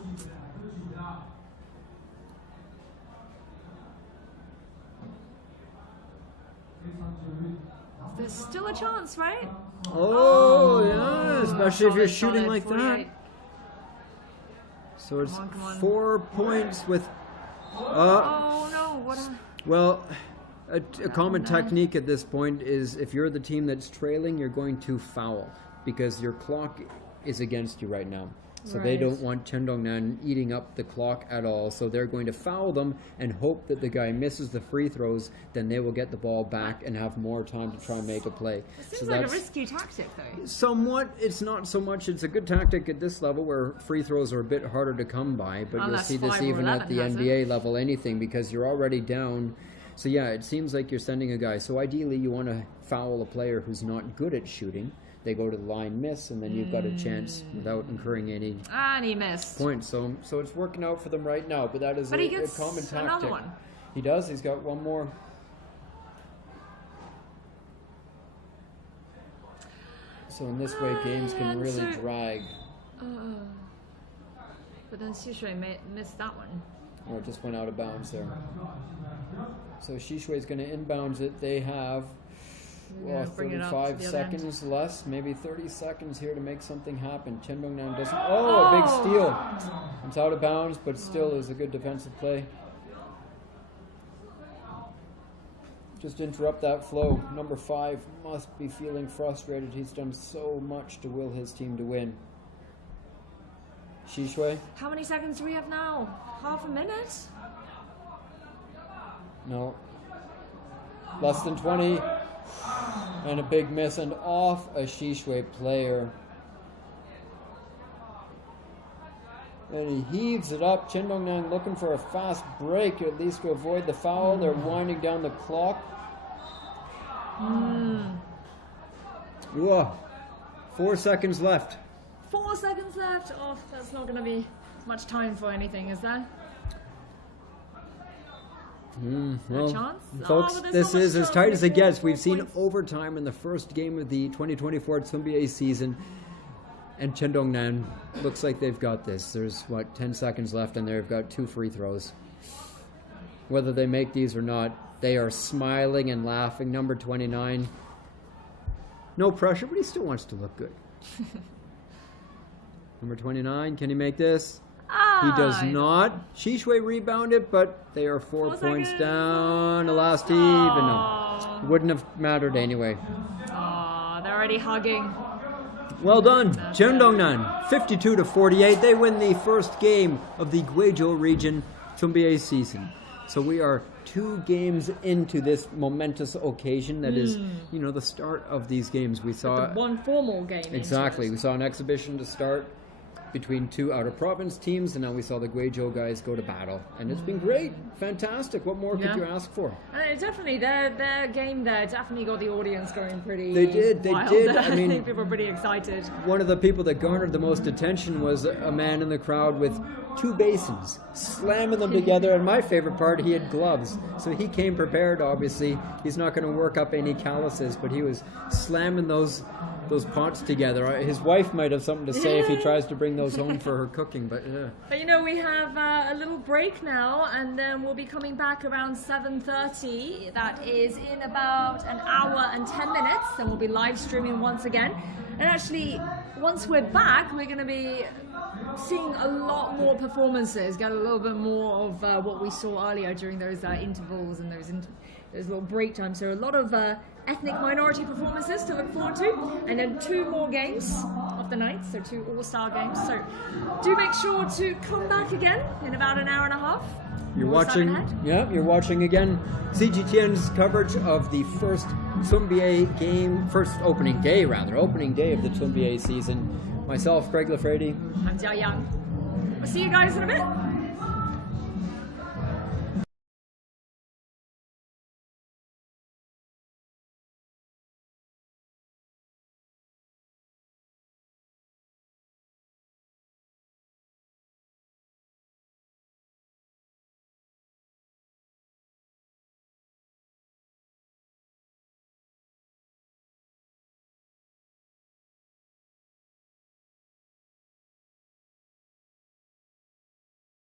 There's still a chance, right? Oh, yeah, especially if you're shooting like 48. that. So it's Come on. 4 points with. Oh no! What? Well, a common technique at this point is if you're the team that's trailing, you're going to foul because your clock is against you right now. So they Right. don't want Chendongnan eating up the clock at all. So they're going to foul them and hope that the guy misses the free throws. Then they will get the ball back and have more time to try and make a play. It seems like a risky tactic, though. Somewhat. It's not so much. It's a good tactic at this level where free throws are a bit harder to come by. But Oh, you'll that's see this 5 or even at 11, the has it? NBA level, anything, because you're already down. So yeah, it seems like you're sending a guy. So ideally, you want to foul a player who's not good at shooting. They go to the line, miss, and then you've got a chance without incurring any And he missed. points. So it's working out for them right now. But that is But he a gets common tactic. another one. He does. He's got one more. So in this way, games can And really so- drag. But then Xishui missed that one. Or it just went out of bounds there. So Xishui is going to inbounds it. They have They're gonna bring it up to 35 the other end. seconds less, maybe 30 seconds here to make something happen. Chendongnan doesn't. Oh, a big steal. It's out of bounds, but still is a good defensive play. Just interrupt that flow. Number 5 must be feeling frustrated. He's done so much to will his team to win. Xishui? How many seconds do we have now? Half a minute? No. Less than 20. And a big miss and off a Xishui player. And he heaves it up. Chendongnan looking for a fast break, at least to avoid the foul. They're winding down the clock. Whoa. 4 seconds left. 4 seconds left. Oh, that's not going to be much time for anything, is there? Well, chance? folks, Oh, but there's this so much is as chance. tight as it Four gets. We've seen points. overtime in the first game of the 2024 Tsumbier season, and Chendongnan looks like they've got this. There's, 10 seconds left, and they've got 2 free throws. Whether they make these or not, they are smiling and laughing. Number 29. No pressure, but he still wants to look good. Number 29, can he make this? He does not. Xishui rebounded, but they are 4 points seconds. down. The last heave, and no. Wouldn't have mattered anyway. Oh, they're already hugging. Well done, Chendongnan, 52 to 48. They win the first game of the Guizhou region Tsumbier season. So we are 2 games into this momentous occasion. That is, the start of these games. We saw One formal game. into exactly. it. We saw an exhibition to start between 2 out-of-province teams, and now we saw the Guizhou guys go to battle. And it's been great. Fantastic. What more Yeah. could you ask for? Definitely, their game there definitely got the audience going pretty They did, wild. I mean- think people were pretty excited. One of the people that garnered the most attention was a man in the crowd with 2 basins, slamming them together. And my favorite part, he had gloves. So he came prepared, obviously. He's not going to work up any calluses, but he was slamming those pots together. His wife might have something to say if he tries to bring those home for her cooking, but But we have a little break now, and then we'll be coming back around 7:30. That is in about an hour and 10 minutes, and we'll be live streaming once again. And actually, once we're back, we're going to be seeing a lot more performances, get a little bit more of what we saw earlier during those intervals and those little break times. So a lot of ethnic minority performances to look forward to, and then 2 more games of the the night, so 2 all-star games. So do make sure to come back again in about an hour and a half. You're More watching, stuff ahead. yeah, you're watching again CGTN's coverage of the first Tsumbier game, first opening day of the Tsumbier season. Myself, Greg Lafredi. I'm Jiao Yang. We'll see you guys in a bit.